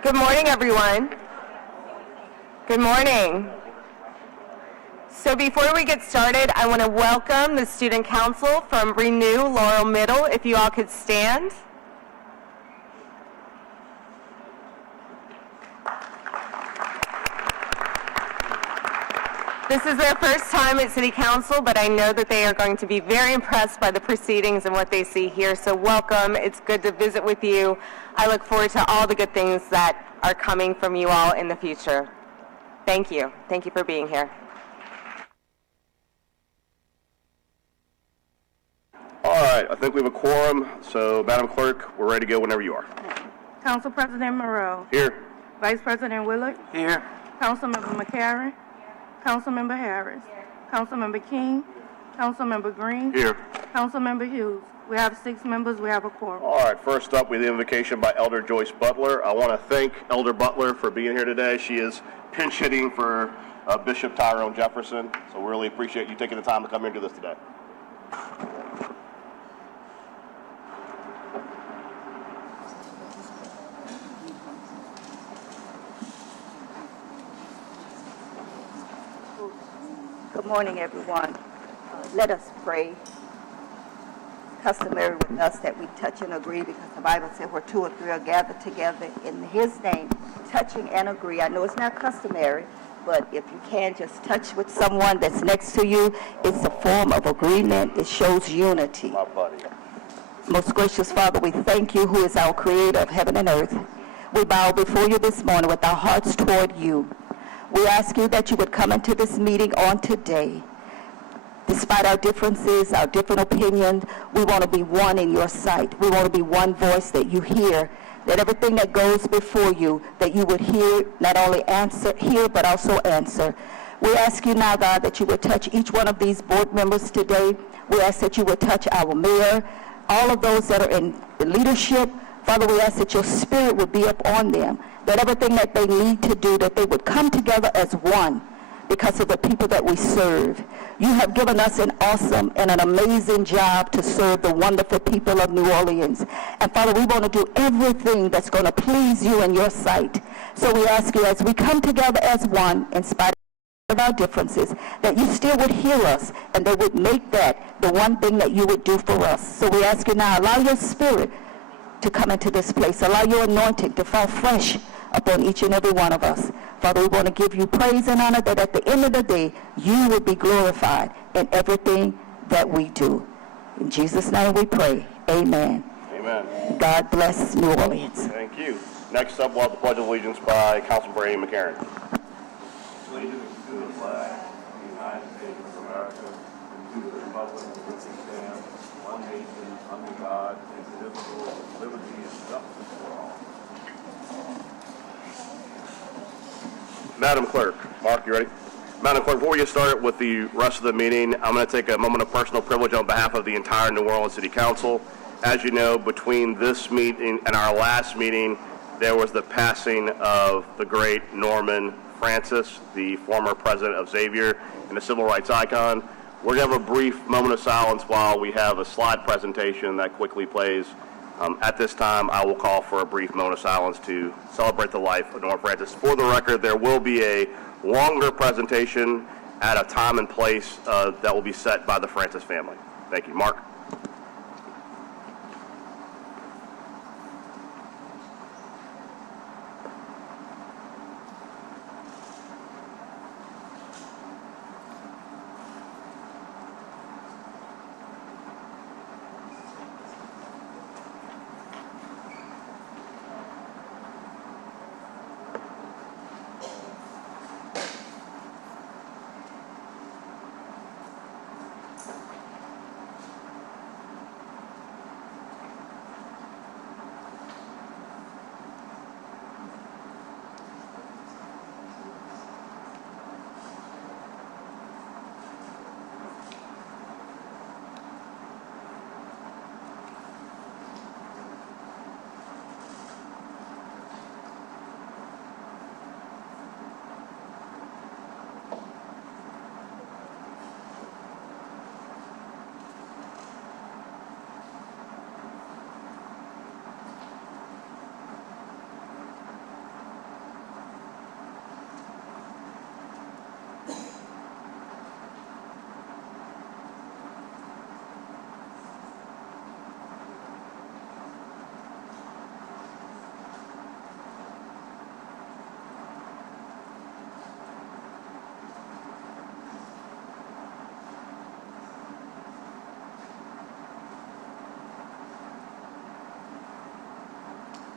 Good morning, everyone. Good morning. So before we get started, I want to welcome the Student Council from Renew Laurel Middle. If you all could stand. This is their first time at City Council, but I know that they are going to be very impressed by the proceedings and what they see here. So welcome. It's good to visit with you. I look forward to all the good things that are coming from you all in the future. Thank you. Thank you for being here. All right, I think we have a quorum, so Madam Clerk, we're ready to go whenever you are. Council President Moreau. Here. Vice President Willard. Here. Councilmember McCarron. Councilmember Harris. Councilmember King. Councilmember Green. Here. Councilmember Hughes. We have 6 members. We have a quorum. All right, first up, we have the invocation by Elder Joyce Butler. I want to thank Elder Butler for being here today. She is pinch hitting for Bishop Tyrone Jefferson, so we really appreciate you taking the time to come here and do this today. Good morning, everyone. Let us pray. Customary with us that we touch and agree, because the Bible said where 2 or 3 are gathered together in His name, touching and agree. I know it's not customary, but if you can just touch with someone that's next to you, it's a form of agreement. It shows unity. My buddy. Most gracious Father, we thank you, who is our creator of heaven and earth. We bow before you this morning with our hearts toward you. We ask you that you would come into this meeting on today. Despite our differences, our different opinions, we want to be one in your sight. We want to be one voice that you hear, that everything that goes before you, that you would hear, not only hear, but also answer. We ask you now, God, that you would touch each one of these board members today. We ask that you would touch our mayor, all of those that are in leadership. Father, we ask that your spirit would be up on them, that everything that they need to do, that they would come together as one because of the people that we serve. You have given us an awesome and an amazing job to serve the wonderful people of New Orleans. And Father, we want to do everything that's going to please you in your sight. So we ask you, as we come together as one, in spite of our differences, that you still would hear us and that would make that the one thing that you would do for us. So we ask you now, allow your spirit to come into this place. Allow your anointing to fall fresh upon each and every one of us. Father, we want to give you praise and honor, that at the end of the day, you will be glorified in everything that we do. In Jesus' name we pray. Amen. Amen. God bless New Orleans. Thank you. Next up, we'll have the Pledge of Allegiance by Councilmember Amy McCarron. Allegiance to the flag of the United States of America, and to the republic for which it stands, one nation, under God, indivisible, with liberty and justice for all. Madam Clerk. Mark, you ready? Madam Clerk, before we get started with the rest of the meeting, I'm going to take a moment of personal privilege on behalf of the entire New Orleans City Council. As you know, between this meeting and our last meeting, there was the passing of the great Norman Francis, the former president of Xavier and a civil rights icon. We're going to have a brief moment of silence while we have a slide presentation that quickly plays. At this time, I will call for a brief moment of silence to celebrate the life of Norman Francis. For the record, there will be a longer presentation at a time and place that will be set by the Francis family. Thank you. Mark.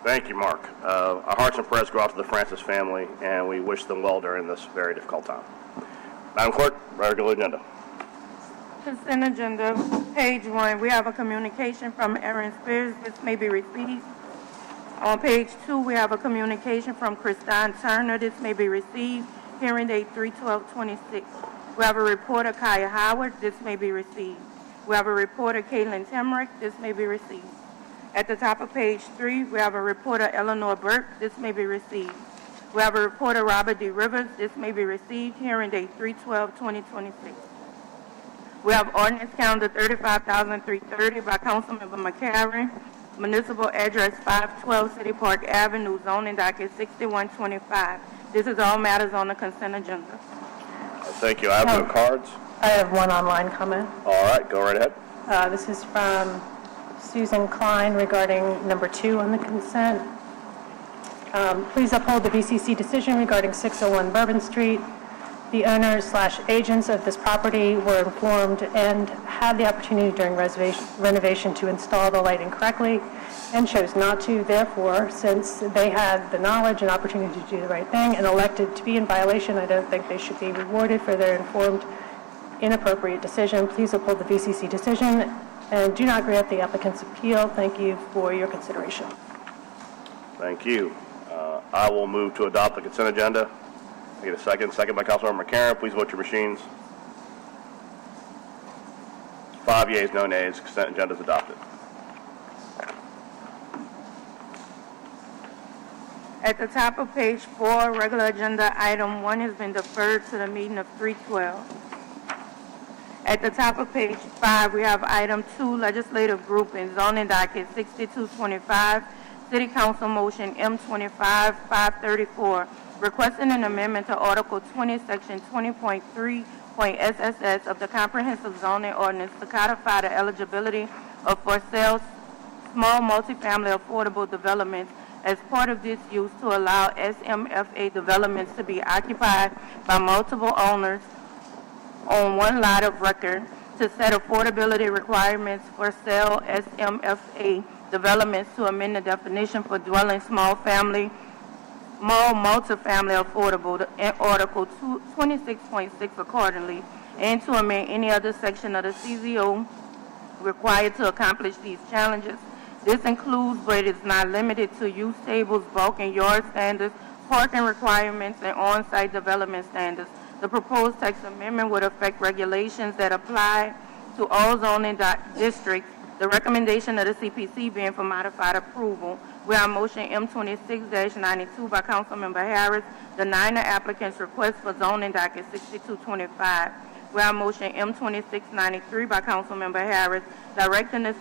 Thank you, Mark. Our hearts and prayers go out to the Francis family, and we wish them well during this very difficult time. Madam Clerk, regular agenda. Consent agenda, page 1, we have a communication from Aaron Spears. This may be received. On page 2, we have a communication from Christine Turner. This may be received. Hearing date 3/12/26. We have a reporter, Kaya Howard. This may be received. We have a reporter, Caitlin Temrick. This may be received. At the top of page 3, we have a reporter, Eleanor Burke. This may be received. We have a reporter, Robert D. Rivers. This may be received. Hearing date 3/12/2026. We have ordinance calendar 35,330 by Councilmember McCarron. Municipal address 512 City Park Avenue, zoning docket 6125. This is all matters on the consent agenda. Thank you. I have no cards. I have one online comment. All right, go right ahead. This is from Susan Klein regarding number 2 on the consent. Please uphold the VCC decision regarding 601 Bourbon Street. The owners/agents of this property were informed and had the opportunity during renovation to install the lighting correctly and chose not to. Therefore, since they had the knowledge and opportunity to do the right thing and elected to be in violation, I don't think they should be rewarded for their informed, inappropriate decision. Please uphold the VCC decision and do not grant the applicant's appeal. Thank you for your consideration. Thank you. I will move to adopt the consent agenda. I get a second. Second by Councilmember McCarron. Please vote your machines. 5 yeas, no nays. Consent agenda is adopted. At the top of page 4, regular agenda item 1 has been deferred to the meeting of 3/12. At the top of page 5, we have item 2, legislative grouping, zoning docket 6225, City Council motion M25-534, requesting an amendment to Article 20, Section 20.3.SSS of the Comprehensive Zoning Ordinance to codify the eligibility of for sale small multifamily affordable developments as part of this use to allow SMFA developments to be occupied by multiple owners on one lot of record, to set affordability requirements for sale SMFA developments, to amend the definition for dwelling small multifamily affordable in Article 26.6 accordingly, and to amend any other section of the CZO required to accomplish these challenges. This includes, but is not limited to, use tables, bulk and yard standards, parking requirements, and on-site development standards. The proposed text amendment would affect regulations that apply to all zoning districts. The recommendation of the CPC being for modified approval. We have motion M26-92 by Councilmember Harris, denying the applicant's request for zoning docket 6225. We have motion M2693 by Councilmember Harris, directing the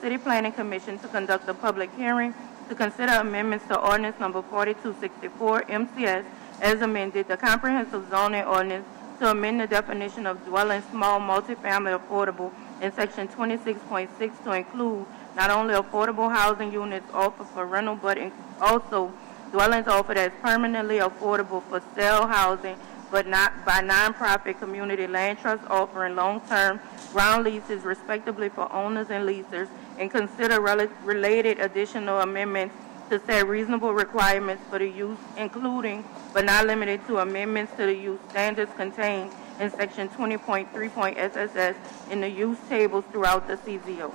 City Planning Commission to conduct a public hearing to consider amendments to ordinance number 4264 MCS as amended, the comprehensive zoning ordinance, to amend the definition of dwelling small multifamily affordable in section 26.6 to include not only affordable housing units offered for rental, but also dwellings offered as permanently affordable for sale housing, but not by nonprofit community land trusts offering long-term ground leases respectively for owners and leasers, and consider related additional amendments to set reasonable requirements for the use, including but not limited to amendments to the use standards contained in section 20.3.SSS in the use tables throughout the CZO.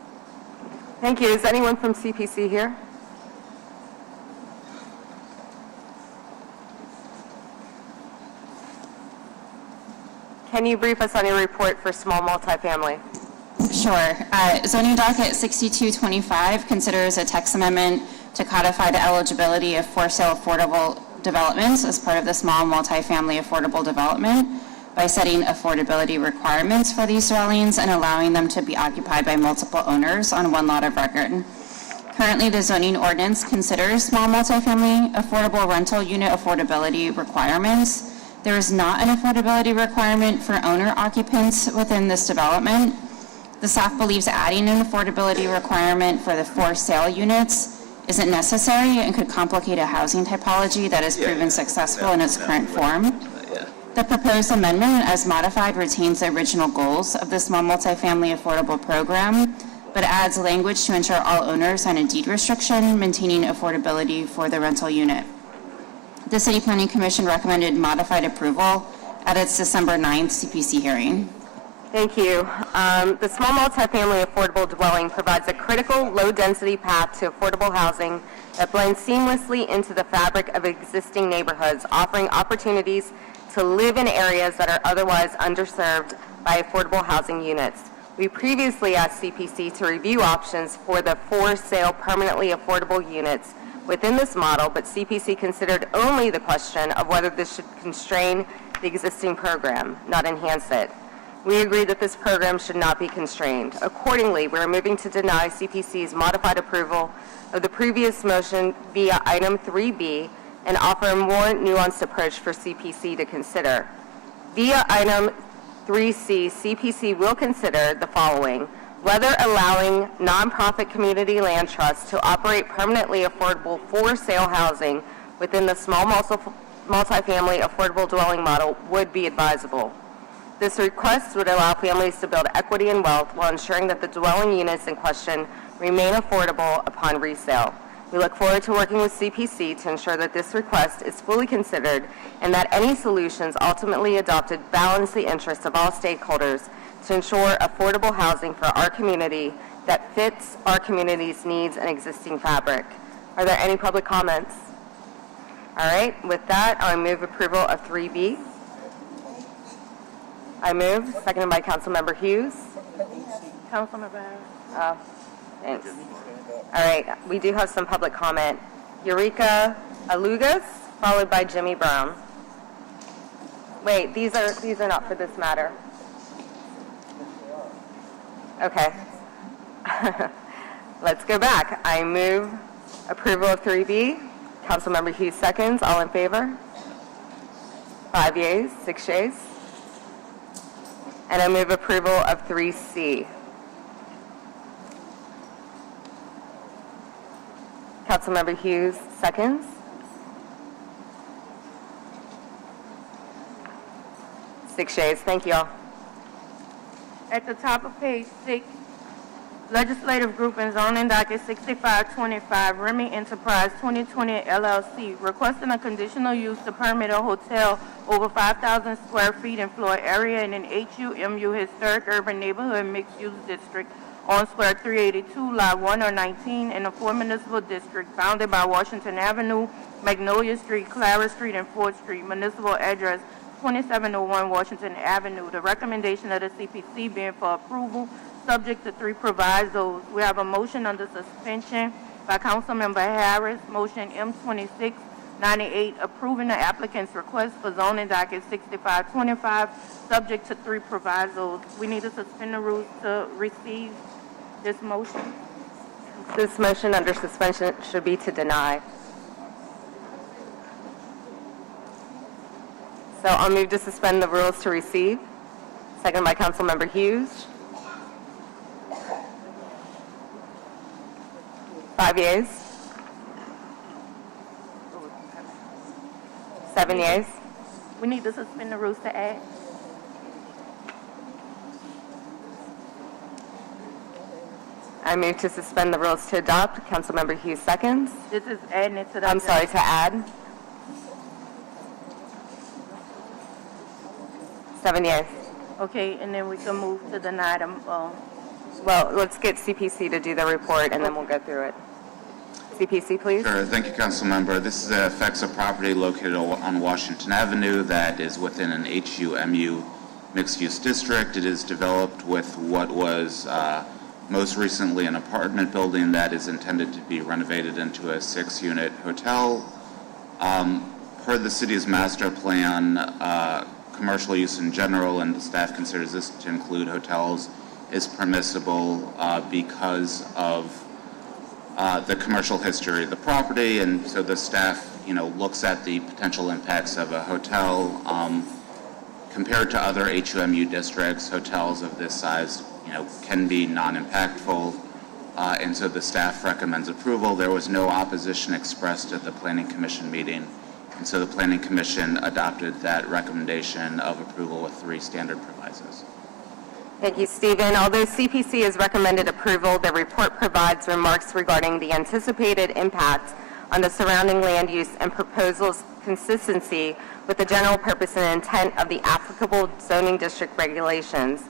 Thank you. Is anyone from CPC here? Can you brief us on your report for small multifamily? Sure. Zoning docket 6225 considers a text amendment to codify the eligibility of for sale affordable developments as part of the small multifamily affordable development by setting affordability requirements for these dwellings and allowing them to be occupied by multiple owners on one lot of record. Currently, the zoning ordinance considers small multifamily affordable rental unit affordability requirements. There is not an affordability requirement for owner occupants within this development. The staff believes adding an affordability requirement for the for sale units isn't necessary and could complicate a housing typology that has proven successful in its current form. The proposed amendment, as modified, retains the original goals of the small multifamily affordable program, but adds language to ensure all owners sign a deed restriction, maintaining affordability for the rental unit. The City Planning Commission recommended modified approval at its December 9th CPC hearing. Thank you. The small multifamily affordable dwelling provides a critical low-density path to affordable housing that blends seamlessly into the fabric of existing neighborhoods, offering opportunities to live in areas that are otherwise underserved by affordable housing units. We previously asked CPC to review options for the for-sale permanently affordable units within this model, but CPC considered only the question of whether this should constrain the existing program, not enhance it. We agree that this program should not be constrained. Accordingly, we are moving to deny CPC's modified approval of the previous motion via item 3B and offer a more nuanced approach for CPC to consider. Via item 3C, CPC will consider the following: whether allowing nonprofit community land trusts to operate permanently affordable for-sale housing within the small multifamily affordable dwelling model would be advisable. This request would allow families to build equity and wealth while ensuring that the dwelling units in question remain affordable upon resale. We look forward to working with CPC to ensure that this request is fully considered and that any solutions ultimately adopted balance the interests of all stakeholders to ensure affordable housing for our community that fits our community's needs and existing fabric. Are there any public comments? All right, with that, I move approval of 3B. I move, seconded by Councilmember Hughes. Councilmember Harris. Thanks. All right, we do have some public comment. Eureka Alugas, followed by Jimmy Brown. Wait, these are not for this matter. Okay. Let's go back. I move approval of 3B. Councilmember Hughes seconds. All in favor? 5 yeas, 6 yeas. And I move approval of 3C. Councilmember Hughes seconds. 6 yeas. Thank you all. At the top of page 6, Legislative Group and Zoning Docket 6525, Remy Enterprise 2020 LLC, requesting a conditional use to permit a hotel over 5,000 square feet in floor area in an HUMU Historic Urban Neighborhood Mixed-Use District on Square 382, Lot 1 or 19, in the 4 Municipal District, bounded by Washington Avenue, Magnolia Street, Clara Street, and 4th Street. Municipal address 2701 Washington Avenue. The recommendation of the CPC being for approval, subject to 3 provisos. We have a motion under suspension by Councilmember Harris, motion M2698, approving the applicant's request for zoning docket 6525, subject to 3 provisos. We need to suspend the rules to receive this motion. This motion under suspension should be to deny. So I'll move to suspend the rules to receive. Second by Councilmember Hughes. 5 yeas. 7 yeas. We need to suspend the rules to add. I move to suspend the rules to adopt. Councilmember Hughes seconds. This is adding it to the... I'm sorry, to add. 7 years. Okay, and then we can move to deny them. Well, let's get CPC to do the report, and then we'll go through it. CPC, please. Sure. Thank you, Council Member. This affects a property located on Washington Avenue that is within an HUMU mixed-use district. It is developed with what was most recently an apartment building that is intended to be renovated into a 6-unit hotel. Per the city's master plan, commercial use in general, and the staff considers this to include hotels, is permissible because of the commercial history of the property, and so the staff, looks at the potential impacts of a hotel compared to other HUMU districts. Hotels of this size, can be non-impactful, and so the staff recommends approval. There was no opposition expressed at the Planning Commission meeting, and so the Planning Commission adopted that recommendation of approval with 3 standard provisos. Thank you, Stephen. Although CPC has recommended approval, the report provides remarks regarding the anticipated impact on the surrounding land use and proposals' consistency with the general purpose and intent of the applicable zoning district regulations.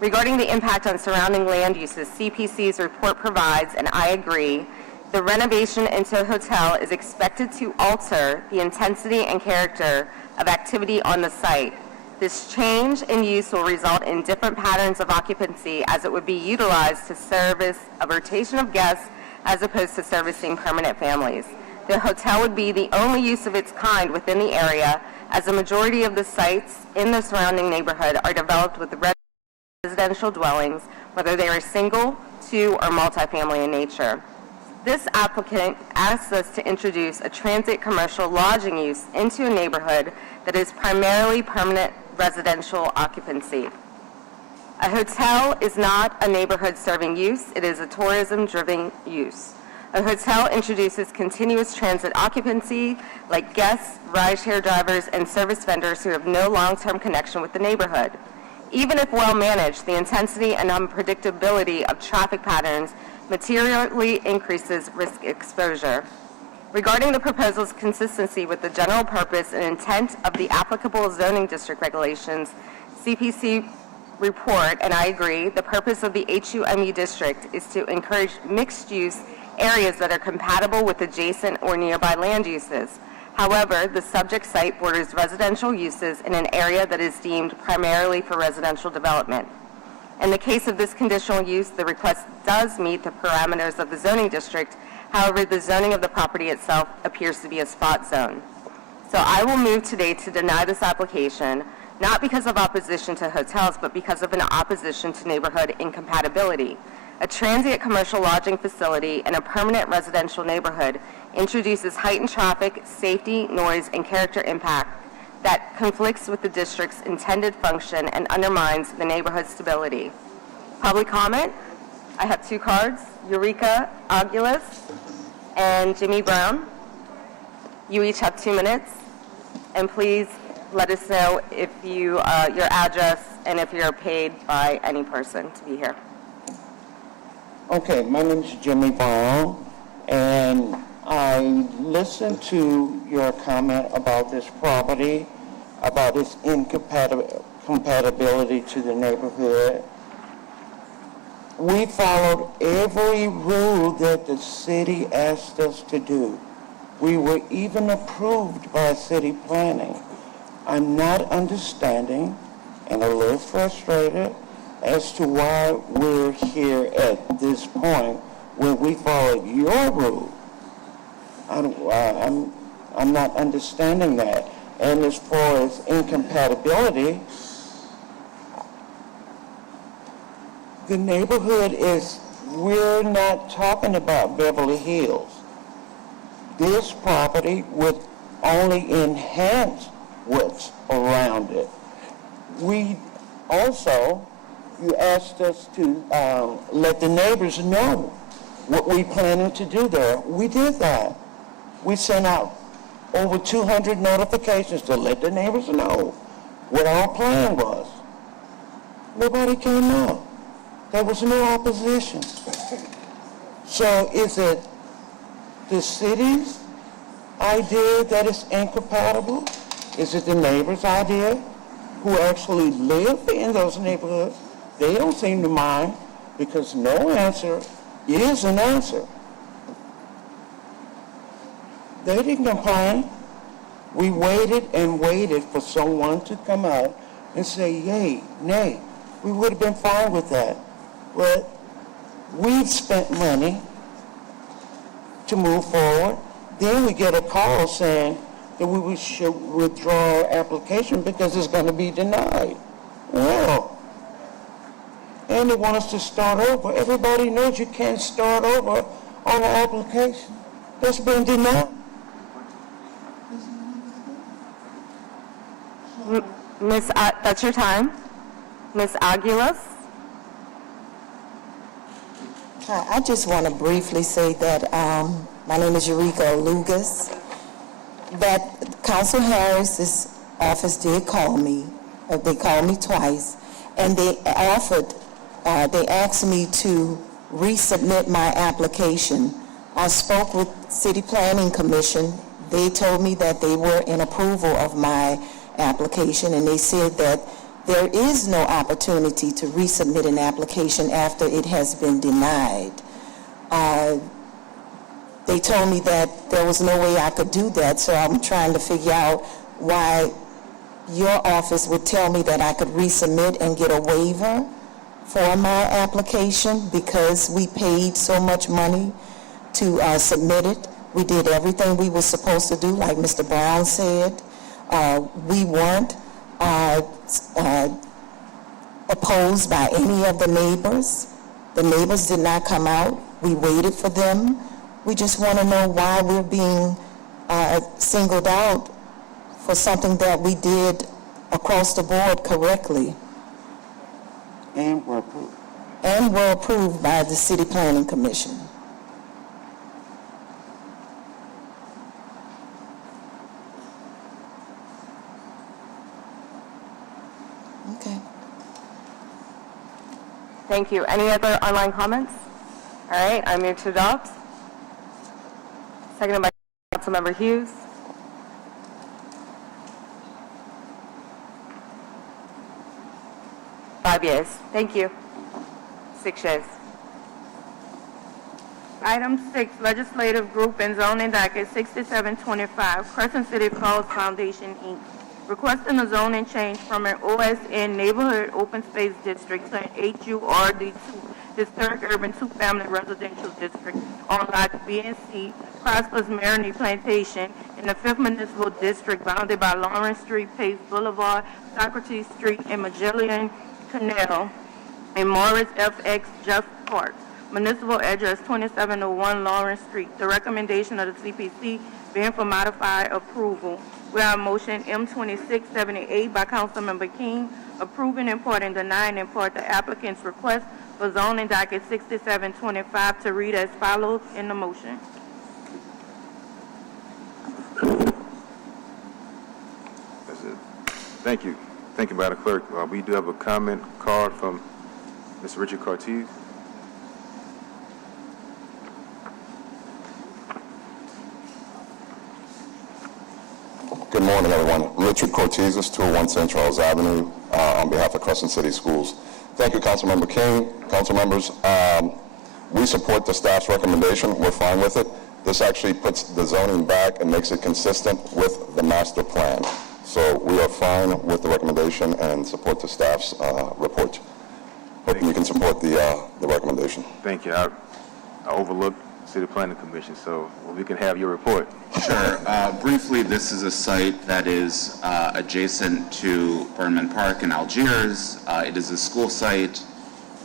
Regarding the impact on surrounding land uses, CPC's report provides, and I agree, the renovation into a hotel is expected to alter the intensity and character of activity on the site. This change in use will result in different patterns of occupancy as it would be utilized to service a rotation of guests as opposed to servicing permanent families. The hotel would be the only use of its kind within the area, as the majority of the sites in the surrounding neighborhood are developed with residential dwellings, whether they are single, two, or multifamily in nature. This applicant asks us to introduce a transient commercial lodging use into a neighborhood that is primarily permanent residential occupancy. A hotel is not a neighborhood-serving use, it is a tourism-driven use. A hotel introduces continuous transit occupancy, like guests, rideshare drivers, and service vendors who have no long-term connection with the neighborhood. Even if well-managed, the intensity and unpredictability of traffic patterns materially increases risk exposure. Regarding the proposal's consistency with the general purpose and intent of the applicable zoning district regulations, CPC report, and I agree, the purpose of the HUMU district is to encourage mixed-use areas that are compatible with adjacent or nearby land uses. However, the subject site borders residential uses in an area that is deemed primarily for residential development. In the case of this conditional use, the request does meet the parameters of the zoning district. However, the zoning of the property itself appears to be a spot zone. So I will move today to deny this application, not because of opposition to hotels, but because of an opposition to neighborhood incompatibility. A transient commercial lodging facility in a permanent residential neighborhood introduces heightened traffic, safety, noise, and character impact that conflicts with the district's intended function and undermines the neighborhood's stability. Public comment? I have two cards, Eureka Aguilas and Jimmy Brown. You each have 2 minutes, and please let us know if you, your address and if you're paid by any person to be here. Okay, my name is Jimmy Brown, and I listened to your comment about this property, about its incompatibility to the neighborhood. We followed every rule that the city asked us to do. We were even approved by city planning. I'm not understanding and a little frustrated as to why we're here at this point when we followed your rule. I'm not understanding that. And as far as incompatibility, the neighborhood is, we're not talking about Beverly Hills. This property would only enhance what's around it. We also, you asked us to let the neighbors know what we planning to do there. We did that. We sent out over 200 notifications to let the neighbors know what our plan was. Nobody came out. There was no opposition. So is it the city's idea that it's incompatible? Is it the neighbor's idea who actually live in those neighborhoods? They don't seem to mind because no answer is an answer. They didn't complain. We waited and waited for someone to come out and say, yay, nay. We would have been fine with that. But we've spent money to move forward. Then we get a call saying that we should withdraw our application because it's going to be denied. Well, and they want us to start over. Everybody knows you can't start over on an application that's been denied. Ms. That's your time. Ms. Aguilas? Hi, I just want to briefly say that my name is Eureka Lugas, that Council Harris's office did call me. They called me twice, and they asked me to resubmit my application. I spoke with City Planning Commission. They told me that they were in approval of my application, and they said that there is no opportunity to resubmit an application after it has been denied. They told me that there was no way I could do that, so I'm trying to figure out why your office would tell me that I could resubmit and get a waiver for my application because we paid so much money to submit it. We did everything we were supposed to do, like Mr. Brown said. We weren't opposed by any of the neighbors. The neighbors did not come out. We waited for them. We just want to know why we're being singled out for something that we did across the board correctly. And were approved. And were approved by the City Planning Commission. Okay. Thank you. Any other online comments? All right, I move to adopt. Seconded by Councilmember Hughes. 5 yeas. Thank you. 6 yeas. Item 6, Legislative Group and Zoning Docket 6725, Crescent City Falls Foundation, Inc., requesting a zoning change from an OSN Neighborhood Open Space District to an HURD2 Historic Urban Two-Family Residential District on Lots B and C, Prosperous Maroney Plantation, in the 5th Municipal District, bounded by Lawrence Street, Pace Boulevard, Socrates Street, and Magellan Canal, and Morris FX Jeff Park. Municipal address 2701 Lawrence Street. The recommendation of the CPC being for modified approval. We have motion M2678 by Councilmember King, approving in part and denying in part the applicant's request for zoning docket 6725 to read as follows in the motion. That's it. Thank you. Thank you, Madam Clerk. We do have a comment card from Mr. Richard Cortez. Good morning, everyone. Richard Cortez, 201 St. Charles Avenue, on behalf of Crescent City Schools. Thank you, Councilmember King. Council members, we support the staff's recommendation. We're fine with it. This actually puts the zoning back and makes it consistent with the master plan. So we are fine with the recommendation and support the staff's report. Hoping you can support the recommendation. Thank you. I overlooked City Planning Commission, so we can have your report. Sure. Briefly, this is a site that is adjacent to Armstrong Park in Algiers. It is a school site.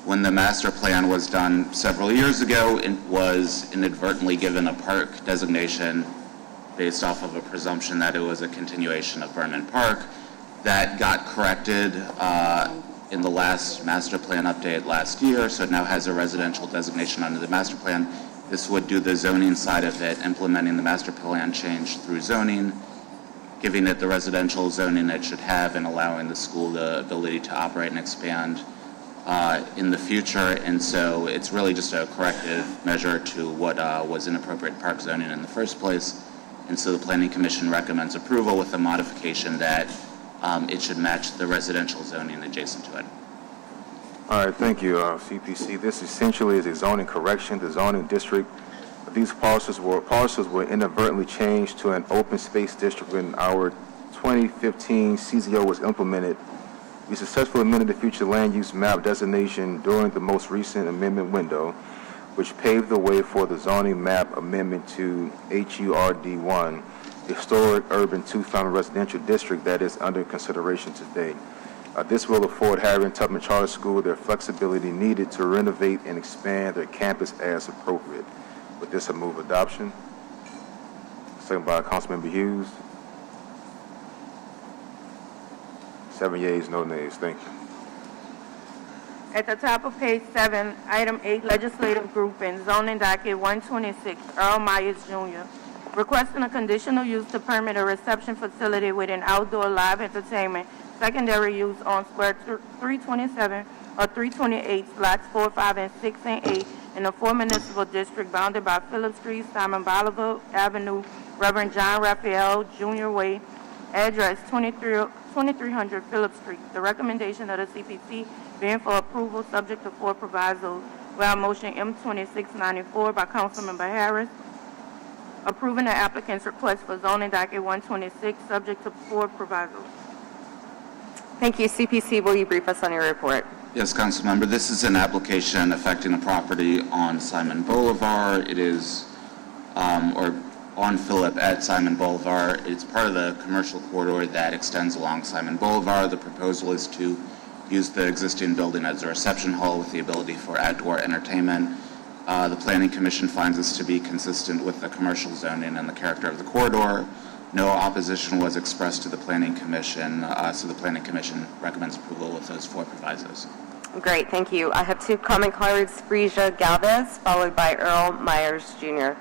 When the master plan was done several years ago, it was inadvertently given a park designation based off of a presumption that it was a continuation of Armstrong Park. That got corrected in the last master plan update last year, so it now has a residential designation under the master plan. This would do the zoning side of it, implementing the master plan change through zoning, giving it the residential zoning it should have, and allowing the school the ability to operate and expand in the future. And so it's really just a corrective measure to what was inappropriate park zoning in the first place. And so the Planning Commission recommends approval with a modification that it should match the residential zoning adjacent to it. All right, thank you, CPC. This essentially is a zoning correction. The zoning district, these parcels were inadvertently changed to an open space district when our 2015 CZO was implemented. We successfully amended the future land use map designation during the most recent amendment window, which paved the way for the zoning map amendment to HURD1, Historic Urban Two-Family Residential District, that is under consideration today. This will afford Harry and Tubman Charter School their flexibility needed to renovate and expand their campus as appropriate. With this, I move adoption. Second by Councilmember Hughes. 7 yeas, no nays. Thank you. At the top of page 7, item 8, Legislative Group and Zoning Docket 126, Earl Myers Jr., requesting a conditional use to permit a reception facility with an outdoor live entertainment secondary use on square 327 or 328, lots 4, 5, and 6, and 8 in the 4 municipal district bounded by Phillip Street, Simon Bolivar Avenue, Reverend John Raphael Jr. Way, address 2300 Phillip Street. The recommendation of the CPC being for approval subject to 4 provisos. We have motion M2694 by Councilmember Harris, approving the applicant's request for zoning docket 126 subject to 4 provisos. Thank you. CPC, will you brief us on your report? Yes, Councilmember, this is an application affecting a property on Simon Boulevard. It is, or on Phillip at Simon Boulevard. It's part of the commercial corridor that extends along Simon Boulevard. The proposal is to use the existing building as a reception hall with the ability for outdoor entertainment. The Planning Commission finds this to be consistent with the commercial zoning and the character of the corridor. No opposition was expressed to the Planning Commission, so the Planning Commission recommends approval with those 4 provisos. Great, thank you. I have 2 comment cards, Frisia Galvez, followed by Earl Myers Jr.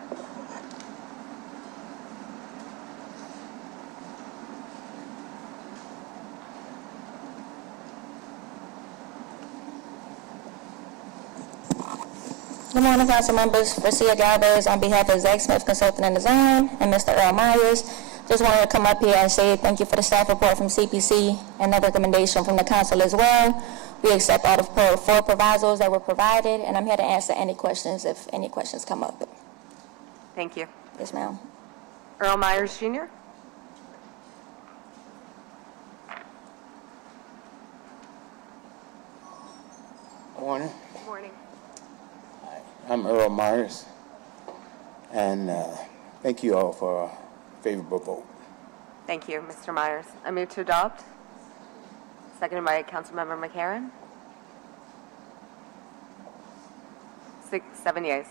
Good morning, council members. Francia Galvez on behalf of Zach Smith Consulting and Design and Mr. Earl Myers. Just wanted to come up here and say thank you for the staff report from CPC and the recommendation from the council as well. We accept all the 4 provisos that were provided, and I'm here to answer any questions if any questions come up. Thank you. Yes, ma'am. Earl Myers Jr. Morning. Good morning. I'm Earl Myers, and thank you all for a favorable vote. Thank you, Mr. Myers. I move to adopt. Seconded by Councilmember McCarron. 7 yeas.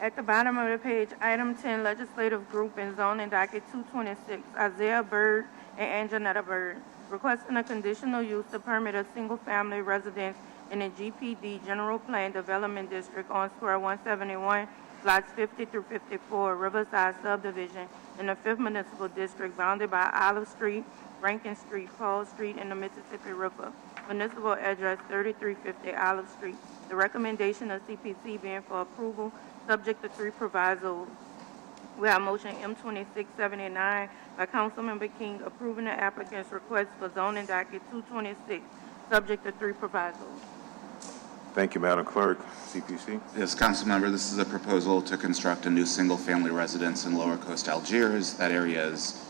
At the bottom of the page, item 10, legislative group and zoning docket 226, Isaiah Byrd and Anjanetta Byrd, requesting a conditional use to permit a single-family residence in a GPD General Plan Development District on Square 171, lots 50 through 54, Riverside Subdivision in the 5th Municipal District bounded by Olive Street, Rankin Street, Paul Street, and the Mississippi River. Municipal address 3350 Olive Street. The recommendation of CPC being for approval subject to 3 provisos. We have motion M2679 by Councilmember King approving the applicant's request for zoning docket 226 subject to 3 provisos. Thank you, Madam Clerk. CPC. Yes, Councilmember, this is a proposal to construct a new single-family residence in Lower Coast Algiers. That area is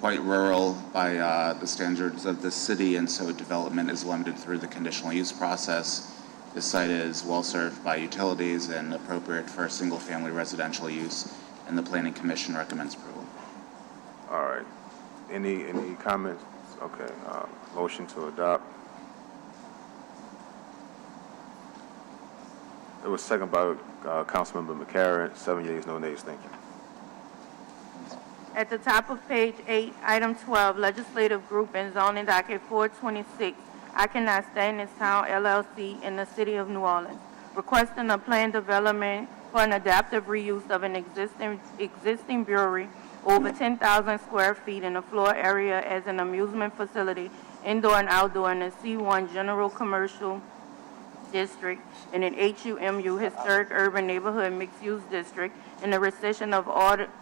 quite rural by the standards of the city, and so development is limited through the conditional use process. This site is well-served by utilities and appropriate for single-family residential use, and the Planning Commission recommends approval. All right. Any comments? Okay. Motion to adopt. It was second by Councilmember McCarron. 7 yeas, no nays. Thank you. At the top of page 8, item 12, legislative group and zoning docket 426, I Cannot Stand This Town LLC in the city of New Orleans, requesting a planned development for an adaptive reuse of an existing brewery over 10,000 square feet in the floor area as an amusement facility, indoor and outdoor, in the C1 General Commercial District in an HUMU Historic Urban Neighborhood Mixed-Use District in the rescission of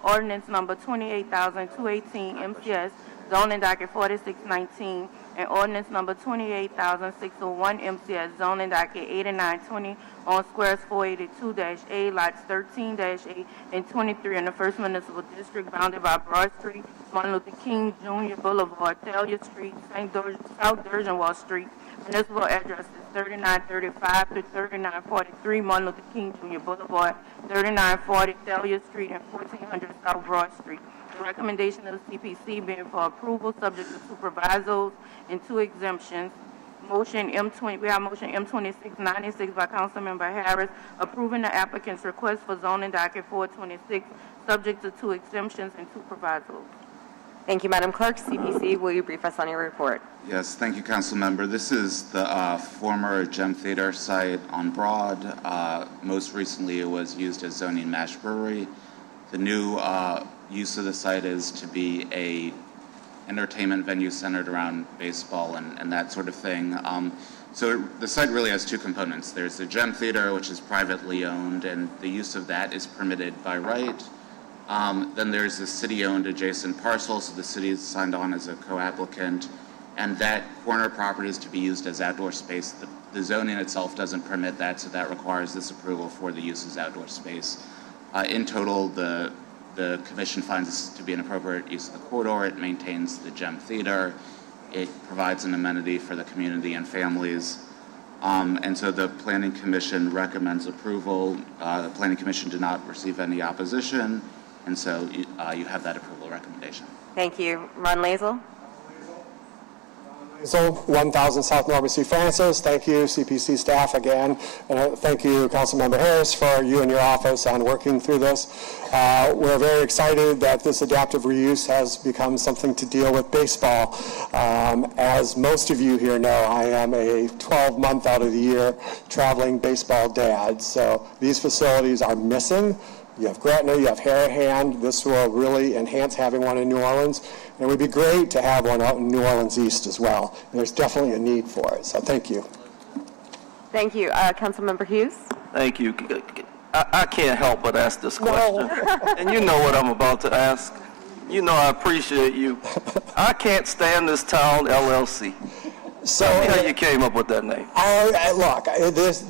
ordinance number 28,218 MCS, zoning docket 4619, and ordinance number 28,601 MCS, zoning docket 8920 on squares 482-A, lots 13-A and 23 in the 1st Municipal District bounded by Broad Street, Martin Luther King Jr. Boulevard, Thalia Street, South Durgenwall Street. Municipal address is 3935 to 3943 Martin Luther King Jr. Boulevard, 3940 Thalia Street, and 1400 South Broad Street. The recommendation of the CPC being for approval subject to 2 provisos and 2 exemptions. We have motion M2696 by Councilmember Harris approving the applicant's request for zoning docket 426 subject to 2 exemptions and 2 provisos. Thank you, Madam Clerk. CPC, will you brief us on your report? Yes, thank you, Councilmember. This is the former Gem Theater site on Broad. Most recently, it was used as zoning mash brewery. The new use of the site is to be a entertainment venue centered around baseball and that sort of thing. So the site really has two components. There's the Gem Theater, which is privately owned, and the use of that is permitted by right. Then there's the city-owned adjacent parcel, so the city is signed on as a co-applicant, and that corner property is to be used as outdoor space. The zoning itself doesn't permit that, so that requires this approval for the use as outdoor space. In total, the commission finds this to be an appropriate use of the corridor. It maintains the Gem Theater. It provides an amenity for the community and families. And so the Planning Commission recommends approval. The Planning Commission did not receive any opposition, and so you have that approval recommendation. Thank you. Ron Lazel? So 1000 South Norman C. Francis. Thank you, CPC staff again. And thank you, Councilmember Harris, for you and your office on working through this. We're very excited that this adaptive reuse has become something to deal with baseball. As most of you here know, I am a 12-month out of the year traveling baseball dad. So these facilities are missing. You have Gretna, you have Harahan. This will really enhance having one in New Orleans. And it would be great to have one out in New Orleans East as well. And there's definitely a need for it. So thank you. Thank you. Councilmember Hughes? Thank you. I can't help but ask this question. And you know what I'm about to ask. You know I appreciate you. I can't stand this town LLC. So tell me how you came up with that name. Look,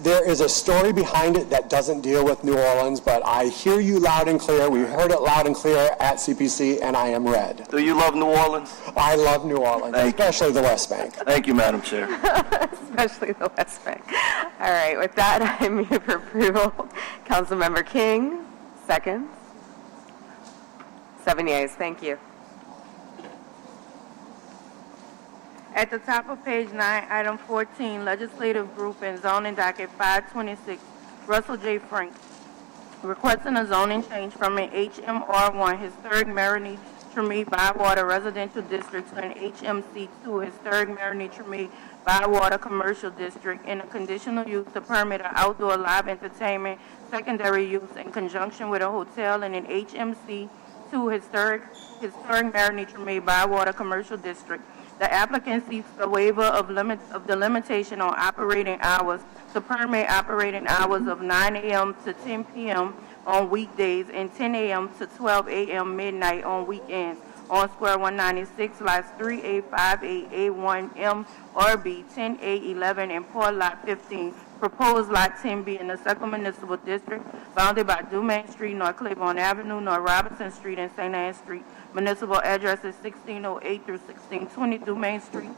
there is a story behind it that doesn't deal with New Orleans, but I hear you loud and clear. We heard it loud and clear at CPC, and I am red. Do you love New Orleans? I love New Orleans, especially the West Bank. Thank you, Madam Chair. Especially the West Bank. All right, with that, I move for approval. Councilmember King, seconds. 7 yeas. Thank you. At the top of page 9, item 14, Legislative Group and Zoning Docket 526, Russell J. Frank, requesting a zoning change from an HMR1 Historic Marigny Tremé Bywater Residential District to an HMC2 Historic Marigny Tremé Bywater Commercial District in a conditional use to permit an outdoor live entertainment secondary use in conjunction with a hotel in an HMC2 Historic Marigny Tremé Bywater Commercial District. The applicant seeks a waiver of the limitation on operating hours to permit operating hours of 9 a.m. to 10 p.m. on weekdays and 10 a.m. to 12 a.m. midnight on weekends on Square 196, lots 3A, 5A, A1, M, or B, 10A, 11, and Port Lot 15. Proposed Lot 10B in the Second Municipal District, bounded by Dumaine Street, North Claiborne Avenue, North Robinson Street, and St. Anne Street. Municipal address is 1608 through 1620 Dumaine Street,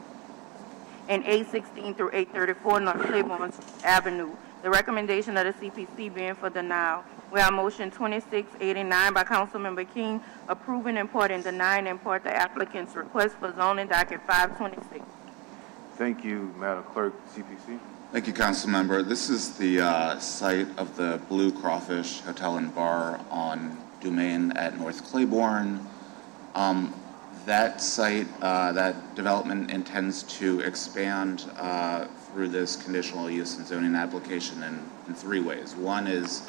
and 816 through 834 North Claiborne Avenue. The recommendation of the CPC being for denial. We have motion 2689 by Councilmember King, approving in part and denying in part the applicant's request for zoning docket 526. Thank you, Madam Clerk, CPC. Thank you, Councilmember. This is the site of the Blue Crawfish Hotel and Bar on Dumaine at North Claiborne. That site, that development intends to expand through this conditional use and zoning application in 3 ways. One is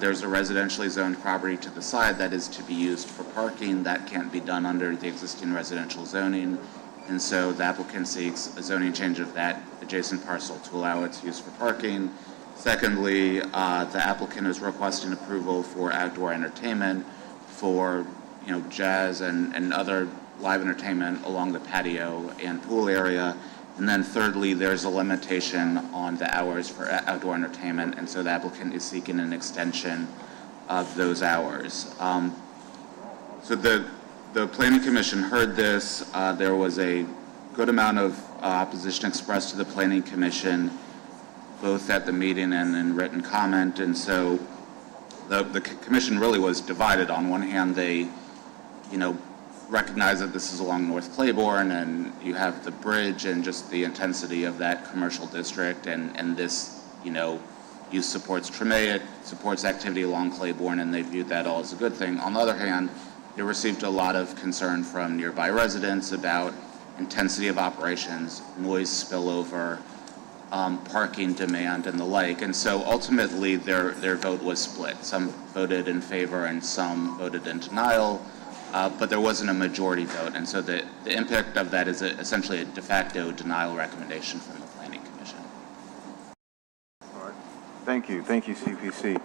there's a residentially zoned property to the side that is to be used for parking. That can't be done under the existing residential zoning. And so the applicant seeks a zoning change of that adjacent parcel to allow its use for parking. Secondly, the applicant is requesting approval for outdoor entertainment for jazz and other live entertainment along the patio and pool area. And then thirdly, there's a limitation on the hours for outdoor entertainment, and so the applicant is seeking an extension of those hours. So the Planning Commission heard this. There was a good amount of opposition expressed to the Planning Commission, both at the meeting and in written comment, and so the Commission really was divided. On one hand, they recognize that this is along North Claiborne and you have the bridge and just the intensity of that commercial district, and this, use supports Tremé, it supports activity along Claiborne, and they viewed that all as a good thing. On the other hand, they received a lot of concern from nearby residents about intensity of operations, noise spillover, parking demand, and the like. And so ultimately their vote was split. Some voted in favor and some voted in denial. but there wasn't a majority vote, and so the impact of that is essentially a de facto denial recommendation from the Planning Commission. All right. Thank you, CPC.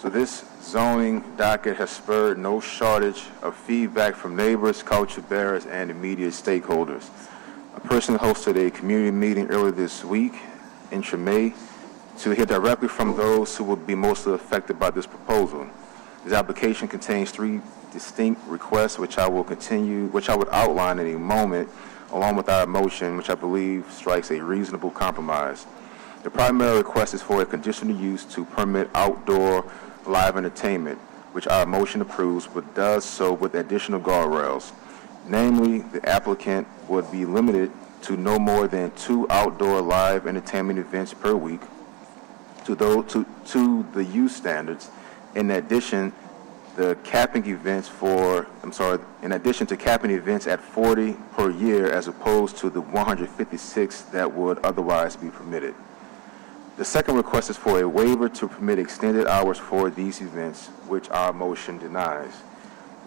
So this zoning docket has spurred no shortage of feedback from neighbors, culture bearers, and immediate stakeholders. I personally hosted a community meeting earlier this week in Treme to hear directly from those who will be mostly affected by this proposal. This application contains 3 distinct requests, which I would outline in a moment, along with our motion, which I believe strikes a reasonable compromise. The primary request is for a conditional use to permit outdoor live entertainment, which our motion approves, but does so with additional guardrails. Namely, the applicant would be limited to no more than 2 outdoor live entertainment events per week to the use standards. In addition to capping events at 40 per year as opposed to the 156 that would otherwise be permitted. The second request is for a waiver to permit extended hours for these events, which our motion denies.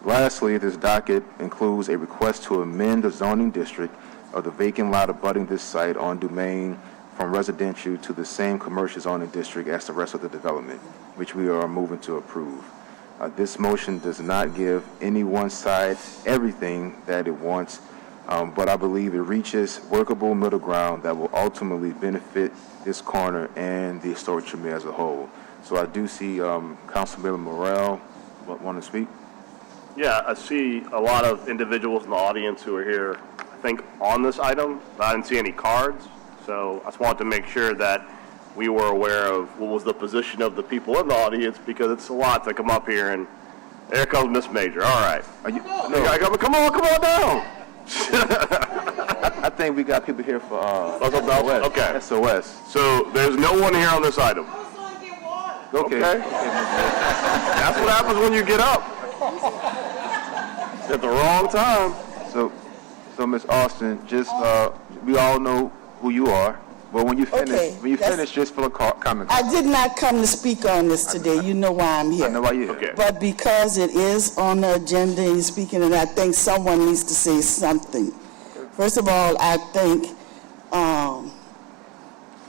Lastly, this docket includes a request to amend the zoning district of the vacant lot abutting this site on domain from residential to the same commercial zoning district as the rest of the development, which we are moving to approve. This motion does not give any one side everything that it wants, but I believe it reaches workable middle ground that will ultimately benefit this corner and the historic Treme as a whole. So I do see Councilmember Morrell want to speak. Yeah, I see a lot of individuals in the audience who are here, I think, on this item, but I didn't see any cards. So I just wanted to make sure that we were aware of what was the position of the people in the audience, because it's a lot to come up here, and there comes Miss Major. All right. Come on down. I think we got people here for SOS. Okay. SOS. So there's no one here on this item. Okay. That's what happens when you get up at the wrong time. So Ms. Austin, just we all know who you are. Well, when you finish, just for a comment. I did not come to speak on this today. You know why I'm here. I know why you're here. Okay. But because it is on the agenda and you're speaking, and I think someone needs to say something. First of all, I think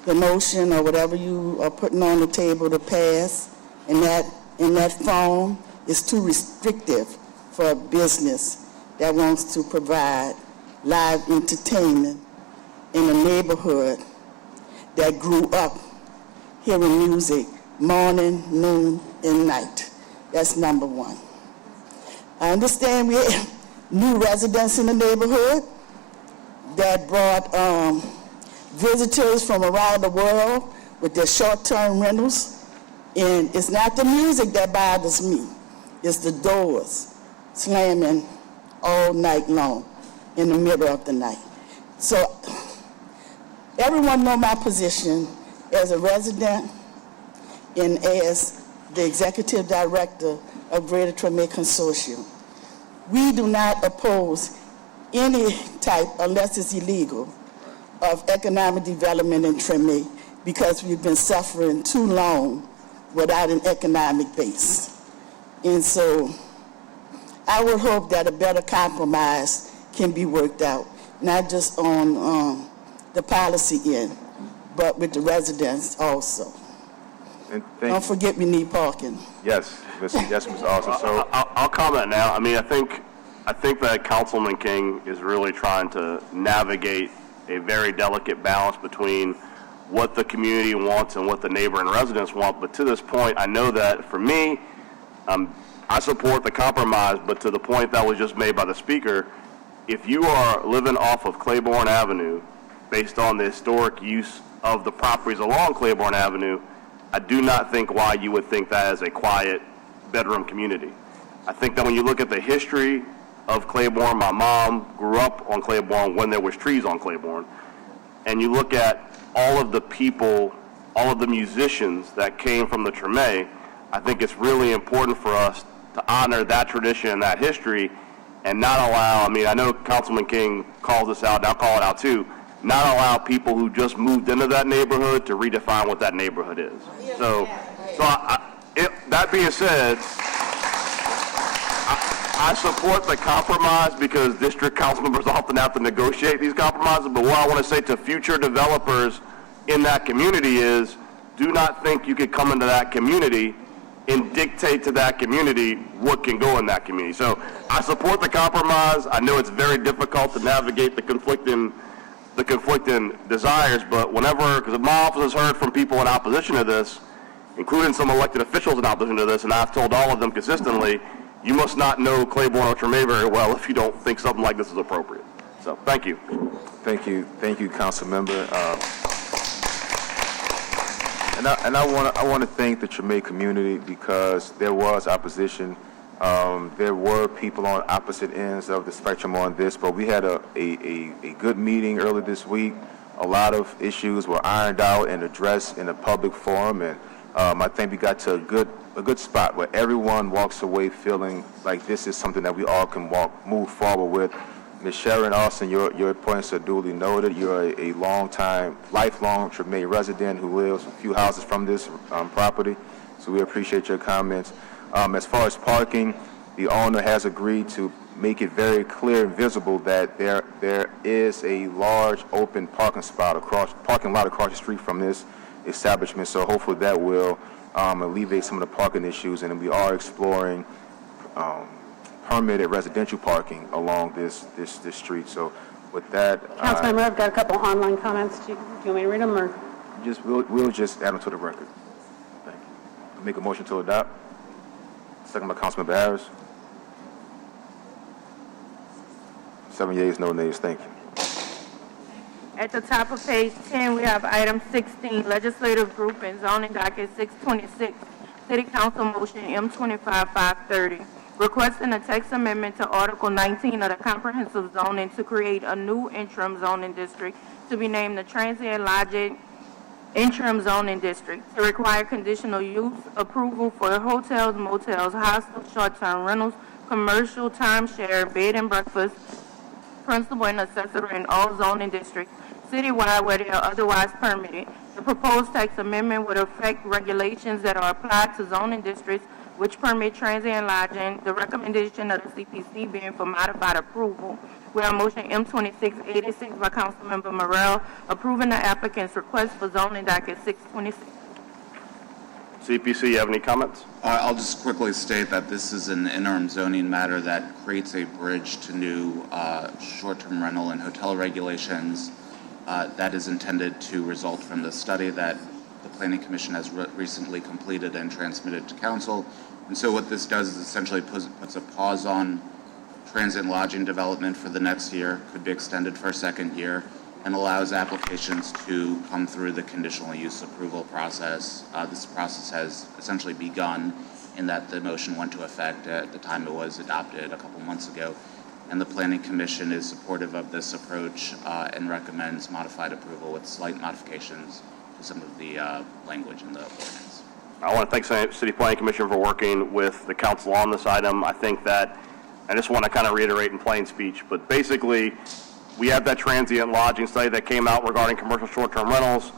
the motion or whatever you are putting on the table to pass in that form is too restrictive for a business that wants to provide live entertainment in a neighborhood that grew up hearing music morning, noon, and night. That's number one. I understand we have new residents in the neighborhood that brought visitors from around the world with their short-term rentals. And it's not the music that bothers me. It's the doors slamming all night long in the middle of the night. So everyone know my position as a resident and as the executive director of Greater Treme Consortium. We do not oppose any type, unless it's illegal, of economic development in Treme because we've been suffering too long without an economic base. And so I would hope that a better compromise can be worked out, not just on the policy end, but with the residents also. Don't forget we need parking. Yes, Ms. Austin. So I'll comment now. I mean, I think that Councilman King is really trying to navigate a very delicate balance between what the community wants and what the neighboring residents want. But to this point, I know that for me, I support the compromise, but to the point that was just made by the speaker, if you are living off of Claiborne Avenue based on the historic use of the properties along Claiborne Avenue, I do not think why you would think that as a quiet bedroom community. I think that when you look at the history of Claiborne, my mom grew up on Claiborne when there was trees on Claiborne, and you look at all of the people, all of the musicians that came from the Treme, I think it's really important for us to honor that tradition and that history and not allow, I mean, I know Councilman King calls this out, and I'll call it out too, not allow people who just moved into that neighborhood to redefine what that neighborhood is. So that being said, I support the compromise because district council members often have to negotiate these compromises, but what I want to say to future developers in that community is, do not think you could come into that community and dictate to that community what can go in that community. So I support the compromise. I know it's very difficult to navigate the conflicting desires, but whenever, because my office has heard from people in opposition to this, including some elected officials in opposition to this, and I've told all of them consistently, you must not know Claiborne or Treme very well if you don't think something like this is appropriate. So, thank you. Thank you, Council Member. And I want to thank the Treme community because there was opposition. There were people on opposite ends of the spectrum on this, but we had a good meeting earlier this week. A lot of issues were ironed out and addressed in a public forum, and I think we got to a good spot where everyone walks away feeling like this is something that we all can move forward with. Ms. Sharon Austin, your points are duly noted. You're a lifelong Treme resident who lives a few houses from this property, so we appreciate your comments. As far as parking, the owner has agreed to make it very clear and visible that there is a large open parking lot across the street from this establishment. So hopefully that will alleviate some of the parking issues, and we are exploring permitted residential parking along this street. So with that, Councilmember, I've got a couple online comments. Do you want me to read them, or? We'll just add them to the record. Thank you. Make a motion to adopt. Second by Councilmember Harris. 7 yeas, no nays. Thank you. At the top of page 10, we have item 16, legislative group and zoning docket 626, city council motion M25-530, requesting a text amendment to Article 19 of the comprehensive zoning to create a new interim zoning district to be named the Transient Lodging Interim Zoning District, to require conditional use approval for hotels, motels, hostels, short-term rentals, commercial, timeshare, bed and breakfast, principal and accessory in all zoning districts citywide where they are otherwise permitted. The proposed text amendment would affect regulations that are applied to zoning districts which permit transient lodging. The recommendation of the CPC being for modified approval. We have motion M2686 by Councilmember Morrell, approving the applicant's request for zoning docket 626. CPC, you have any comments? I'll just quickly state that this is an interim zoning matter that creates a bridge to new short-term rental and hotel regulations that is intended to result from the study that the Planning Commission has recently completed and transmitted to Council. And so what this does is essentially puts a pause on transient lodging development for the next year, could be extended for a second year, and allows applications to come through the conditional use approval process. This process has essentially begun in that the motion went into effect at the time it was adopted a couple months ago, and the Planning Commission is supportive of this approach and recommends modified approval with slight modifications to some of the language in the ordinance. I want to thank City Planning Commission for working with the council on this item. I think that, I just want to kind of reiterate in plain speech, but basically, we have that transient lodging study that came out regarding commercial short-term rentals.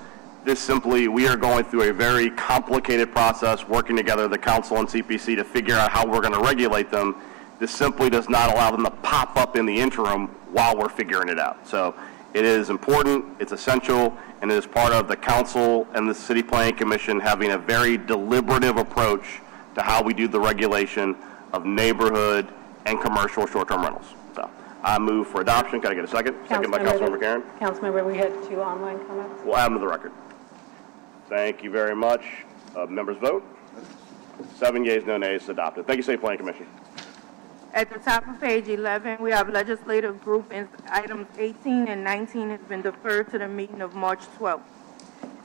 This simply, we are going through a very complicated process, working together, the council and CPC, to figure out how we're going to regulate them. This simply does not allow them to pop up in the interim while we're figuring it out. So it is important, it's essential, and it is part of the council and the City Planning Commission having a very deliberative approach to how we do the regulation of neighborhood and commercial short-term rentals. So I move for adoption. Can I get a second? Second by Councilmember Karen. Councilmember, we had 2 online comments. We'll add them to the record. Thank you very much. Members vote. 7 yeas, no nays, adopted. Thank you, City Planning Commission. At the top of page 11, we have legislative group and items 18 and 19 has been deferred to the meeting of March 12th.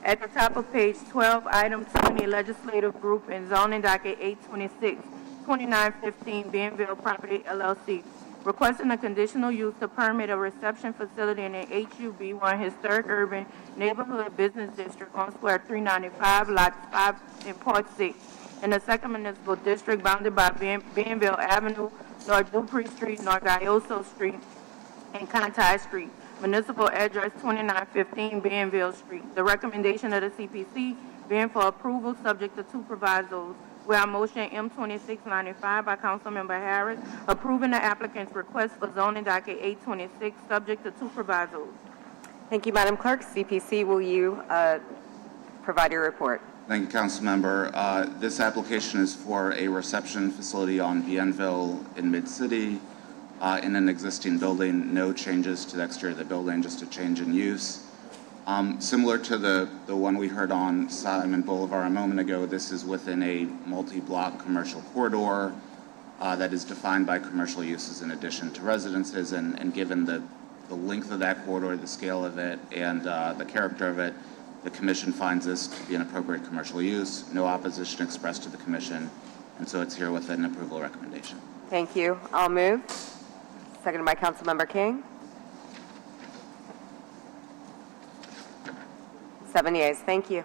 At the top of page 12, item 20, legislative group and zoning docket 826, 2915 Bienville Property LLC, requesting a conditional use to permit a reception facility in an HUB1 historic urban neighborhood business district on square 395, lots 5 and part 6, in the second municipal district bounded by Bienville Avenue, North Dupree Street, North Gayoso Street, and Conti Street. Municipal address 2915 Bienville Street. The recommendation of the CPC being for approval subject to 2 provisos. We have motion M2695 by Councilmember Harris, approving the applicant's request for zoning docket 826, subject to 2 provisos. Thank you, Madam Clerk. CPC, will you provide your report? Thank you, Councilmember. This application is for a reception facility on Bienville in Mid-City in an existing building. No changes to the exterior of the building, just a change in use. Similar to the one we heard on Simon Boulevard a moment ago, this is within a multi-block commercial corridor that is defined by commercial uses in addition to residences, and given the length of that corridor, the scale of it, and the character of it, the Commission finds this to be an appropriate commercial use. No opposition expressed to the Commission, and so it's here with an approval recommendation. Thank you. I'll move. Seconded by Councilmember King. 7 yeas. Thank you.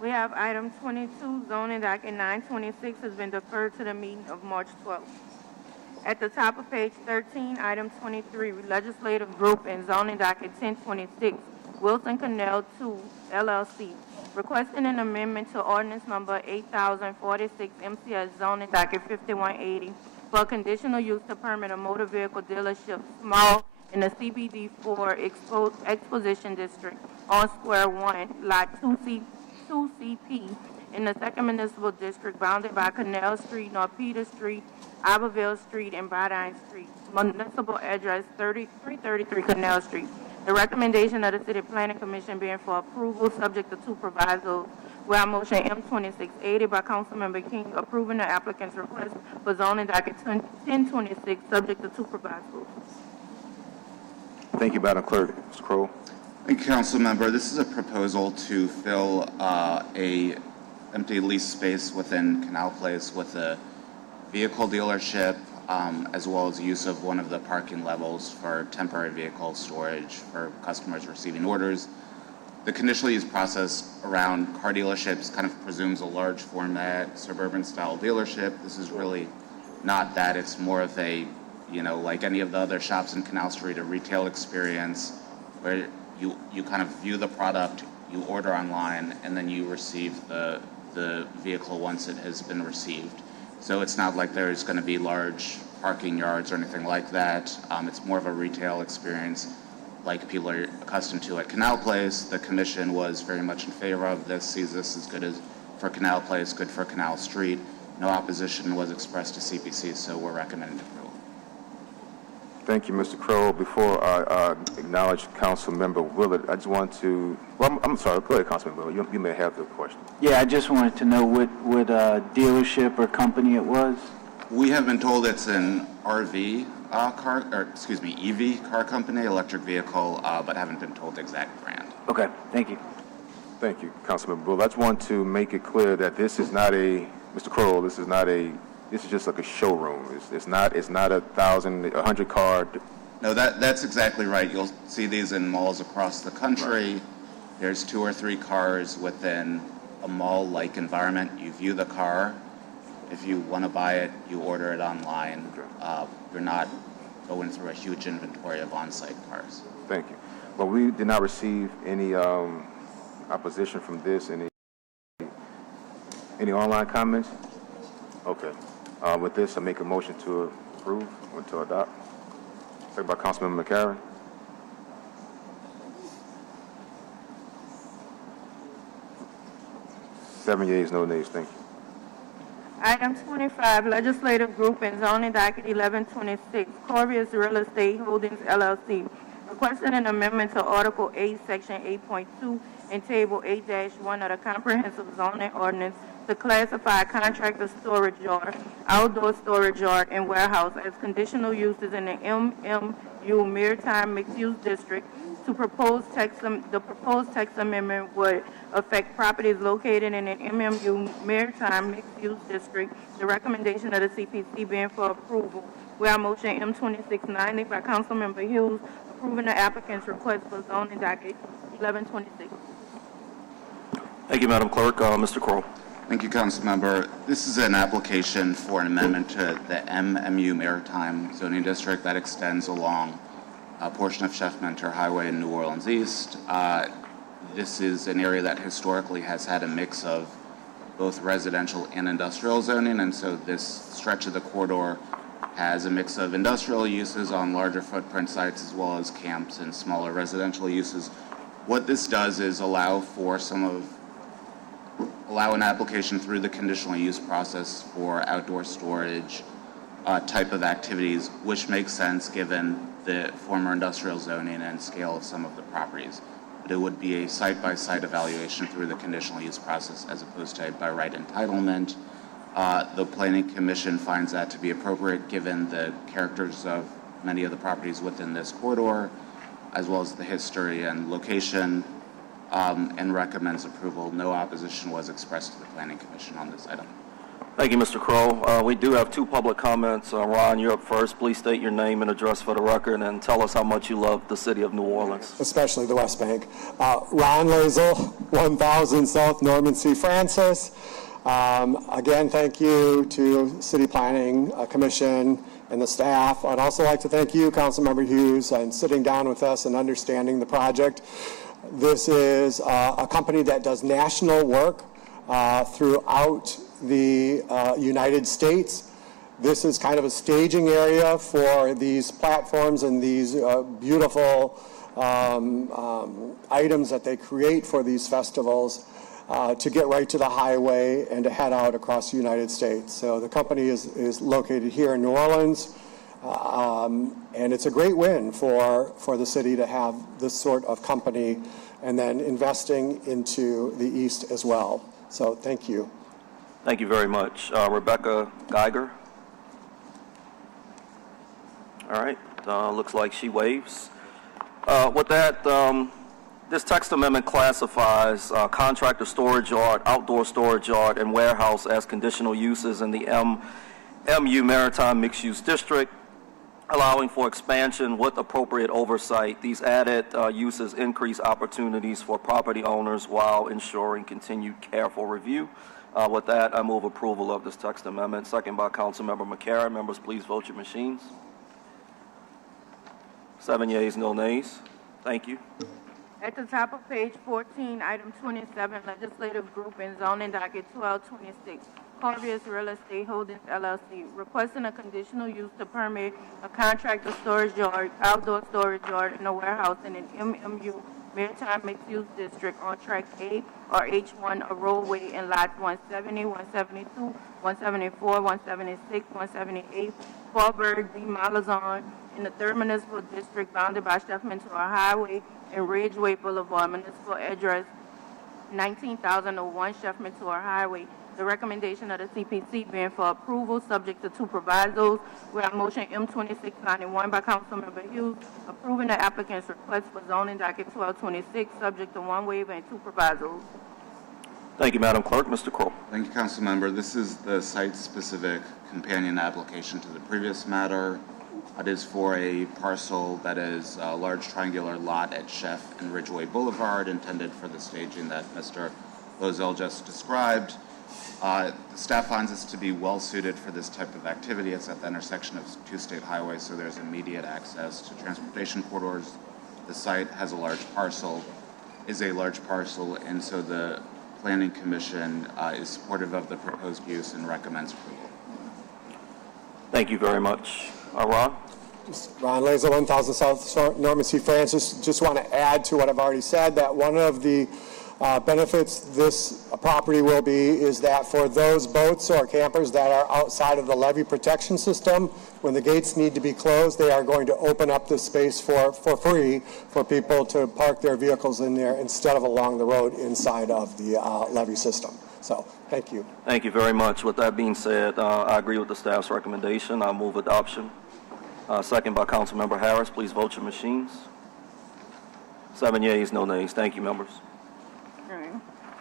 We have item 22, zoning docket 926 has been deferred to the meeting of March 12th. At the top of page 13, item 23, legislative group and zoning docket 1026, Wilson Canal 2 LLC, requesting an amendment to ordinance number 8046 MCS zoning docket 5180 for a conditional use to permit a motor vehicle dealership small in the CBD 4 Exposition District on Square 1, Lot 2CP in the 2nd Municipal District, bounded by Canal Street, North Peter Street, Iberville Street, and Bodine Street. Municipal address 333 Canal Street. The recommendation of the City Planning Commission being for approval, subject to 2 provisos. We have motion M2680 by Councilmember King, approving the applicant's request for zoning docket 1026, subject to 2 provisos. Thank you, Madam Clerk. Mr. Crowell. Thank you, Councilmember. This is a proposal to fill a empty lease space within Canal Place with a vehicle dealership, as well as use of one of the parking levels for temporary vehicle storage for customers receiving orders. The conditional use process around car dealerships kind of presumes a large format, suburban style dealership. This is really not that. It's more of a, like any of the other shops in Canal Street, a retail experience where you kind of view the product, you order online, and then you receive the vehicle once it has been received. So it's not like there's going to be large parking yards or anything like that. It's more of a retail experience like people are accustomed to at Canal Place. The Commission was very much in favor of this, sees this as good as for Canal Place, good for Canal Street. No opposition was expressed to CPC, so we're recommending approval. Thank you, Mr. Crowell. Before I acknowledge Councilmember Willard, I just want to, I'm sorry, go ahead, Councilmember Willard. You may have the question. Yeah, I just wanted to know what dealership or company it was. We have been told it's an RV EV car company, electric vehicle, but haven't been told the exact brand. Okay, thank you. Thank you, Councilmember Willard. I just want to make it clear that this is not Mr. Crowell, this is just like a showroom. It's not 100 car. No, that's exactly right. You'll see these in malls across the country. Right. There's 2 or 3 cars within a mall-like environment. You view the car. If you want to buy it, you order it online. Okay. You're not going through a huge inventory of on-site cars. Thank you. Well, we did not receive any opposition from this. Any online comments? Okay. With this, I make a motion to approve or to adopt. Second by Councilmember McCarron. 7 yeas, no nays. Thank you. Item 25, legislative group and zoning docket 1126, Corvius Real Estate Holdings LLC, requesting an amendment to Article 8, Section 8.2 and Table 8-1 of the Comprehensive Zoning Ordinance to classify contractor storage yard, outdoor storage yard, and warehouse as conditional uses in the MMU Maritime Mixed-Use District. The proposed text amendment would affect properties located in an MMU Maritime Mixed-Use District. The recommendation of the CPC being for approval. We have motion M2690 by Councilmember Hughes, approving the applicant's request for zoning docket 1126. Thank you, Madam Clerk. Mr. Crowell. Thank you, Councilmember. This is an application for an amendment to the MMU Maritime Zoning District that extends along a portion of Chef Mentor Highway in New Orleans East. This is an area that historically has had a mix of both residential and industrial zoning, and so this stretch of the corridor has a mix of industrial uses on larger footprint sites as well as camps and smaller residential uses. What this does is allow an application through the conditional use process for outdoor storage type of activities, which makes sense given the former industrial zoning and scale of some of the properties. But it would be a site-by-site evaluation through the conditional use process as opposed to a by right entitlement. The Planning Commission finds that to be appropriate given the characters of many of the properties within this corridor, as well as the history and location, and recommends approval. No opposition was expressed to the Planning Commission on this item. Thank you, Mr. Crowe. We do have two public comments. Ron, you're up first. Please state your name and address for the record and tell us how much you love the city of New Orleans. Especially the West Bank. Ron Lazel, 1000 South Norman C. Francis. Again, thank you to City Planning Commission and the staff. I'd also like to thank you, Councilmember Hughes, on sitting down with us and understanding the project. This is a company that does national work throughout the United States. This is kind of a staging area for these platforms and these beautiful items that they create for these festivals to get right to the highway and to head out across the United States. So the company is located here in New Orleans, and it's a great win for the city to have this sort of company and then investing into the East as well. So thank you. Thank you very much. Rebecca Geiger. All right. Looks like she waves. With that, this text amendment classifies contractor storage yard, outdoor storage yard, and warehouse as conditional uses in the MU Maritime Mixed-Use District, allowing for expansion with appropriate oversight. These added uses increase opportunities for property owners while ensuring continued careful review. With that, I move approval of this text amendment. Second by Councilmember McCarron. Members, please vote your machines. 7 yeas, no nays. Thank you. At the top of page 14, item 27, legislative group and zoning docket 1226, Corvius Real Estate Holdings LLC, requesting a conditional use to permit a contractor storage yard, outdoor storage yard, and a warehouse in an MMU Maritime Mixed-Use District on Track A or H1, a roadway in lots 170, 172, 174, 176, 178, Fallburg, D. Malazon, in the 3rd Municipal District bounded by Sheffman to a highway and Ridgeway Boulevard, municipal address 19,001 Sheffman to a highway. The recommendation of the CPC being for approval, subject to 2 provisos. We have motion M2691 by Councilmember Hughes, approving the applicant's request for zoning docket 1226, subject to 1 waiver and 2 provisos. Thank you, Madam Clerk. Mr. Crowe. Thank you, Councilmember. This is the site-specific companion application to the previous matter. It is for a parcel that is a large triangular lot at Sheff and Ridgeway Boulevard, intended for the staging that Mr. Lozelle just described. The staff finds this to be well-suited for this type of activity. It's at the intersection of 2 state highways, so there's immediate access to transportation corridors. The site has a large parcel, and so the Planning Commission is supportive of the proposed use and recommends approval. Thank you very much. Ron? Ron Lazel, 1000 South Norman C. Francis. Just want to add to what I've already said, that one of the benefits this property will be is that for those boats or campers that are outside of the levee protection system, when the gates need to be closed, they are going to open up this space for free for people to park their vehicles in there instead of along the road inside of the levee system. So, thank you. Thank you very much. With that being said, I agree with the staff's recommendation. I'll move adoption. Second by Councilmember Harris. Please vote your machines. 7 yeas, no nays. Thank you, members. All right.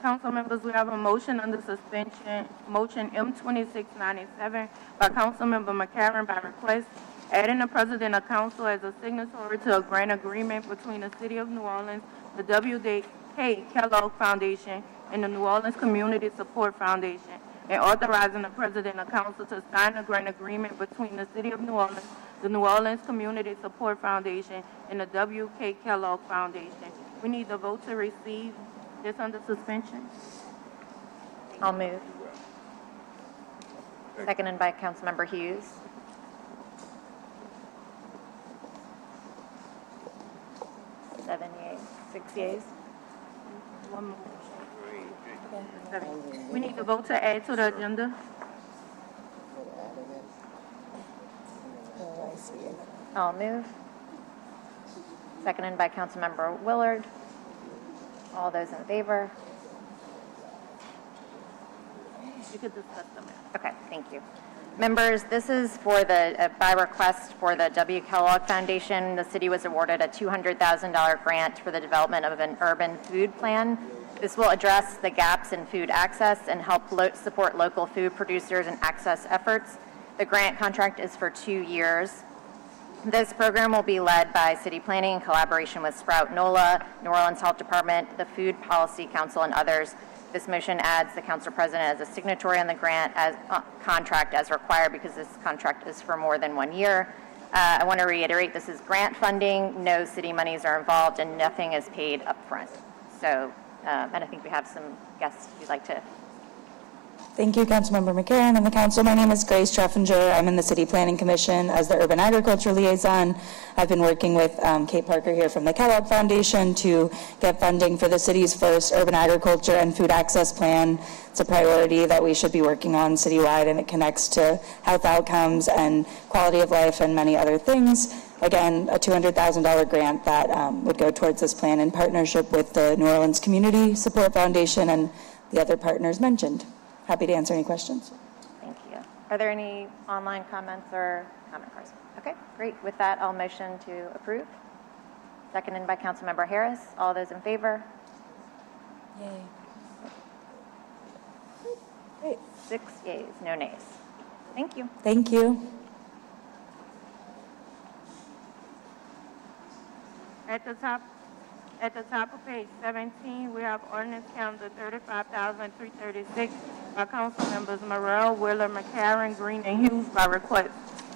Council members, we have a motion under suspension, motion M2697 by Councilmember McCarron by request, adding the President of Council as a signatory to a grant agreement between the City of New Orleans, the W.K. Kellogg Foundation, and the New Orleans Community Support Foundation, and authorizing the President of Council to sign a grant agreement between the City of New Orleans, the New Orleans Community Support Foundation, and the W.K. Kellogg Foundation. We need the vote to receive this under suspension. I'll move. Seconded by Councilmember Hughes. 7 yeas, 6 yeas. One more. We need to vote to add to the agenda. I'll move. Seconded by Councilmember Willard. All those in favor? You could discuss them. Okay, thank you. Members, this is for by request for the W. Kellogg Foundation. The city was awarded a $200,000 grant for the development of an urban food plan. This will address the gaps in food access and help support local food producers and access efforts. The grant contract is for 2 years. This program will be led by City Planning in collaboration with Sprout NOLA, New Orleans Health Department, the Food Policy Council, and others. This motion adds the council president as a signatory on the grant contract as required because this contract is for more than 1 year. I want to reiterate this is grant funding, no city monies are involved, and nothing is paid up front. So, and I think we have some guests who'd like to. Thank you, Councilmember McCarron and the council. My name is Grace Treffinger. I'm in the City Planning Commission as the Urban Agriculture Liaison. I've been working with Kate Parker here from the Kellogg Foundation to get funding for the city's first urban agriculture and food access plan. It's a priority that we should be working on citywide, and it connects to health outcomes and quality of life and many other things. Again, a $200,000 grant that would go towards this plan in partnership with the New Orleans Community Support Foundation and the other partners mentioned. Happy to answer any questions. Thank you. Are there any online comments or comment cards? Okay, great. With that, I'll motion to approve. Seconded by Councilmember Harris. All those in favor? Yay. Great. 6 yeas, no nays. Thank you. Thank you. At the top of page 17, we have ordinance calendar 35,336 by council members Morrell, Wheeler, McCarron, Green, and Hughes by request.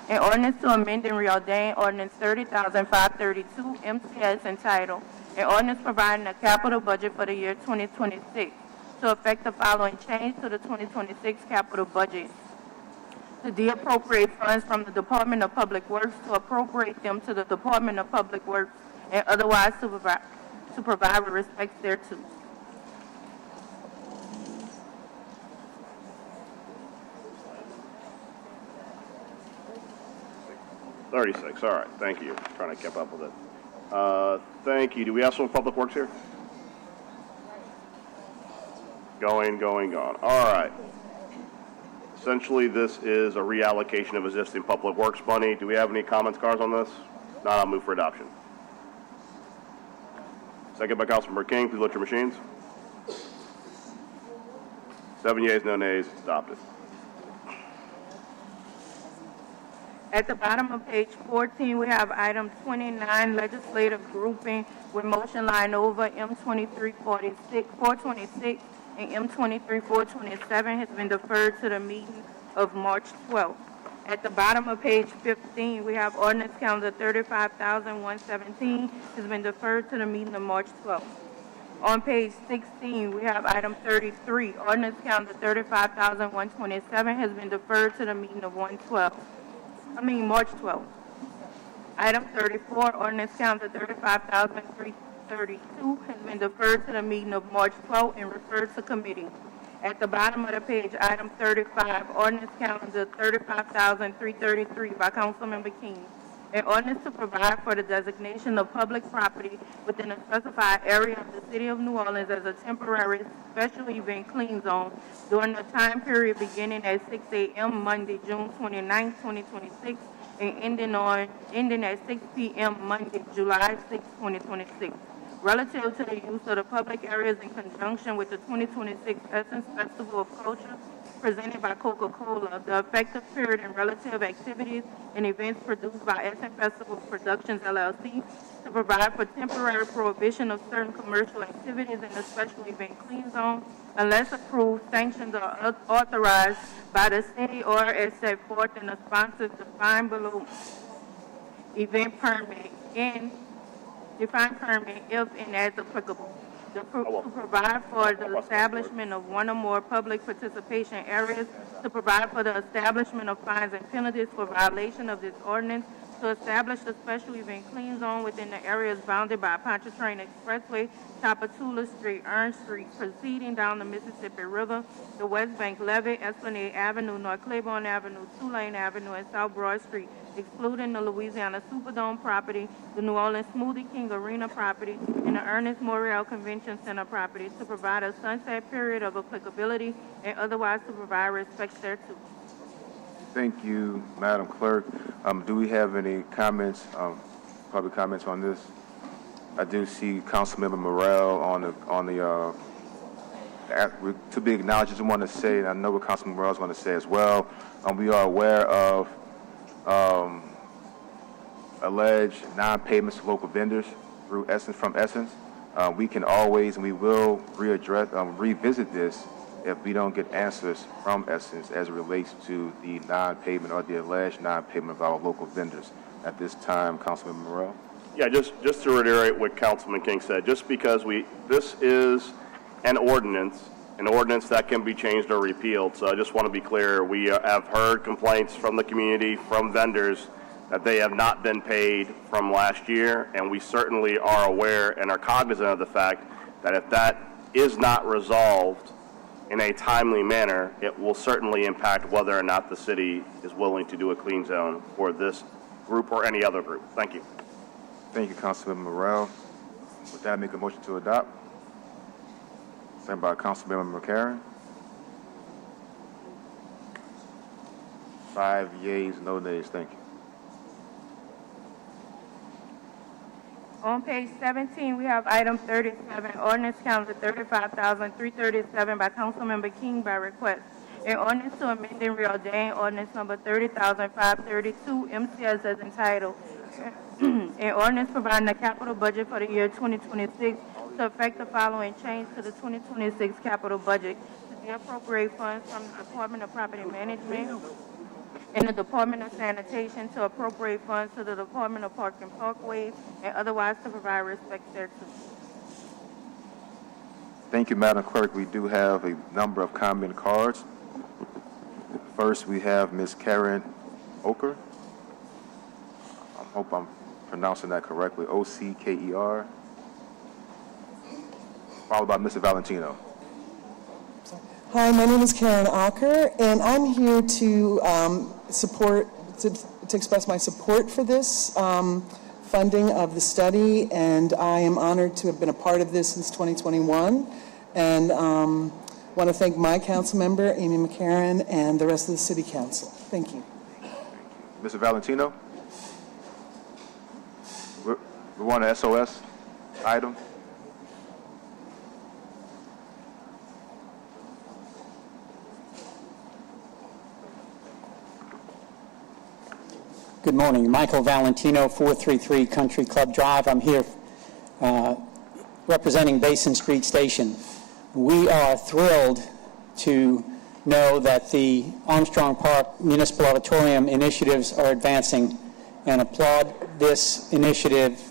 An ordinance to amend and reordain ordinance 30,532 MCS entitled, an ordinance providing a capital budget for the year 2026 to effect the following change to the 2026 capital budget. To de-appropriate funds from the Department of Public Works to appropriate them to the Department of Public Works and otherwise to provide with respect thereto. $36, all right, thank you. Trying to keep up with it. Thank you. Do we have some Public Works here? Going. All right. Essentially, this is a reallocation of existing Public Works money. Do we have any comments, cards on this? If not, I'll move for adoption. Second by Councilmember King. Please vote your machines. 7 yeas, no nays. Adopted. At the bottom of page 14, we have item 29, legislative grouping with motion line over M2346, and M23427 has been deferred to the meeting of March 12th. At the bottom of page 15, we have ordinance calendar 35,117 has been deferred to the meeting of March 12th. On page 16, we have item 33, ordinance calendar 35,127 has been deferred to the meeting of March 12th. Item 34, ordinance calendar 35,332 has been deferred to the meeting of March 12th and referred to committee. At the bottom of the page, item 35, ordinance calendar 35,333 by Councilmember King. An ordinance to provide for the designation of public property within a specified area of the city of New Orleans as a temporary special event clean zone during the time period beginning at 6 a.m. Monday, June 29, 2026, and ending at 6 p.m. Monday, July 6, 2026. Relative to the use of the public areas in conjunction with the 2026 Essence Festival of Culture presented by Coca-Cola, the effective period and relative activities and events produced by Essence Festival Productions, LLC, to provide for temporary prohibition of certain commercial activities in the special event clean zone, unless approved, sanctioned, or authorized by the city or as set forth in the sponsors defined below event permit and defined permit if and as applicable. to provide for the establishment of one or more public participation areas, to provide for the establishment of fines and penalties for violation of this ordinance, to establish a special event clean zone within the areas bounded by Pontchartrain Expressway, Tapatula Street, Ernst Street, proceeding down the Mississippi River, the West Bank Levee, Esplanade Avenue, North Claiborne Avenue, Tulane Avenue, and South Broad Street, excluding the Louisiana Superdome property, the New Orleans Smoothie King Arena property, and the Ernest Morial Convention Center property, to provide a sunset period of applicability and otherwise to provide respect thereto. Thank you, Madam Clerk. Do we have any comments, public comments on this? I do see Councilmember Morrell to be acknowledged. I just want to say, and I know what Councilman Morrell is going to say as well. We are aware of alleged non-payments to local vendors from Essence. We can always and we will revisit this if we don't get answers from Essence as it relates to the non-payment or the alleged non-payment of our local vendors. At this time, Councilman Morrell. Yeah, just to reiterate what Councilman King said, just because this is an ordinance that can be changed or repealed. So I just want to be clear, we have heard complaints from the community, from vendors, that they have not been paid from last year, and we certainly are aware and are cognizant of the fact that if that is not resolved in a timely manner, it will certainly impact whether or not the city is willing to do a clean zone for this group or any other group. Thank you. Thank you, Councilman Morrell. With that, I make a motion to adopt. Sent by Councilmember McCarron. 5 yeas, no nays. Thank you. On page 17, we have item 37, ordinance calendar 35,337 by Councilmember King by request. An ordinance to amend and reordain ordinance number 30,532, MCS as entitled. An ordinance providing a capital budget for the year 2026 to effect the following change to the 2026 capital budget. To appropriate funds from the Department of Property Management and the Department of Sanitation to appropriate funds to the Department of Parks and Parkways and otherwise to provide respect thereto. Thank you, Madam Clerk. We do have a number of comment cards. First, we have Ms. Karen Oker. I hope I'm pronouncing that correctly, O-C-K-E-R, followed by Mr. Valentino. Hi, my name is Karen Ocker, and I'm here to express my support for this funding of the study, and I am honored to have been a part of this since 2021, and want to thank my council member, Amy McCarron, and the rest of the city council. Thank you. Mr. Valentino? We want an SOS item. Good morning. Michael Valentino, 433 Country Club Drive. I'm here representing Basin Street Station. We are thrilled to know that the Armstrong Park Municipal Auditorium initiatives are advancing and applaud this initiative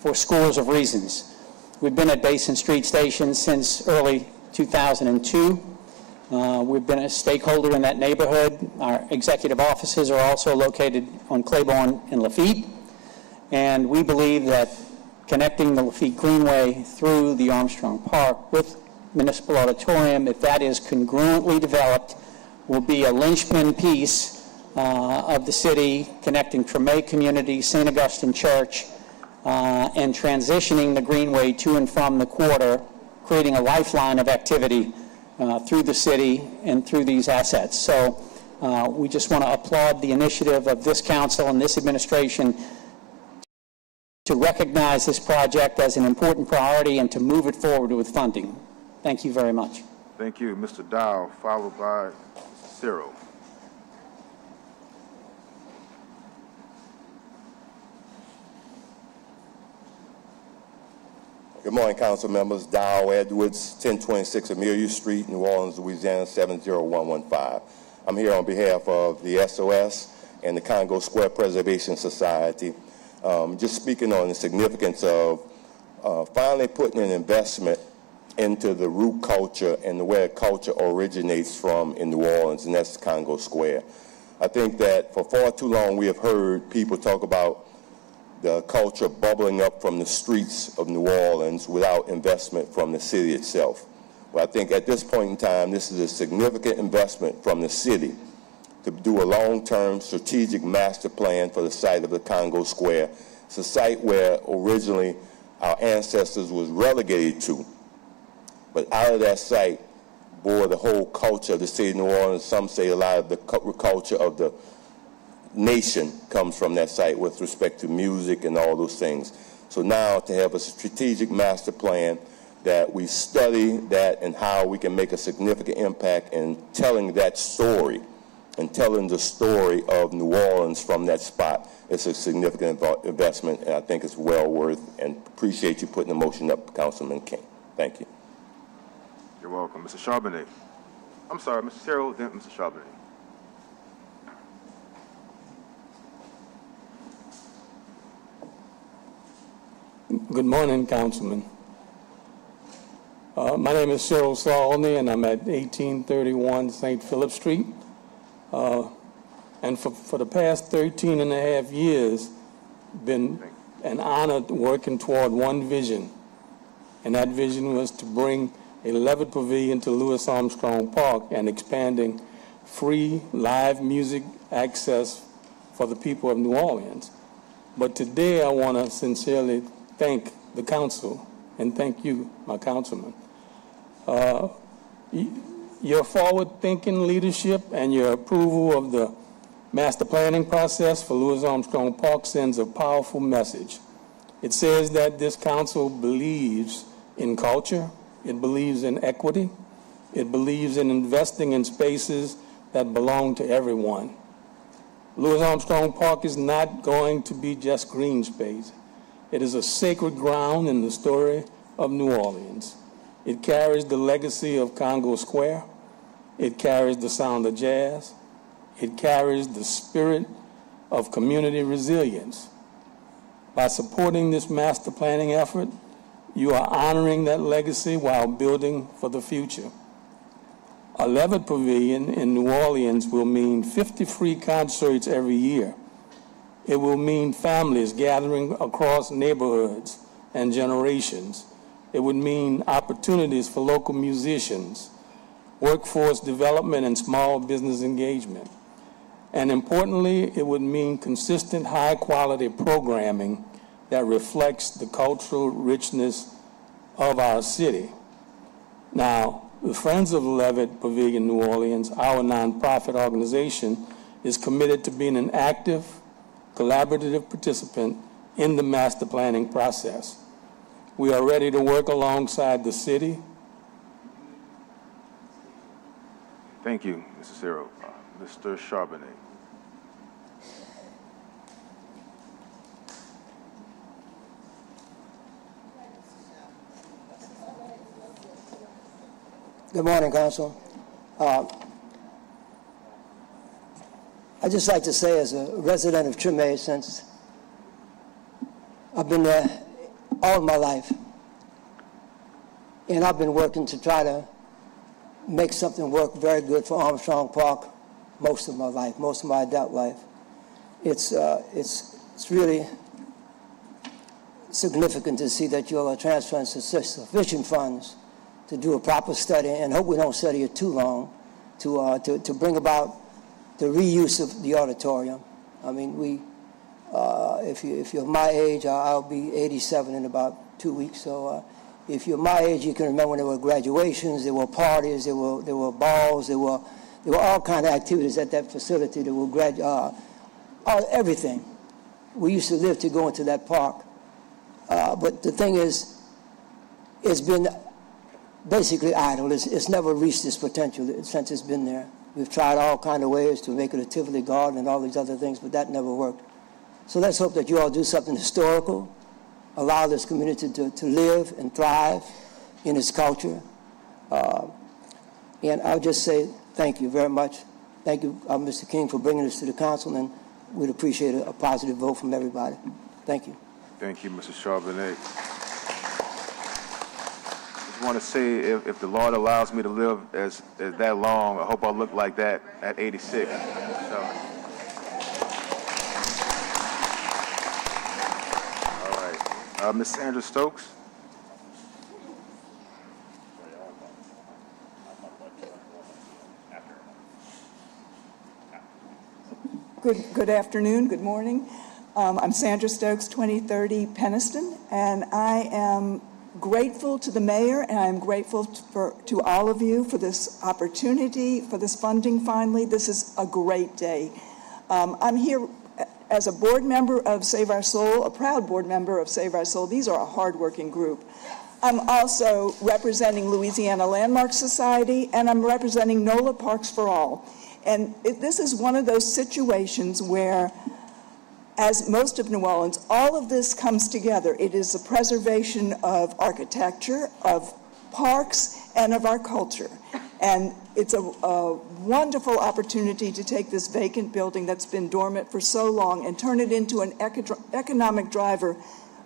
for scores of reasons. We've been at Basin Street Station since early 2002. We've been a stakeholder in that neighborhood. Our executive offices are also located on Claiborne and Lafitte, and we believe that connecting the Lafitte Greenway through the Armstrong Park with Municipal Auditorium, if that is congruently developed, will be a linchpin piece of the city, connecting Treme community, St. Augustine Church, and transitioning the Greenway to and from the quarter, creating a lifeline of activity through the city and through these assets. So we just want to applaud the initiative of this council and this administration to recognize this project as an important priority and to move it forward with funding. Thank you very much. Thank you. Mr. Dow, followed by Cyril. Good morning, council members. Dow Edwards, 1026 Amelia Street, New Orleans, Louisiana, 70115. I'm here on behalf of the SOS and the Congo Square Preservation Society, just speaking on the significance of finally putting an investment into the root culture and the where culture originates from in New Orleans, and that's Congo Square. I think that for far too long we have heard people talk about the culture bubbling up from the streets of New Orleans without investment from the city itself. Well, I think at this point in time, this is a significant investment from the city to do a long-term strategic master plan for the site of the Congo Square. It's a site where originally our ancestors was relegated to. But out of that site bore the whole culture of the city of New Orleans. Some say a lot of the culture of the nation comes from that site with respect to music and all those things. So now to have a strategic master plan that we study that and how we can make a significant impact in telling that story and telling the story of New Orleans from that spot, it's a significant investment, and I think it's well worth, and appreciate you putting the motion up, Councilman King. Thank you. You're welcome. Mr. Charbonnet. I'm sorry, Mr. Terrell, then Mr. Charbonnet. Good morning, Councilman. My name is Cyril Saulney, and I'm at 1831 St. Philip Street. And for the past 13 and a half years, been an honor working toward one vision. And that vision was to bring a Levitt Pavilion to Louis Armstrong Park and expanding free live music access for the people of New Orleans. But today I want to sincerely thank the council and thank you, my councilman. Your forward-thinking leadership and your approval of the master planning process for Louis Armstrong Park sends a powerful message. It says that this council believes in culture, it believes in equity, it believes in investing in spaces that belong to everyone. Louis Armstrong Park is not going to be just green space. It is a sacred ground in the story of New Orleans. It carries the legacy of Congo Square. It carries the sound of jazz. It carries the spirit of community resilience. By supporting this master planning effort, you are honoring that legacy while building for the future. A Levitt Pavilion in New Orleans will mean 50 free concerts every year. It will mean families gathering across neighborhoods and generations. It would mean opportunities for local musicians, workforce development, and small business engagement. And importantly, it would mean consistent high-quality programming that reflects the cultural richness of our city. Now, the Friends of Levitt Pavilion New Orleans, our nonprofit organization, is committed to being an active, collaborative participant in the master planning process. We are ready to work alongside the city. Thank you, Mr. Cyril. Mr. Charbonnet. Good morning, Council. I'd just like to say, as a resident of Treme, since I've been there all my life, and I've been working to try to make something work very good for Armstrong Park most of my life, most of my adult life. It's really significant to see that you all are transferring sufficient funds to do a proper study, and hope we don't study it too long, to bring about the reuse of the auditorium. I mean, if you're my age, I'll be 87 in about 2 weeks, so if you're my age, you can remember when there were graduations, there were parties, there were balls, there were all kind of activities at that facility. There were everything. We used to live to go into that park. But the thing is, it's been basically idle. It's never reached its potential since it's been there. We've tried all kind of ways to make it a Tivoli garden and all these other things, but that never worked. So let's hope that you all do something historical, allow this community to live and thrive in its culture. And I'll just say thank you very much. Thank you, Mr. King, for bringing this to the council, and we'd appreciate a positive vote from everybody. Thank you. Thank you, Mr. Charbonnet. just want to say, if the Lord allows me to live as that long, I hope I look like that at 86. So. All right. Ms. Sandra Stokes. Good afternoon, good morning. I'm Sandra Stokes, 2030 Peniston, and I am grateful to the mayor, and I'm grateful to all of you for this opportunity, for this funding finally. This is a great day. I'm here as a board member of Save Our Soul, a proud board member of Save Our Soul. These are a hardworking group. I'm also representing Louisiana Landmark Society, and I'm representing NOLA Parks for All. And this is one of those situations where, as most of New Orleans, all of this comes together. It is the preservation of architecture, of parks, and of our culture. And it's a wonderful opportunity to take this vacant building that's been dormant for so long and turn it into an economic driver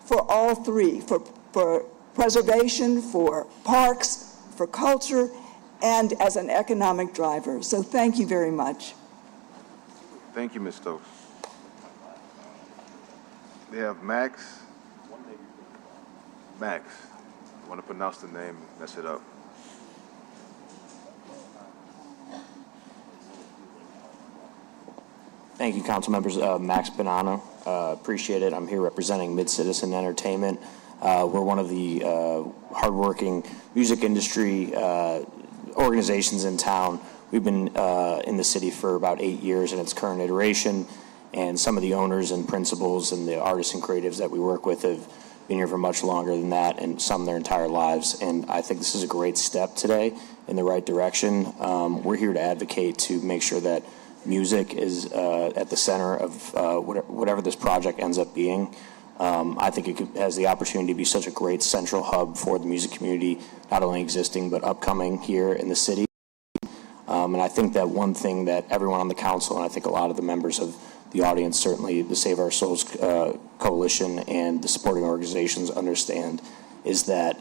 for all three, for preservation, for parks, for culture, and as an economic driver. So thank you very much. Thank you, Ms. Stokes. We have Max. Max. I want to pronounce the name, mess it up. Thank you, council members. Max Bonanno. Appreciate it. I'm here representing Mid-Citizen Entertainment. We're one of the hardworking music industry organizations in town. We've been in the city for about 8 years in its current iteration, and some of the owners and principals and the artists and creatives that we work with have been here for much longer than that, and some their entire lives. And I think this is a great step today in the right direction. We're here to advocate to make sure that music is at the center of whatever this project ends up being. I think it has the opportunity to be such a great central hub for the music community, not only existing but upcoming here in the city. And I think that one thing that everyone on the council, and I think a lot of the members of the audience, certainly the Save Our Souls Coalition and the supporting organizations understand, is that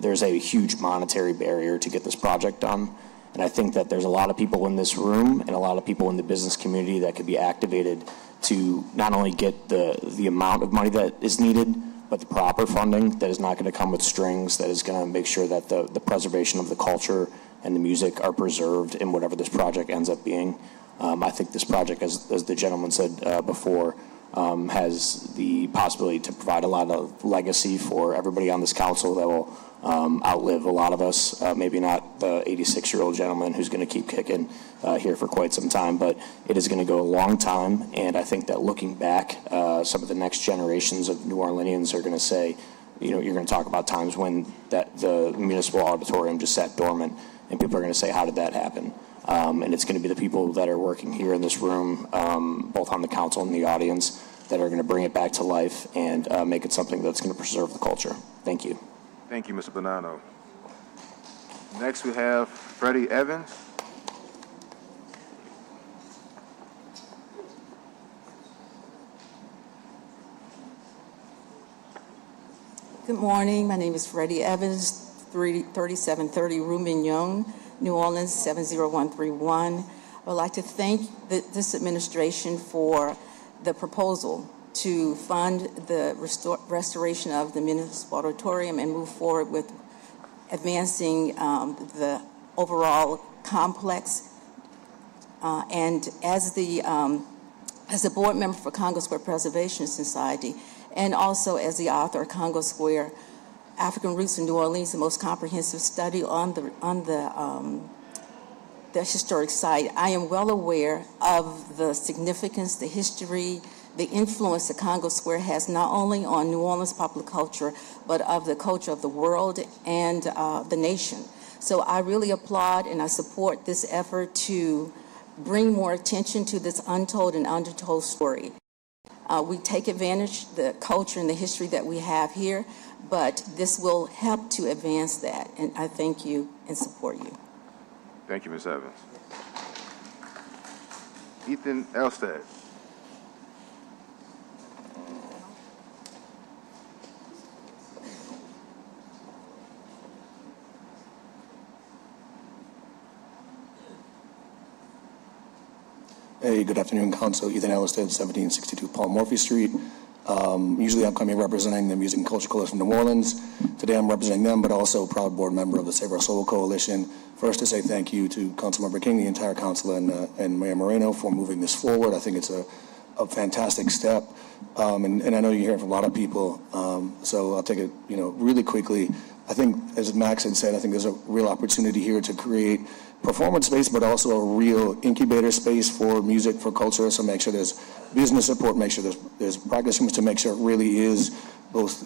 there's a huge monetary barrier to get this project done. And I think that there's a lot of people in this room and a lot of people in the business community that could be activated to not only get the amount of money that is needed, but the proper funding that is not going to come with strings, that is going to make sure that the preservation of the culture and the music are preserved in whatever this project ends up being. I think this project, as the gentleman said before, has the possibility to provide a lot of legacy for everybody on this council that will outlive a lot of us, maybe not the 86-year-old gentleman who's going to keep kicking here for quite some time, but it is going to go a long time. And I think that looking back, some of the next generations of New Orleanians are going to say, you know, you're going to talk about times when the municipal auditorium just sat dormant, and people are going to say, how did that happen? And it's going to be the people that are working here in this room, both on the council and the audience, that are going to bring it back to life and make it something that's going to preserve the culture. Thank you. Thank you, Mr. Bonanno. Next, we have Freddie Evans. Good morning. My name is Freddie Evans, 3730 Rue Mignon, New Orleans, 70131. I would like to thank this administration for the proposal to fund the restoration of the municipal auditorium and move forward with advancing the overall complex. And as the board member for Congo Square Preservation Society, and also as the author of Congo Square, African Roots in New Orleans, the most comprehensive study on the historic site, I am well aware of the significance, the history, the influence that Congo Square has not only on New Orleans popular culture, but of the culture of the world and the nation. So I really applaud and I support this effort to bring more attention to this untold and undertold story. We take advantage of the culture and the history that we have here, but this will help to advance that, and I thank you and support you. Thank you, Ms. Evans. Ethan Elstad. Hey, good afternoon, Council. Ethan Elliston, 1762 Paul Morphy Street. Usually I'm coming representing the Music and Culture Coalition of New Orleans. Today I'm representing them, but also a proud board member of the Save Our Soul Coalition. First to say thank you to Councilmember King, the entire council, and Mayor Moreno for moving this forward. I think it's a fantastic step. And I know you're hearing from a lot of people, so I'll take it really quickly. I think, as Max had said, I think there's a real opportunity here to create performance space, but also a real incubator space for music, for culture. So make sure there's business support, make sure there's practice rooms to make sure it really is both,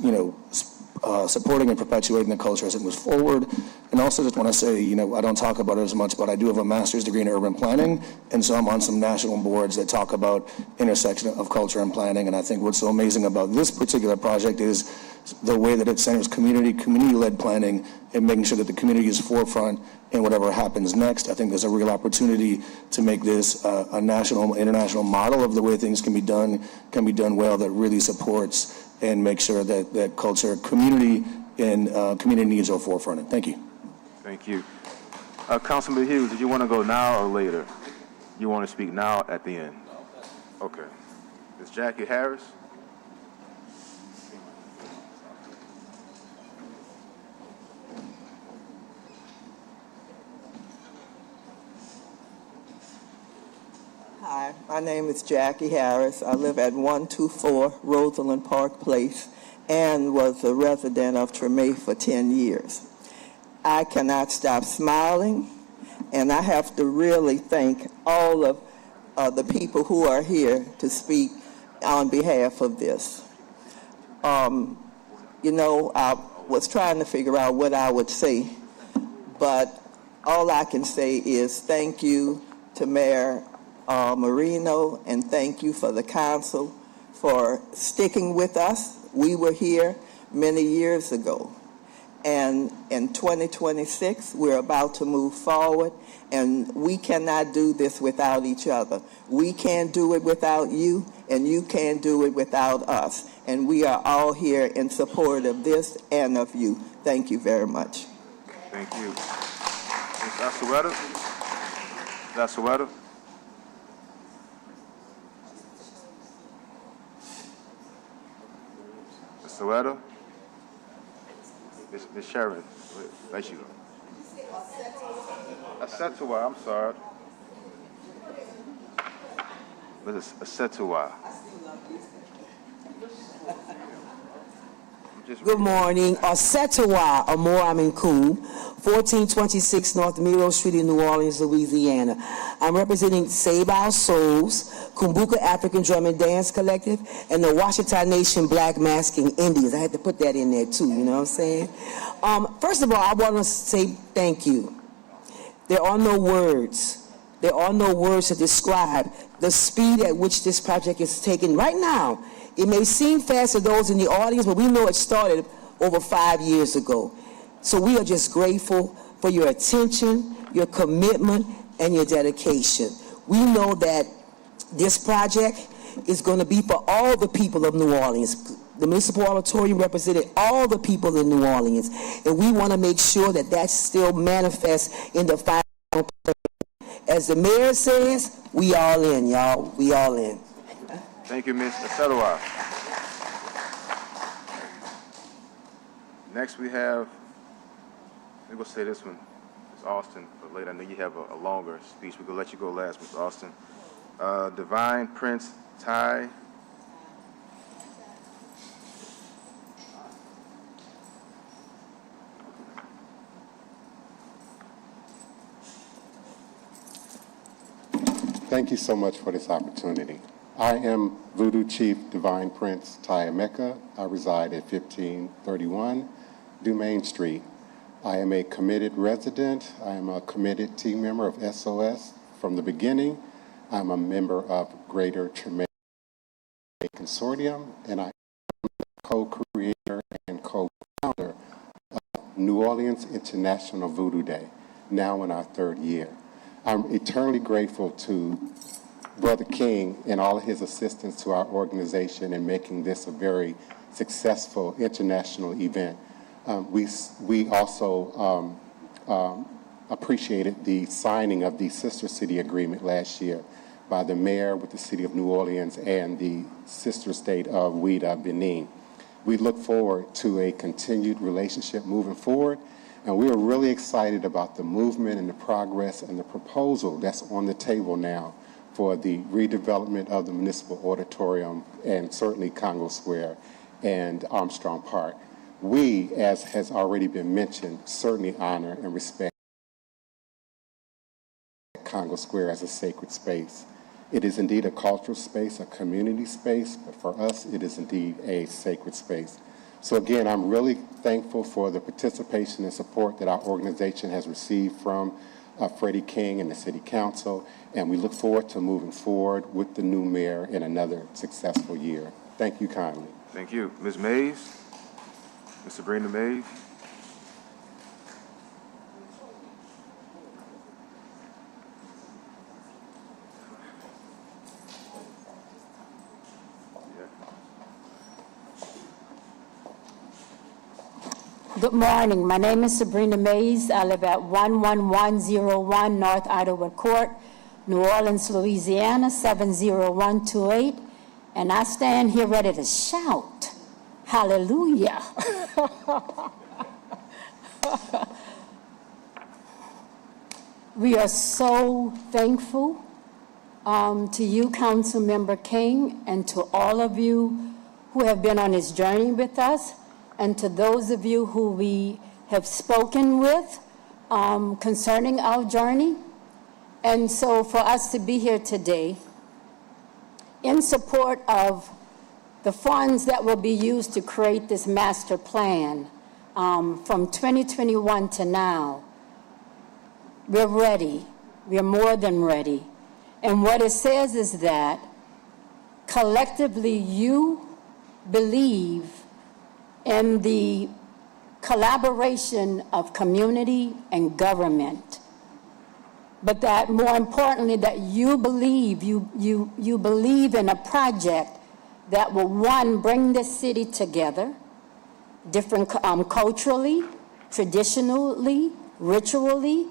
supporting and perpetuating the culture as it moves forward. And also just want to say, I don't talk about it as much, but I do have a master's degree in urban planning. And so I'm on some national boards that talk about intersection of culture and planning. And I think what's so amazing about this particular project is the way that it centers community-led planning and making sure that the community is forefront in whatever happens next. I think there's a real opportunity to make this a national, international model of the way things can be done well, that really supports and make sure that culture, community, and community needs are forefronted. Thank you. Thank you. Councilman Hughes, did you want to go now or later? You want to speak now at the end? Okay. Ms. Jackie Harris? Hi, my name is Jackie Harris. I live at 124 Rosalind Park Place and was a resident of Tremay for 10 years. I cannot stop smiling, and I have to really thank all of the people who are here to speak on behalf of this. I was trying to figure out what I would say, but all I can say is thank you to Mayor Moreno, and thank you for the council for sticking with us. We were here many years ago, and in 2026 we're about to move forward, and we cannot do this without each other. We can't do it without you, and you can't do it without us, and we are all here in support of this and of you. Thank you very much. Thank you. Ms. Asueta? Asueta? Soweto? Ms. Sharon, there you go. Asetuwa, I'm sorry. What is Asetuwa? Good morning. Asetuwa Amor-Aminkum, 1426 North Miro Street in New Orleans, Louisiana. I'm representing Save Our Souls, Kumbuka African Drum and Dance Collective, and the Washita Nation Black Masking Indians. I had to put that in there too, you know what I'm saying? First of all, I want to say thank you. There are no words. There are no words to describe the speed at which this project is taken right now. It may seem fast to those in the audience, but we know it started over 5 years ago. So we are just grateful for your attention, your commitment, and your dedication. We know that this project is going to be for all the people of New Orleans. The Municipal Auditorium represented all the people in New Orleans, and we want to make sure that that still manifests in the final plan. As the mayor says, we all in, y'all. We all in. Thank you, Ms. Asetuwa. Next we have, we're going to say this one, Ms. Austin, for later. I know you have a longer speech. We're going to let you go last, Ms. Austin. Divine Prince Ty. Thank you so much for this opportunity. I am Voodoo Chief Divine Prince Ty Emeka. I reside at 1531 Dumaine Street. I am a committed resident. I am a committed team member of SOS from the beginning. I'm a member of Greater Tremay Consortium, and I am the co-creator and co-founder of New Orleans International Voodoo Day, now in our 3rd year. I'm eternally grateful to Brother King and all of his assistants to our organization in making this a very successful international event. We also appreciated the signing of the Sister City Agreement last year by the mayor with the city of New Orleans and the sister state of Ouida, Benin. We look forward to a continued relationship moving forward, and we are really excited about the movement and the progress and the proposal that's on the table now for the redevelopment of the municipal auditorium and certainly Congo Square and Armstrong Park. We, as has already been mentioned, certainly honor and respect Congo Square as a sacred space. It is indeed a cultural space, a community space, but for us, it is indeed a sacred space. So again, I'm really thankful for the participation and support that our organization has received from Freddie King and the City Council, and we look forward to moving forward with the new mayor in another successful year. Thank you kindly. Thank you. Ms. Mays? Ms. Sabrina Mays? Good morning. My name is Sabrina Mays. I live at 11101 North Idlewood Court, New Orleans, Louisiana, 70128. And I stand here ready to shout, hallelujah. We are so thankful to you, Councilmember King, and to all of you who have been on this journey with us, and to those of you who we have spoken with concerning our journey. And so for us to be here today in support of the funds that will be used to create this master plan from 2021 to now, we're ready. We're more than ready. And what it says is that collectively you believe in the collaboration of community and government, but that more importantly that you believe in a project that will, one, bring this city together, different culturally, traditionally, ritually,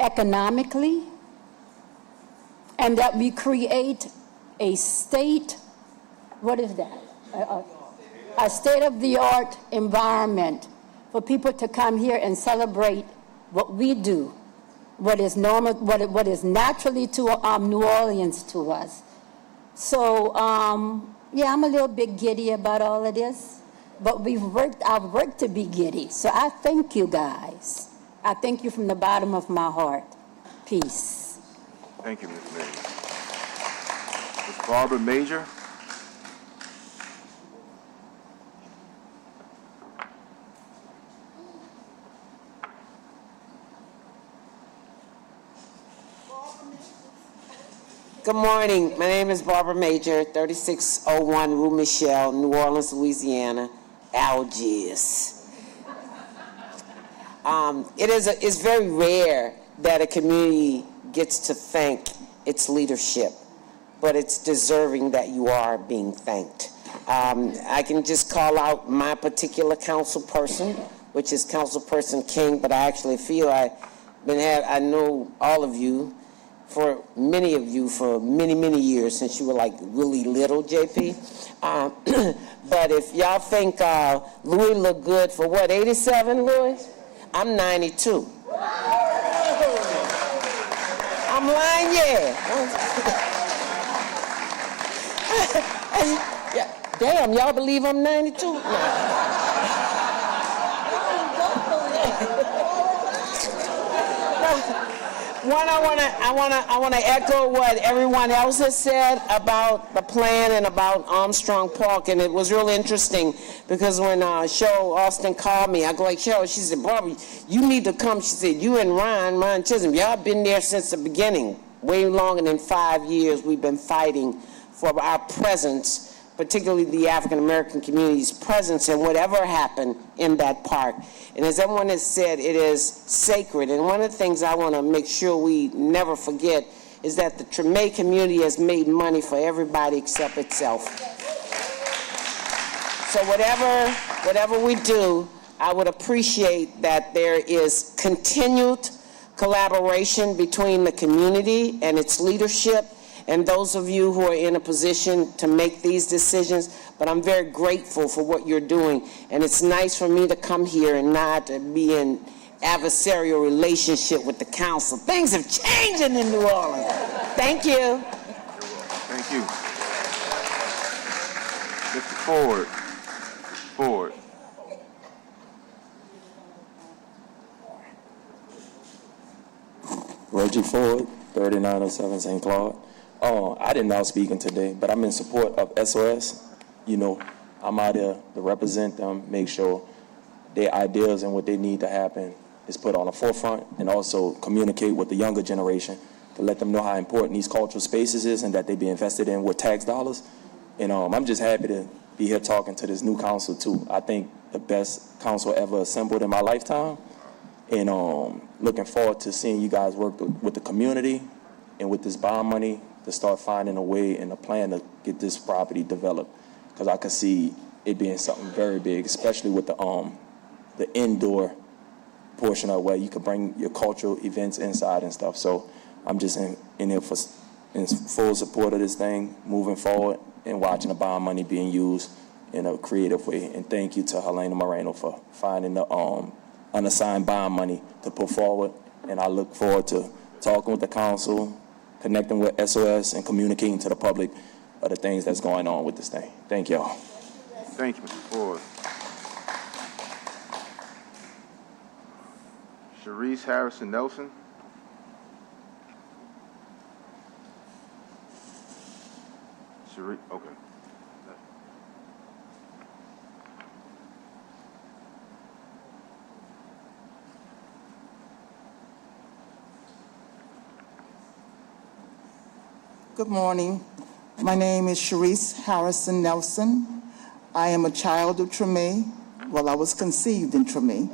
economically, and that we create a state, what is that? A state-of-the-art environment for people to come here and celebrate what we do, what is normal, what is naturally to New Orleans to us. So, yeah, I'm a little bit giddy about all of this, but I've worked to be giddy. So I thank you guys. I thank you from the bottom of my heart. Peace. Thank you, Ms. Mays. Ms. Barbara Major? Good morning. My name is Barbara Major, 3601 Rue Michelle, New Orleans, Louisiana, Algiers. It's very rare that a community gets to thank its leadership, but it's deserving that you are being thanked. I can just call out my particular council person, which is Councilperson King, but I actually feel I know all of you, for many of you for many, many years, since you were like really little, JP. But if y'all think Louis looked good for what, 87, Louis? I'm 92. I'm lying, yeah. Damn, y'all believe I'm 92? No. One, I want to echo what everyone else has said about the plan and about Armstrong Park, and it was really interesting because when Cheryl Austin called me, I go like, Cheryl, she said, Barbara, you need to come. She said, you and Ryan Chisholm, y'all been there since the beginning, way longer than 5 years. We've been fighting for our presence, particularly the African American community's presence in whatever happened in that park. And as everyone has said, it is sacred. And one of the things I want to make sure we never forget is that the Treme community has made money for everybody except itself. So whatever we do, I would appreciate that there is continued collaboration between the community and its leadership, and those of you who are in a position to make these decisions, but I'm very grateful for what you're doing. And it's nice for me to come here and not be in adversarial relationship with the council. Things have changed in New Orleans. Thank you. Thank you. Mr. Ford. Ford. Reggie Ford, 3907 St. Claude. I didn't know I was speaking today, but I'm in support of SOS. You know, I'm out there to represent them, make sure their ideas and what they need to happen is put on the forefront, and also communicate with the younger generation to let them know how important these cultural spaces is and that they be invested in with tax dollars. And I'm just happy to be here talking to this new council too. I think the best council ever assembled in my lifetime. And looking forward to seeing you guys work with the community and with this bond money to start finding a way and a plan to get this property developed. Because I could see it being something very big, especially with the indoor portion of where you could bring your cultural events inside and stuff. So I'm just in here in full support of this thing, moving forward and watching the bond money being used in a creative way. And thank you to Helena Moreno for finding the unassigned bond money to put forward. And I look forward to talking with the council, connecting with SOS, and communicating to the public of the things that's going on with this thing. Thank y'all. Thank you, Mr. Ford. Sharice Harrison Nelson. Okay. Good morning. My name is Sharice Harrison Nelson. I am a child of Treme. Well, I was conceived in Treme,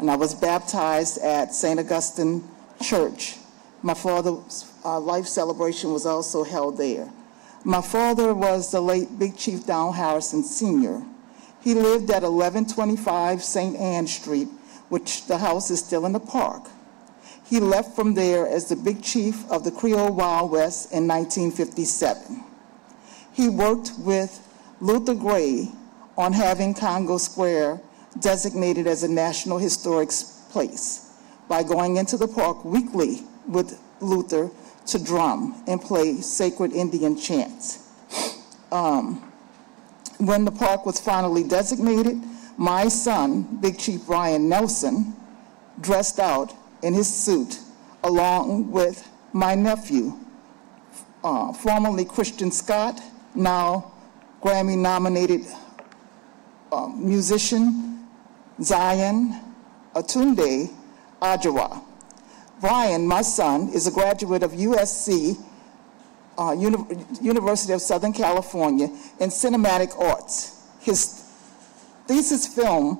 and I was baptized at St. Augustine Church. My father's life celebration was also held there. My father was the late Big Chief Down Harrison Sr. He lived at 1125 St. Anne Street, which the house is still in the park. He left from there as the Big Chief of the Creole Wild West in 1957. He worked with Luther Gray on having Congo Square designated as a National Historic Place by going into the park weekly with Luther to drum and play sacred Indian chants. When the park was finally designated, my son, Big Chief Brian Nelson, dressed out in his suit along with my nephew, formerly Christian Scott, now Grammy-nominated musician Zion Atunde Ajawa. Brian, my son, is a graduate of USC, University of Southern California, in cinematic arts. His thesis film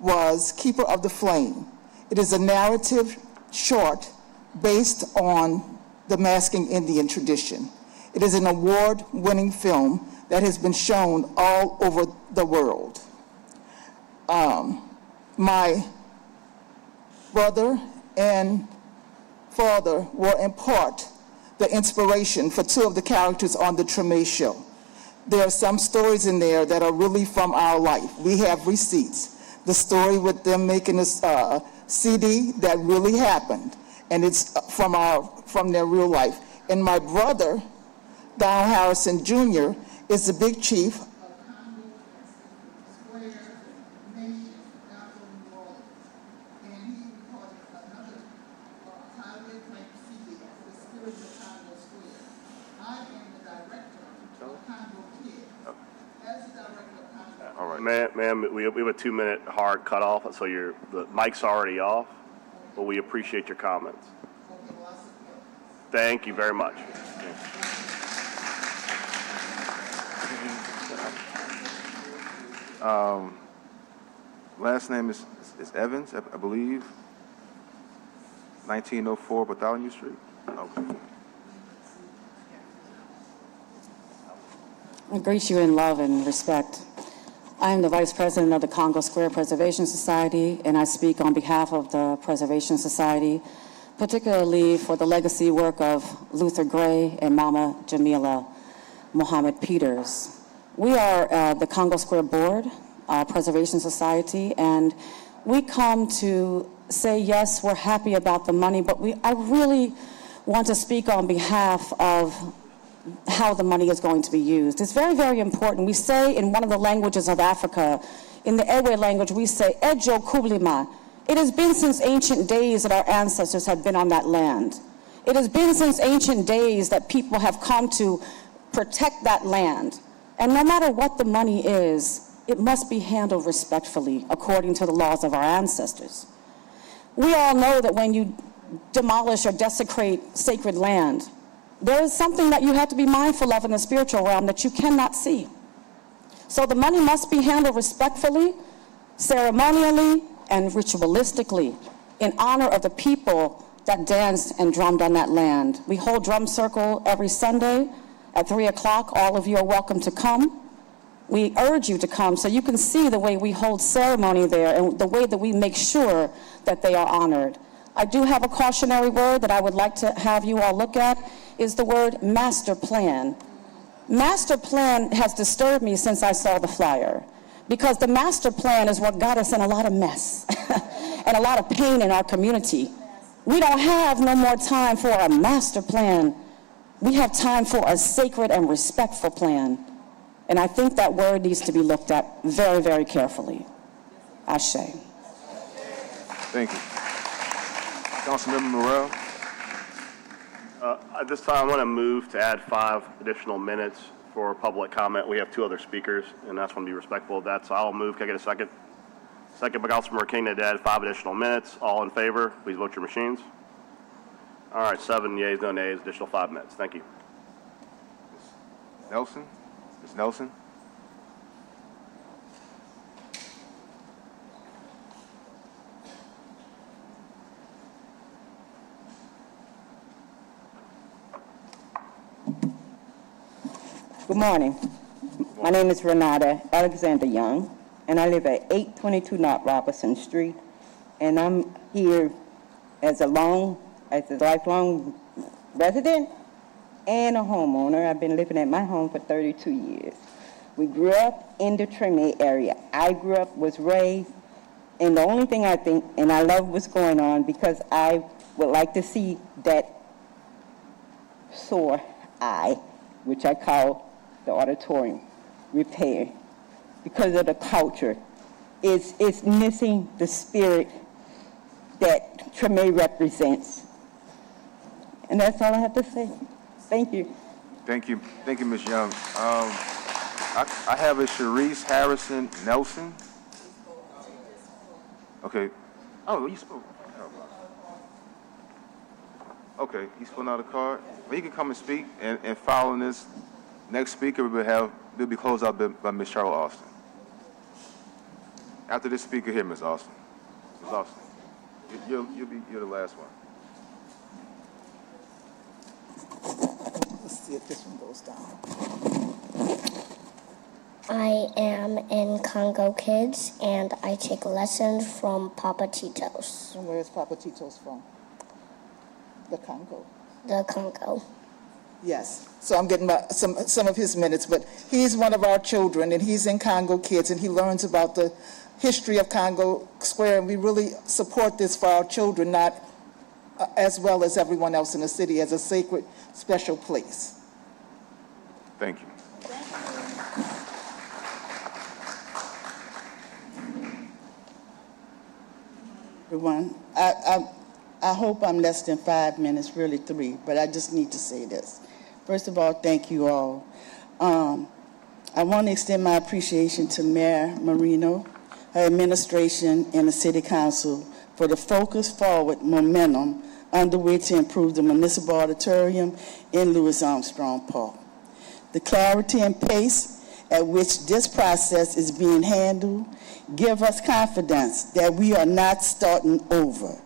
was Keeper of the Flame. It is a narrative short based on the masking Indian tradition. It is an award-winning film that has been shown all over the world. My brother and father were in part the inspiration for two of the characters on the Treme show. There are some stories in there that are really from our life. We have receipts. The story with them making a CD that really happened, and it's from their real life. And my brother, Don Harrison Jr., is the Big Chief Ma'am, we have a 2-minute hard cutoff, so the mic's already off, but we appreciate your comments. Thank you very much. Last name is Evans, I believe. 1904 Bartholomew Street. Okay. I greet you in love and respect. I am the Vice President of the Congo Square Preservation Society, and I speak on behalf of the Preservation Society. particularly for the legacy work of Luther Gray and Mama Jamila Mohammed Peters. We are the Congo Square Board Preservation Society, and we come to say, yes, we're happy about the money, but I really want to speak on behalf of how the money is going to be used. It's very, very important. We say in one of the languages of Africa, in the Ewe language, we say, Ejo Kublima. It has been since ancient days that our ancestors have been on that land. It has been since ancient days that people have come to protect that land. And no matter what the money is, it must be handled respectfully according to the laws of our ancestors. We all know that when you demolish or desecrate sacred land, there is something that you have to be mindful of in the spiritual realm that you cannot see. So the money must be handled respectfully, ceremonially, and ritualistically in honor of the people that danced and drummed on that land. We hold drum circle every Sunday at 3 o'clock. All of you are welcome to come. We urge you to come so you can see the way we hold ceremony there and the way that we make sure that they are honored. I do have a cautionary word that I would like to have you all look at, is the word master plan. Master plan has disturbed me since I saw the flyer, because the master plan is what got us in a lot of mess and a lot of pain in our community. We don't have no more time for a master plan. We have time for a sacred and respectful plan. And I think that word needs to be looked at very, very carefully. Ashe. Thank you. Councilmember Morrell. At this time, I want to move to add 5 additional minutes for public comment. We have 2 other speakers, and I just want to be respectful of that, so I'll move. Can I get a second? Second by Councilmember King to add 5 additional minutes. All in favor, please vote your machines. All right, 7 yeas, no nays, additional 5 minutes. Thank you. Nelson? Ms. Nelson? Good morning. My name is Renata Alexander Young, and I live at 822 North Robertson Street, and I'm here as a lifelong resident and a homeowner. I've been living at my home for 32 years. We grew up in the Treme area. I grew up, was raised, and the only thing I think, and I love what's going on, because I would like to see that sore eye, which I call the auditorium, repair, because of the culture. It's missing the spirit that Treme represents. And that's all I have to say. Thank you. Thank you. Thank you, Ms. Young. I have a Sharice Harrison Nelson. Okay. Oh, you spoke. Okay, he's filling out a card. Well, you can come and speak, and following this next speaker, we'll be closed out by Ms. Charlotte Austin. After this speaker here, Ms. Austin. Ms. Austin, you're the last one. Let's see if this one goes down. I am in Congo Kids, and I take lessons from Papa Tito's. And where is Papa Tito's from? The Congo. The Congo. Yes. So I'm getting some of his minutes, but he's one of our children, and he's in Congo Kids, and he learns about the history of Congo Square, and we really support this for our children, not as well as everyone else in the city, as a sacred, special place. Thank you. Everyone, I hope I'm less than 5 minutes, really 3, but I just need to say this. First of all, thank you all. I want to extend my appreciation to Mayor Marino, her administration, and the City Council for the focused forward momentum underway to improve the municipal auditorium in Louis Armstrong Park. The clarity and pace at which this process is being handled give us confidence that we are not starting over,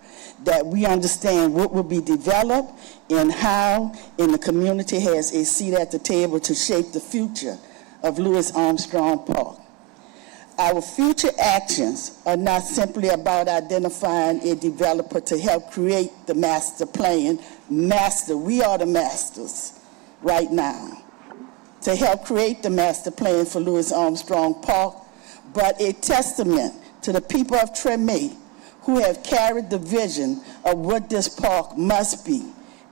that we understand what will be developed and how, and the community has a seat at the table to shape the future of Louis Armstrong Park. Our future actions are not simply about identifying a developer to help create the master plan. We are the masters right now to help create the master plan for Louis Armstrong Park, but a testament to the people of Treme who have carried the vision of what this park must be: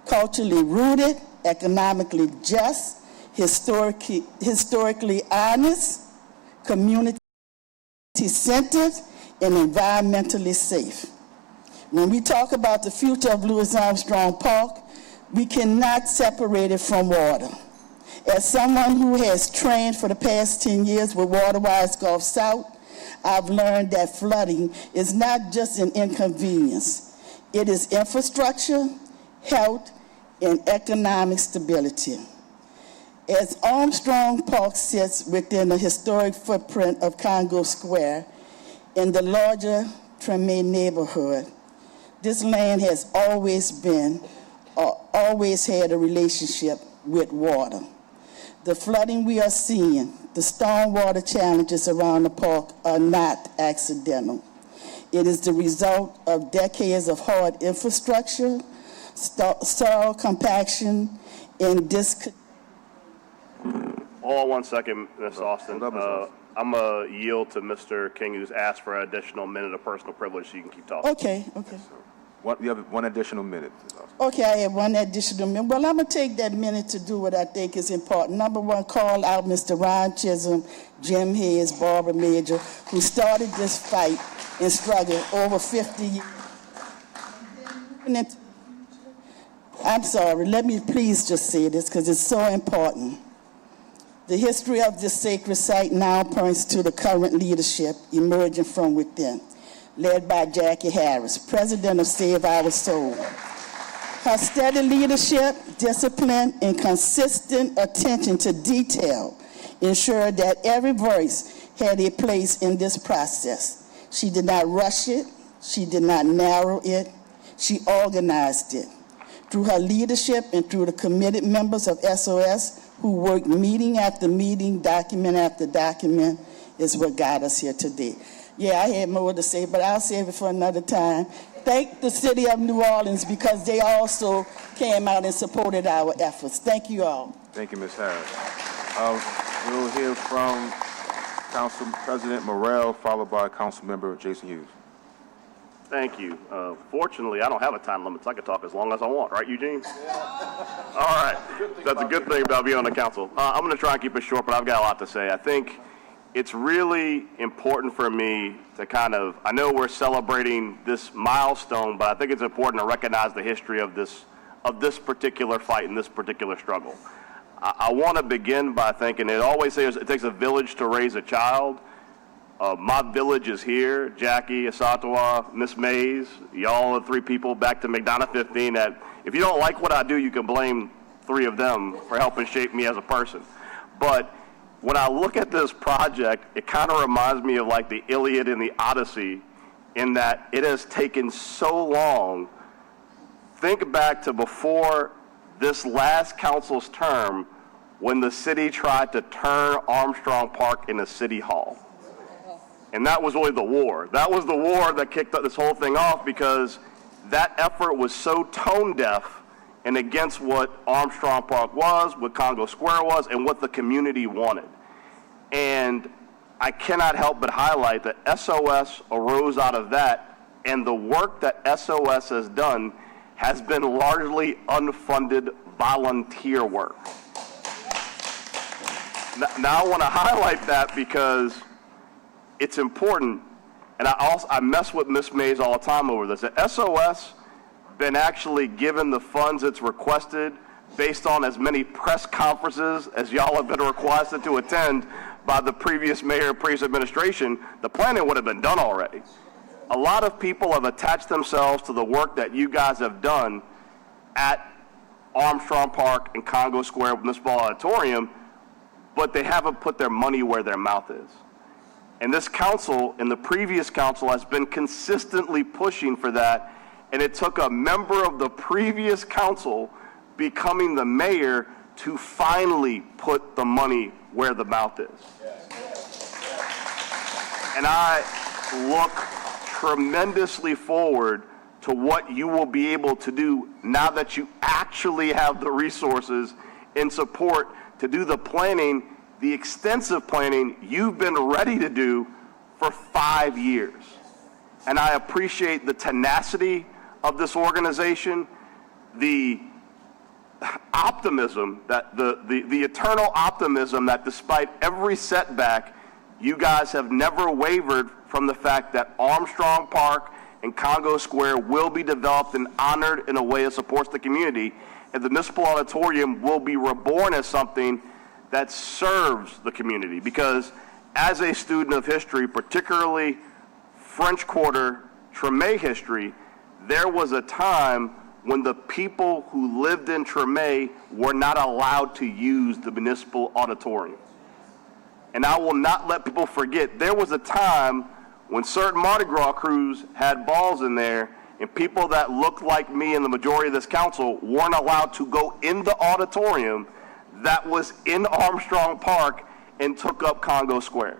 culturally rooted, economically just, historically honest, community-centered, and environmentally safe. When we talk about the future of Louis Armstrong Park, we cannot separate it from water. As someone who has trained for the past 10 years with Waterwise Gulf South, I've learned that flooding is not just an inconvenience. It is infrastructure, health, and economic stability. As Armstrong Park sits within the historic footprint of Congo Square in the larger Treme neighborhood, this land has always had a relationship with water. The flooding we are seeing, the stormwater challenges around the park are not accidental. It is the result of decades of hard infrastructure, soil compaction, and Hold on 1 second, Ms. Austin. I'm going to yield to Mr. King, who's asked for an additional minute of personal privilege, so you can keep talking. Okay. You have 1 additional minute. Okay, I have 1 additional minute. Well, I'm going to take that minute to do what I think is important. Number one, call out Mr. Ron Chisholm, Jim Hayes, Barbara Major, who started this fight and struggle over 50 years. I'm sorry, let me please just say this because it's so important. The history of this sacred site now points to the current leadership emerging from within, led by Jackie Harris, president of Save Our Soul. Her steady leadership, discipline, and consistent attention to detail ensured that every voice had a place in this process. She did not rush it. She did not narrow it. She organized it. Through her leadership and through the committed members of SOS who worked meeting after meeting, document after document, is what got us here today. Yeah, I had more to say, but I'll save it for another time. Thank the city of New Orleans because they also came out and supported our efforts. Thank you all. Thank you, Ms. Harris. We'll hear from Council President Morrell, followed by Council Member Jason Hughes. Thank you. Fortunately, I don't have a time limit, so I can talk as long as I want. Right, Eugene? All right. That's a good thing about being on the council. I'm going to try and keep it short, but I've got a lot to say. I think it's really important for me to I know we're celebrating this milestone, but I think it's important to recognize the history of this particular fight and this particular struggle. I want to begin by thinking, it always says it takes a village to raise a child. My village is here. Jackie, Asatawa, Miss Mays, y'all are 3 people back to McDonough 15 that if you don't like what I do, you can blame 3 of them for helping shape me as a person. But when I look at this project, it kind of reminds me of like the Iliad and the Odyssey in that it has taken so long. Think back to before this last council's term when the city tried to turn Armstrong Park into City Hall. And that was really the war. That was the war that kicked this whole thing off because that effort was so tone deaf and against what Armstrong Park was, what Congo Square was, and what the community wanted. And I cannot help but highlight that SOS arose out of that, and the work that SOS has done has been largely unfunded volunteer work. Now I want to highlight that because it's important, and I mess with Ms. Mays all the time over this. That SOS been actually given the funds it's requested based on as many press conferences as y'all have been requested to attend by the previous mayor and previous administration. The planning would have been done already. A lot of people have attached themselves to the work that you guys have done at Armstrong Park and Congo Square Municipal Auditorium, but they haven't put their money where their mouth is. And this council and the previous council has been consistently pushing for that, and it took a member of the previous council becoming the mayor to finally put the money where the mouth is. And I look tremendously forward to what you will be able to do now that you actually have the resources and support to do the planning, the extensive planning you've been ready to do for 5 years. And I appreciate the tenacity of this organization, the optimism, that the eternal optimism that despite every setback, you guys have never wavered from the fact that Armstrong Park and Congo Square will be developed and honored in a way that supports the community, and the municipal auditorium will be reborn as something that serves the community. Because as a student of history, particularly French Quarter Treme history, there was a time when the people who lived in Treme were not allowed to use the municipal auditorium. And I will not let people forget, there was a time when certain Mardi Gras crews had balls in there, and people that looked like me and the majority of this council weren't allowed to go in the auditorium that was in Armstrong Park and took up Congo Square.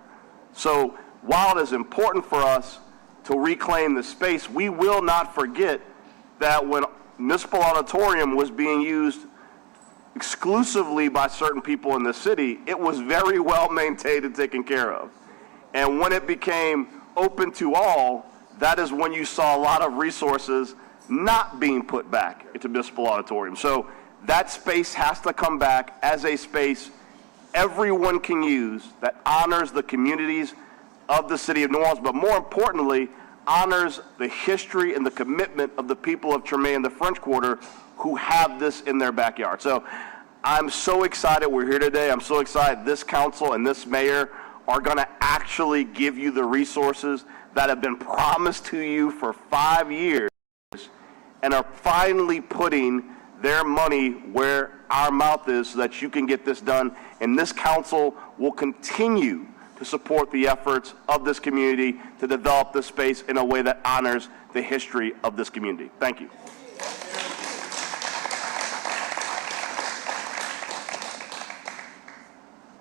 So while it is important for us to reclaim the space, we will not forget that when municipal auditorium was being used exclusively by certain people in the city, it was very well maintained and taken care of. And when it became open to all, that is when you saw a lot of resources not being put back into municipal auditorium. So that space has to come back as a space everyone can use that honors the communities of the city of New Orleans, but more importantly, honors the history and the commitment of the people of Treme and the French Quarter who have this in their backyard. So I'm so excited we're here today. I'm so excited this council and this mayor are going to actually give you the resources that have been promised to you for 5 years and are finally putting their money where our mouth is so that you can get this done. And this council will continue to support the efforts of this community to develop this space in a way that honors the history of this community. Thank you.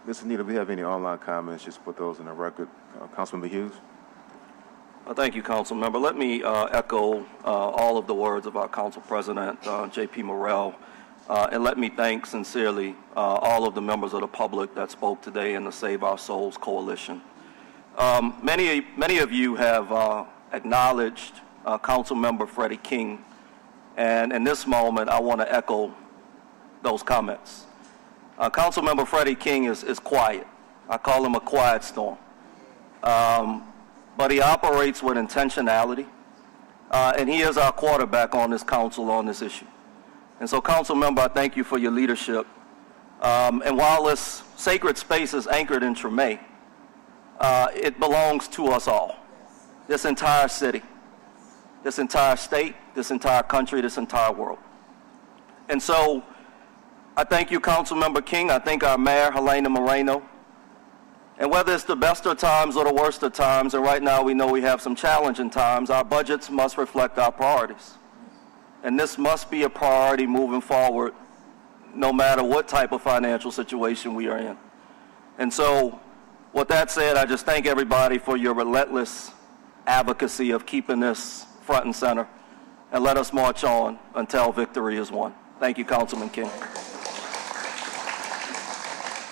Ms. Anita, if we have any online comments, just put those in the record. Councilmember Hughes. Thank you, Council Member. Let me echo all of the words of our Council President, J.P. Morrell, and let me thank sincerely all of the members of the public that spoke today in the Save Our Souls Coalition. Many of you have acknowledged Council Member Freddie King, and in this moment, I want to echo those comments. Council Member Freddie King is quiet. I call him a quiet storm. But he operates with intentionality, and he is our quarterback on this council on this issue. And so, Council Member, I thank you for your leadership. And while this sacred space is anchored in Treme, it belongs to us all, this entire city, this entire state, this entire country, this entire world. And so, I thank you, Council Member King. I thank our Mayor, Helena Moreno. And whether it's the best of times or the worst of times, and right now we know we have some challenging times, our budgets must reflect our priorities. And this must be a priority moving forward, no matter what type of financial situation we are in. And so, with that said, I just thank everybody for your relentless advocacy of keeping this front and center, and let us march on until victory is won. Thank you, Councilman King.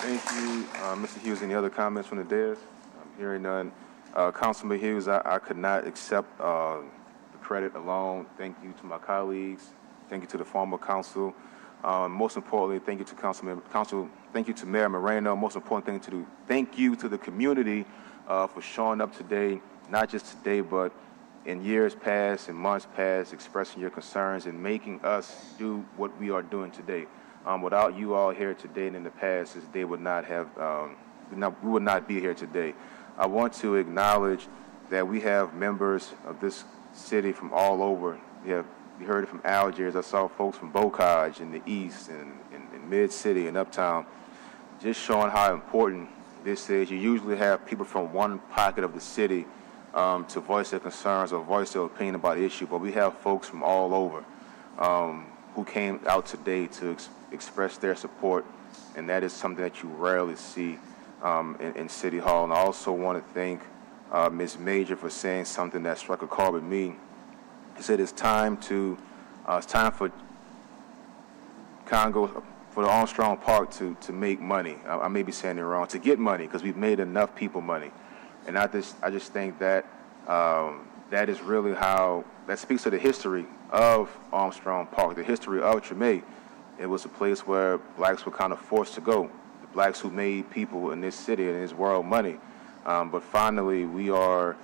Thank you, Mr. Hughes. Any other comments from the dais? I'm hearing none. Councilman Hughes, I could not accept the credit alone. Thank you to my colleagues. Thank you to the former council. Most importantly, thank you to thank you to Mayor Moreno. Most important thing thank you to the community for showing up today, not just today, but in years past and months past, expressing your concerns and making us do what we are doing today. Without you all here today and in the past, this day would not have, we would not be here today. I want to acknowledge that we have members of this city from all over. We heard it from Algiers. I saw folks from Bocage in the east and in mid-city and uptown, just showing how important this is. You usually have people from one pocket of the city to voice their concerns or voice their opinion about the issue, but we have folks from all over who came out today to express their support, and that is something that you rarely see in City Hall. And I also want to thank Ms. Major for saying something that struck a chord with me. He said it's time for Congo, for the Armstrong Park to make money. I may be saying it wrong, to get money, because we've made enough people money. And I just think that that is really how, that speaks to the history of Armstrong Park, the history of Treme. It was a place where blacks were kind of forced to go, the blacks who made people in this city and this world money. But finally, we are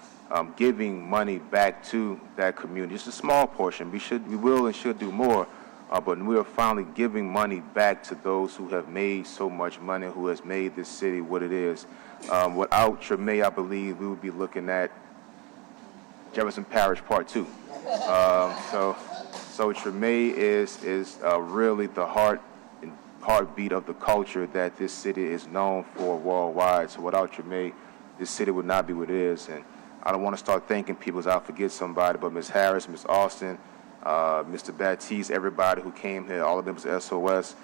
giving money back to that community. It's a small portion. We will and should do more. But we are finally giving money back to those who have made so much money, who has made this city what it is. Without Treme, I believe we would be looking at Jefferson Parish Part 2. So Treme is really the heartbeat of the culture that this city is known for worldwide. So without Treme, this city would not be what it is. And I don't want to start thanking people as I forget somebody, but Ms. Harris, Ms. Austin, Mr. Baptiste, everybody who came here, all the members of SOS,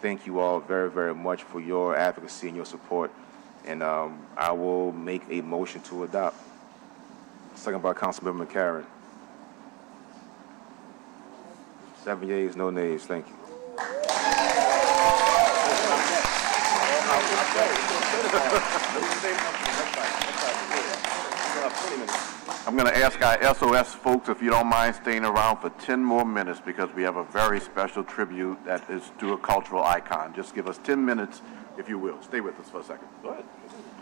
thank you all very, very much for your advocacy and your support. And I will make a motion to adopt. Second by Councilmember McCarron. 7 yeas, no nays. Thank you. I'm going to ask our SOS folks if you don't mind staying around for 10 more minutes, because we have a very special tribute that is to a cultural icon. Just give us 10 minutes, if you will. Stay with us for a second. Go ahead.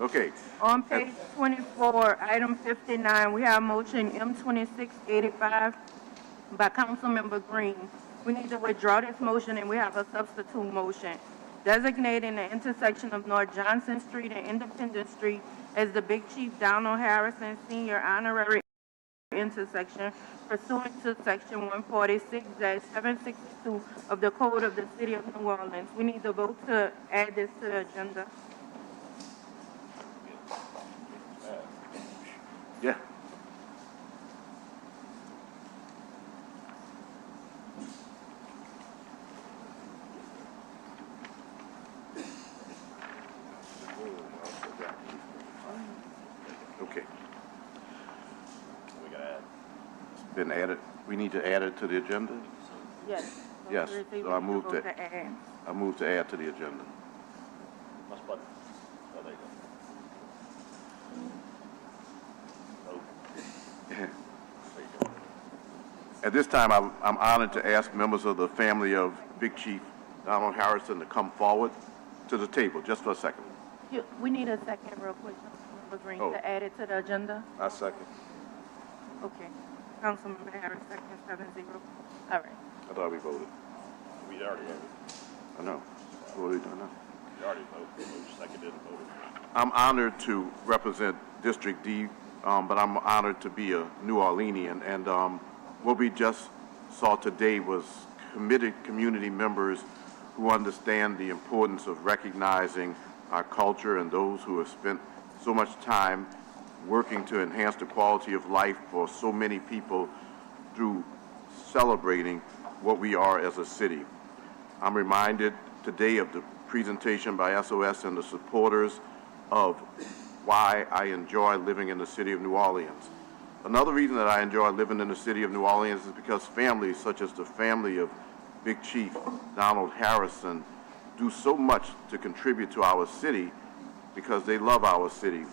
Okay. On page 24, item 59, we have motion M2685 by Councilmember Green. We need to withdraw this motion, and we have a substitute motion designating the intersection of North Johnson Street and Independence Street as the Big Chief Donald Harrison Sr. honorary intersection pursuant to section 146-762 of the Code of the City of New Orleans. We need to vote to add this to the agenda. Yeah. Okay. Been added. We need to add it to the agenda? Yes. Yes. So I move to add to the agenda. At this time, I'm honored to ask members of the family of Big Chief Donald Harrison to come forward to the table, just for a second. We need a second real quick, Councilmember Green, to add it to the agenda. I second. Okay. Councilmember Harris, second, 7-0. All right. I thought we voted. We already voted. I know. What are we doing now? We already voted. Seconded and voted. I'm honored to represent District D, but I'm honored to be a New Orleanian. And what we just saw today was committed community members who understand the importance of recognizing our culture and those who have spent so much time working to enhance the quality of life for so many people through celebrating what we are as a city. I'm reminded today of the presentation by SOS and the supporters of why I enjoy living in the city of New Orleans. Another reason that I enjoy living in the city of New Orleans is because families such as the family of Big Chief Donald Harrison do so much to contribute to our city because they love our city.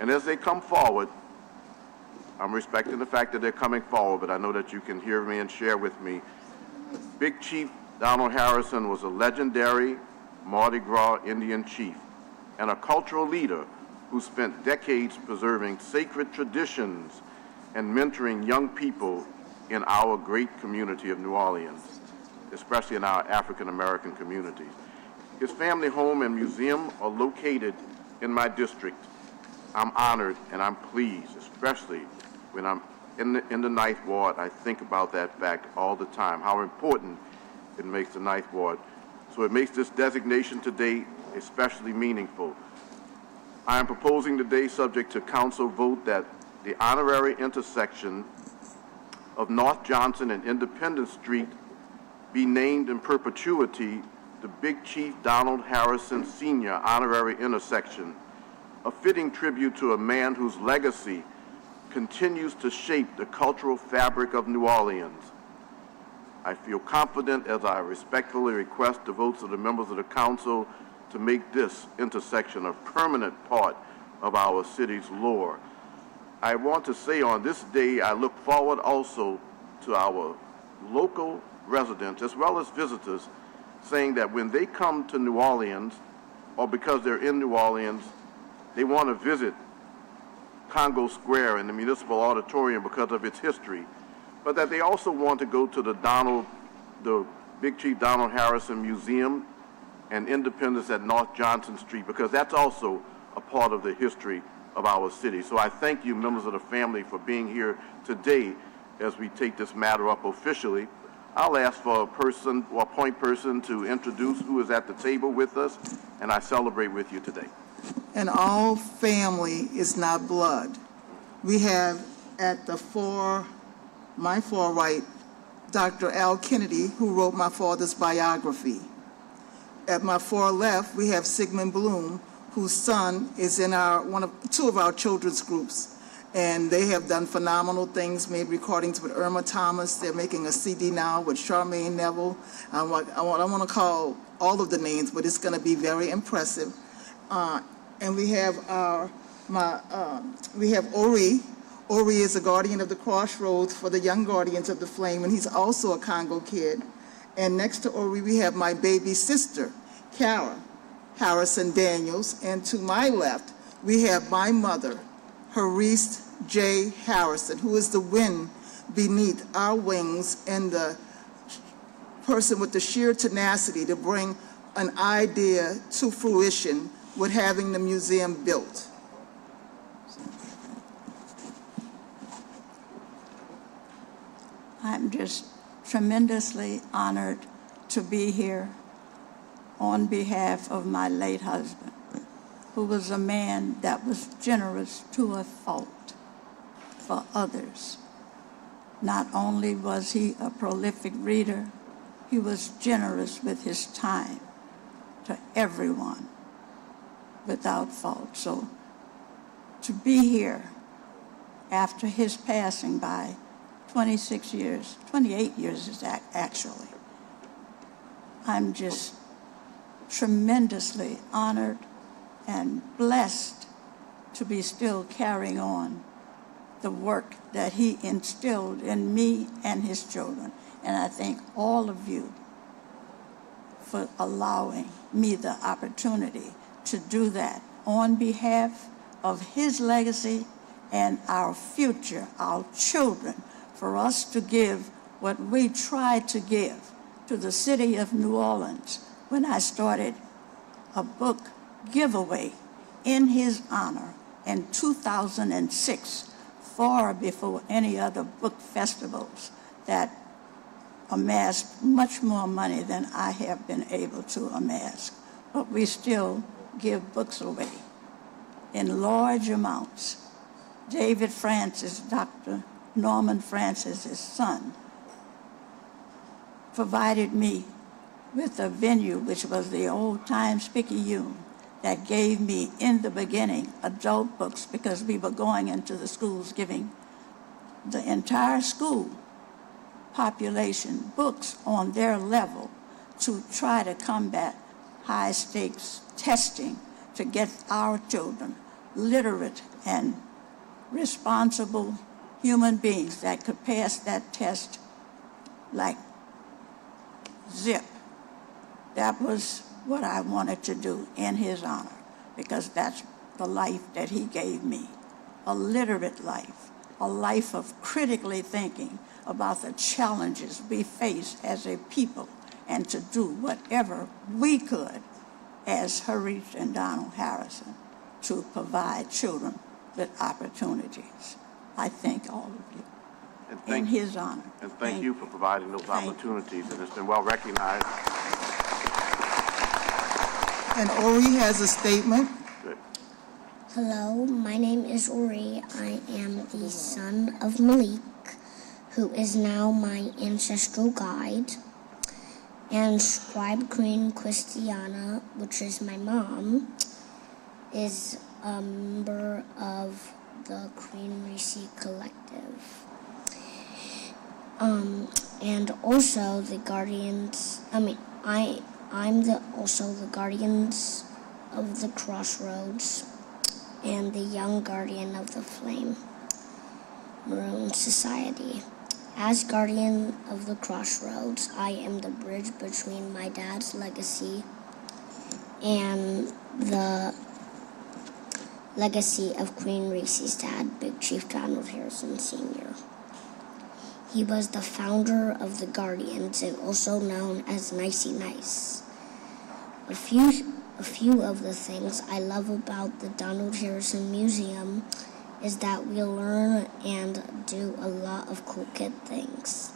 And as they come forward, I'm respecting the fact that they're coming forward, but I know that you can hear me and share with me. Big Chief Donald Harrison was a legendary Mardi Gras Indian chief and a cultural leader who spent decades preserving sacred traditions and mentoring young people in our great community of New Orleans, especially in our African American communities. His family home and museum are located in my district. I'm honored and I'm pleased, especially when I'm in the Ninth Ward. I think about that fact all the time, how important it makes the Ninth Ward. So it makes this designation today especially meaningful. I am proposing today, subject to council vote, that the honorary intersection of North Johnson and Independence Street be named in perpetuity the Big Chief Donald Harrison Sr. honorary intersection a fitting tribute to a man whose legacy continues to shape the cultural fabric of New Orleans. I feel confident as I respectfully request the votes of the members of the council to make this intersection a permanent part of our city's lore. I want to say on this day, I look forward also to our local residents as well as visitors saying that when they come to New Orleans, or because they're in New Orleans, they want to visit Congo Square and the Municipal Auditorium because of its history, but that they also want to go to the Big Chief Donald Harrison Museum and Independence at North Johnson Street, because that's also a part of the history of our city. So I thank you, members of the family, for being here today as we take this matter up officially. I'll ask for a person or a point person to introduce who is at the table with us, and I celebrate with you today. And all family is not blood. We have at my far right, Dr. Al Kennedy, who wrote my father's biography. At my far left, we have Sigmund Bloom, whose son is in two of our children's groups. And they have done phenomenal things, made recordings with Irma Thomas. They're making a CD now with Charmaine Neville. I want to call all of the names, but it's going to be very impressive. And we have Ori. Ori is a guardian of the Crossroads for the Young Guardians of the Flame, and he's also a Congo kid. And next to Ori, we have my baby sister, Kara Harrison Daniels. And to my left, we have my mother, Hariste J. Harrison, who is the wind beneath our wings and the person with the sheer tenacity to bring an idea to fruition with having the museum built. I'm just tremendously honored to be here on behalf of my late husband, who was a man that was generous to a fault for others. Not only was he a prolific reader, he was generous with his time to everyone without fault. So to be here after his passing by 28 years is actually, I'm just tremendously honored and blessed to be still carrying on the work that he instilled in me and his children. And I thank all of you for allowing me the opportunity to do that on behalf of his legacy and our future, our children, for us to give what we tried to give to the city of New Orleans when I started a book giveaway in his honor in 2006, far before any other book festivals that amassed much more money than I have been able to amass. But we still give books away in large amounts. David Francis, Dr. Norman Francis' son, provided me with a venue, which was the old Times Picayune, that gave me, in the beginning, adult books, because we were going into the schools giving the entire school population books on their level to try to combat high-stakes testing to get our children literate and responsible human beings that could pass that test like zip. That was what I wanted to do in his honor, because that's the life that he gave me, a literate life, a life of critically thinking about the challenges we face as a people, and to do whatever we could as Hariste and Donald Harrison to provide children with opportunities. I thank all of you in his honor. And thank you for providing those opportunities, and it's been well recognized. And Ori has a statement. Hello, my name is Ori. I am the son of Malik, who is now my ancestral guide, and Scribe Queen Christiana, which is my mom, is a member of the Queen Reese Collective. And also the Guardians, also the Guardians of the Crossroads and the Young Guardian of the Flame Maroon Society. As Guardian of the Crossroads, I am the bridge between my dad's legacy and the legacy of Queen Reese's dad, Big Chief Donald Harrison Sr. He was the founder of the Guardians and also known as Nicey Nice. A few of the things I love about the Donald Harrison Museum is that we learn and do a lot of cool kid things.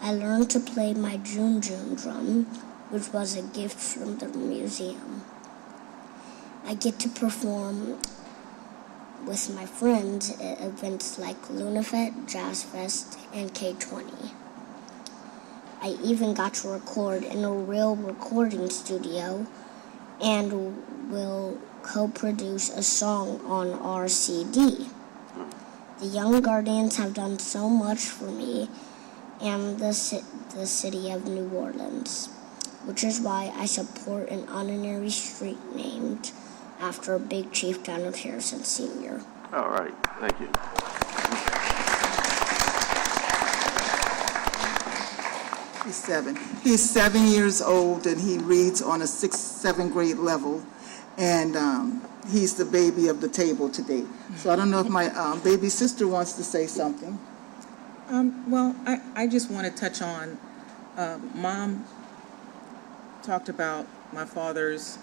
I learned to play my June June drum, which was a gift from the museum. I get to perform with my friends at events like LunaFest, Jazz Fest, and K20. I even got to record in a real recording studio and will co-produce a song on our CD. The Young Guardians have done so much for me and the city of New Orleans, which is why I support an honorary street named after Big Chief Donald Harrison Sr. All right, thank you. He's 7. He's 7 years old, and he reads on a 6th, 7th grade level, and he's the baby of the table today. So I don't know if my baby sister wants to say something. Well, I just want to touch on, Mom talked about my father's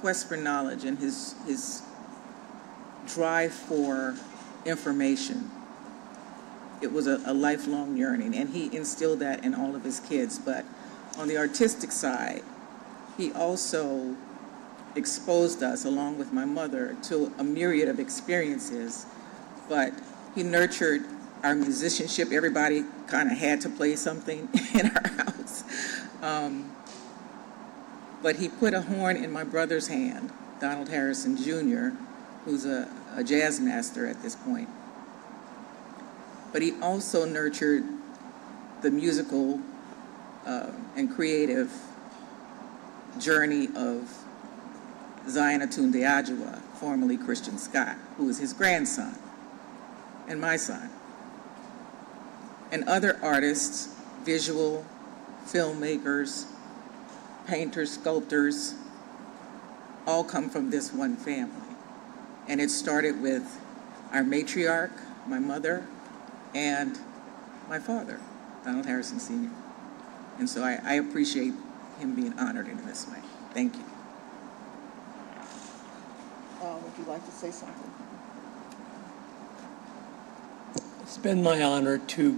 quest for knowledge and his drive for information. It was a lifelong yearning, and he instilled that in all of his kids. But on the artistic side, he also exposed us, along with my mother, to a myriad of experiences. But he nurtured our musicianship. Everybody kind of had to play something in our house. But he put a horn in my brother's hand, Donald Harrison Jr., who's a jazz master at this point. But he also nurtured the musical and creative journey of Zion Atunde Adjua, formerly Christian Scott, who is his grandson and my son. And other artists, visual, filmmakers, painters, sculptors, all come from this one family. And it started with our matriarch, my mother, and my father, Donald Harrison Sr. And so I appreciate him being honored in this way. Thank you. Would you like to say something? It's been my honor to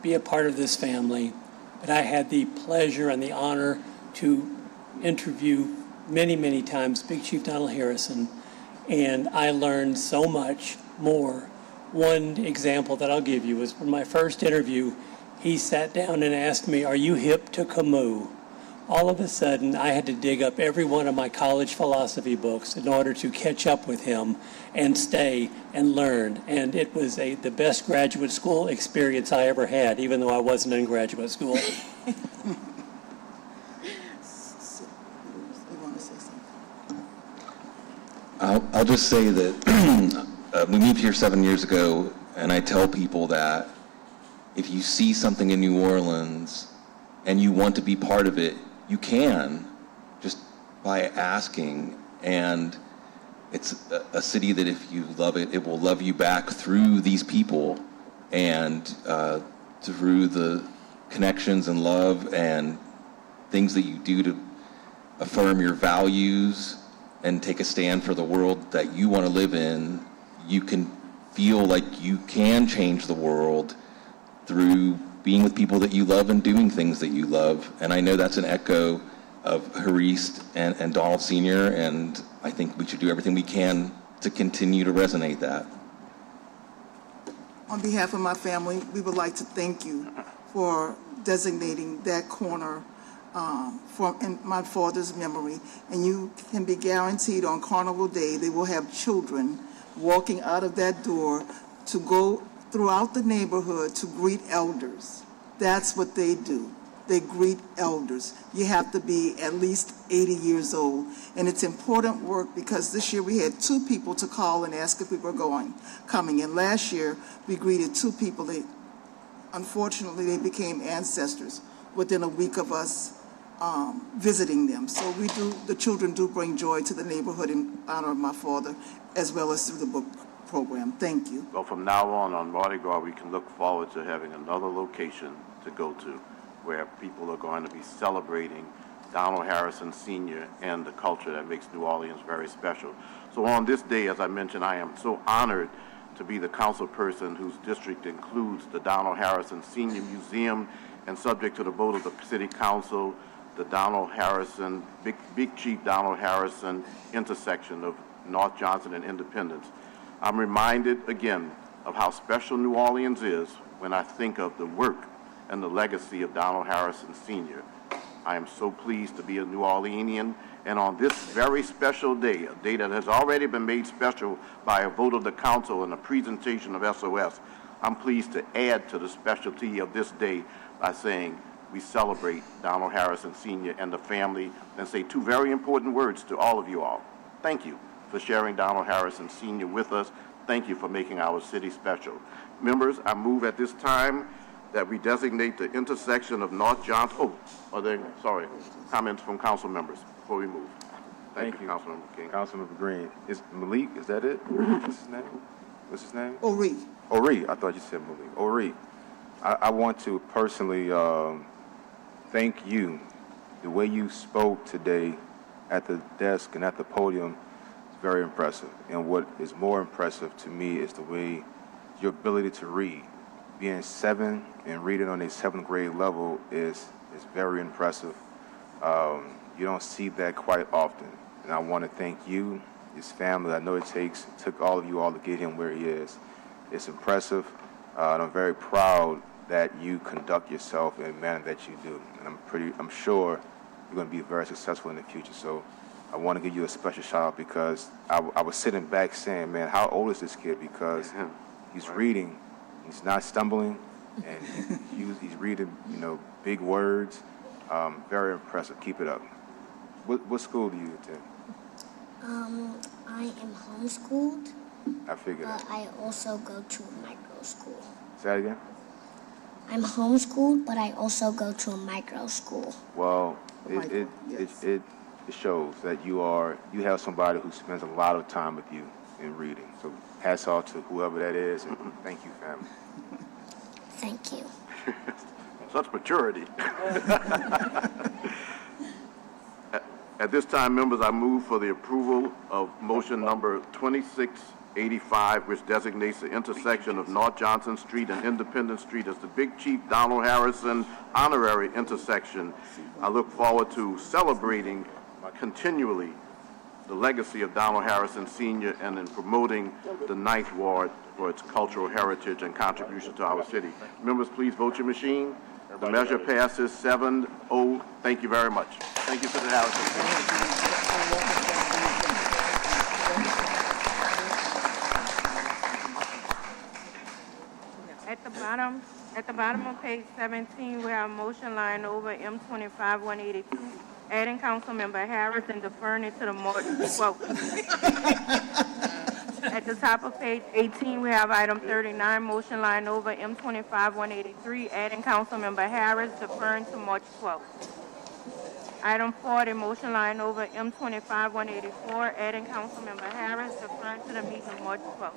be a part of this family, but I had the pleasure and the honor to interview many, many times Big Chief Donald Harrison, and I learned so much more. One example that I'll give you was from my first interview, he sat down and asked me, "Are you hip to Camus?" All of a sudden, I had to dig up every one of my college philosophy books in order to catch up with him and stay and learn. And it was the best graduate school experience I ever had, even though I wasn't in graduate school. I'll just say that we moved here 7 years ago, and I tell people that if you see something in New Orleans and you want to be part of it, you can, just by asking. And it's a city that if you love it, it will love you back through these people and through the connections and love and things that you do to affirm your values and take a stand for the world that you want to live in. You can feel like you can change the world through being with people that you love and doing things that you love. And I know that's an echo of Hariste and Donald Sr., and I think we should do everything we can to continue to resonate that. On behalf of my family, we would like to thank you for designating that corner in my father's memory. And you can be guaranteed on Carnival Day, they will have children walking out of that door to go throughout the neighborhood to greet elders. That's what they do. They greet elders. You have to be at least 80 years old. And it's important work because this year we had 2 people to call and ask if we were coming. And last year we greeted 2 people. Unfortunately, they became ancestors within a week of us visiting them. So the children do bring joy to the neighborhood in honor of my father, as well as through the book program. Thank you. So from now on Mardi Gras, we can look forward to having another location to go to where people are going to be celebrating Donald Harrison Sr. and the culture that makes New Orleans very special. So on this day, as I mentioned, I am so honored to be the council person whose district includes the Donald Harrison Senior Museum, and subject to the vote of the City Council, the Donald Harrison, Big Chief Donald Harrison intersection of North Johnson and Independence. I'm reminded again of how special New Orleans is when I think of the work and the legacy of Donald Harrison Sr. I am so pleased to be a New Orleanian, and on this very special day, a day that has already been made special by a vote of the council and a presentation of SOS, I'm pleased to add to the specialty of this day by saying we celebrate Donald Harrison Sr. and the family, and say 2 very important words to all of you all. Thank you for sharing Donald Harrison Sr. with us. Thank you for making our city special. Members, I move at this time that we designate the intersection of North Johnson. Comments from council members before we move. Thank you, Councilmember King. Councilmember Green. Is Malik, is that it? What's his name? Ori. Ori, I thought you said Malik. Ori, I want to personally thank you. The way you spoke today at the desk and at the podium is very impressive. And what is more impressive to me is the way your ability to read. Being 7 and reading on a 7th grade level is very impressive. You don't see that quite often. And I want to thank you, his family. I know it took all of you all to get him where he is. It's impressive. And I'm very proud that you conduct yourself in a manner that you do. And I'm sure you're going to be very successful in the future. So I want to give you a special shout out because I was sitting back saying, man, how old is this kid? Because he's reading, he's not stumbling, and he's reading, big words. Very impressive. Keep it up. What school do you attend? I am homeschooled. I figured that. I also go to a micro school. Say that again? I'm homeschooled, but I also go to a micro school. Well, it shows that you have somebody who spends a lot of time with you in reading. So hats off to whoever that is, and thank you, family. Thank you. Such maturity. At this time, members, I move for the approval of motion number 2685, which designates the intersection of North Johnson Street and Independence Street as the Big Chief Donald Harrison honorary intersection. I look forward to celebrating continually the legacy of Donald Harrison Sr. and in promoting the 9th Ward for its cultural heritage and contribution to our city. Members, please vote your machine. The measure passes 7-0. Thank you very much. Thank you, Mr. Harrison. At the bottom of page 17, we have motion line over M25-182, adding Councilmember Harris and deferring it to the March 12th. At the top of page 18, we have item 39, motion line over M25-183, adding Councilmember Harris, deferring to March 12th. Item 40, motion line over M25-184, adding Councilmember Harris, deferring to the meeting of March 12th.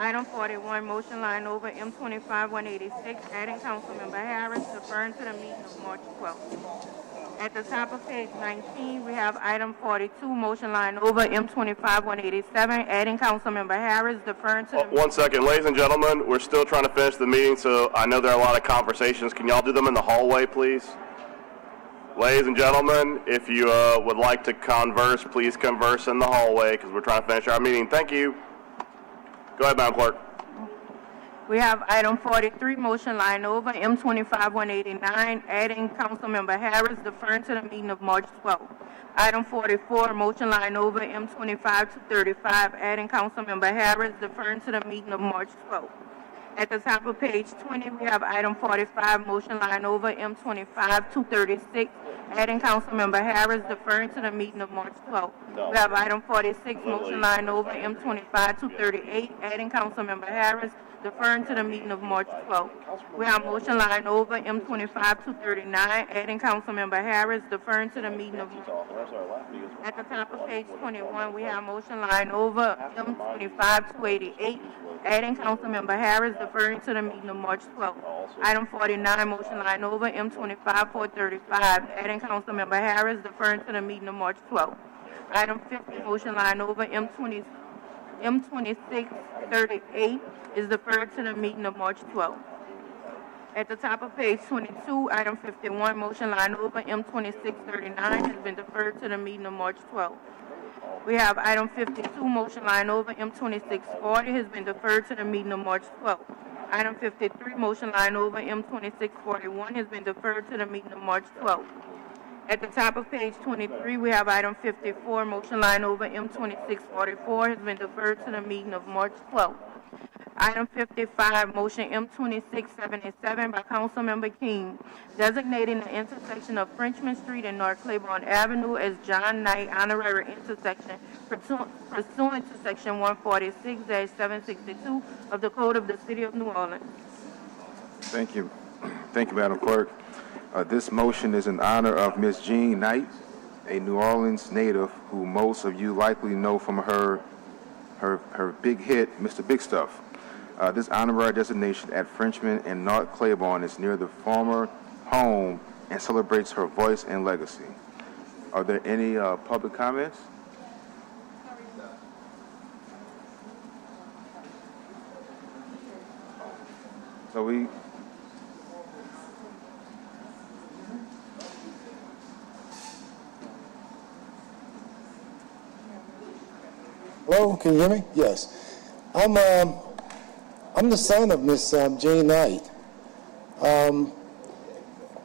Item 41, motion line over M25-186, adding Councilmember Harris, deferring to the meeting of March 12th. At the top of page 19, we have item 42, motion line over M25-187, adding Councilmember Harris, deferring to the... One second, ladies and gentlemen, we're still trying to finish the meeting, so I know there are a lot of conversations. Can y'all do them in the hallway, please? Ladies and gentlemen, if you would like to converse, please converse in the hallway, because we're trying to finish our meeting. Thank you. Go ahead, Madam Clerk. We have item 43, motion line over, M25-189, adding Councilmember Harris, deferring to the meeting of March 12th. Item 44, motion line over, M25-35, adding Councilmember Harris, deferring to the meeting of March 12th. At the top of page 20, we have item 45, motion line over, M25-36, adding Councilmember Harris, deferring to the meeting of March 12th. We have item 46, motion line over, M25-38, adding Councilmember Harris, deferring to the meeting of March 12th. We have motion line over, M25-39, adding Councilmember Harris, deferring to the meeting of March 12th. At the top of page 21, we have motion line over, M25-88, adding Councilmember Harris, deferring to the meeting of March 12th. Item 49, motion line over, M25-435, adding Councilmember Harris, deferring to the meeting of March 12th. Item 50, motion line over, M2638 is deferred to the meeting of March 12th. At the top of page 22, item 51, motion line over, M2639 has been deferred to the meeting of March 12th. We have item 52, motion line over, M2640 has been deferred to the meeting of March 12th. Item 53, motion line over, M2641 has been deferred to the meeting of March 12th. At the top of page 23, we have item 54, motion line over, M2644 has been deferred to the meeting of March 12th. Item 55, motion M2677 by Councilmember King, designating the intersection of Frenchman Street and North Claiborne Avenue as John Knight Honorary Intersection pursuant to Section 146-762 of the Code of the City of New Orleans. Thank you. Thank you, Madam Clerk. This motion is in honor of Ms. Jean Knight, a New Orleans native who most of you likely know from her big hit, Mr. Big Stuff. This honorary designation at Frenchman and North Claiborne is near the former home and celebrates her voice and legacy. Are there any public comments? So Hello, can you hear me? Yes. I'm the son of Miss Jean Knight.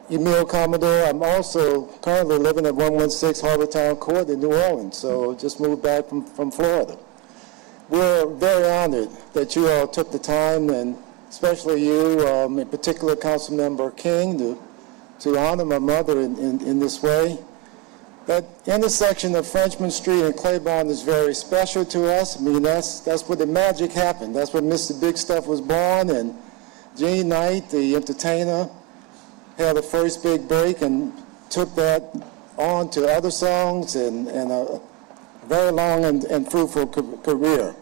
Emil Commodore. I'm also currently living at 116 Harbortown Court in New Orleans, so just moved back from Florida. We're very honored that you all took the time, and especially you, in particular Councilmember King, to honor my mother in this way. That intersection of Frenchman Street and Claiborne is very special to us. I mean, that's where the magic happened. That's where Mr. Big Stuff was born, and Jean Knight, the entertainer, had the first big break and took that on to other songs and a very long and fruitful career,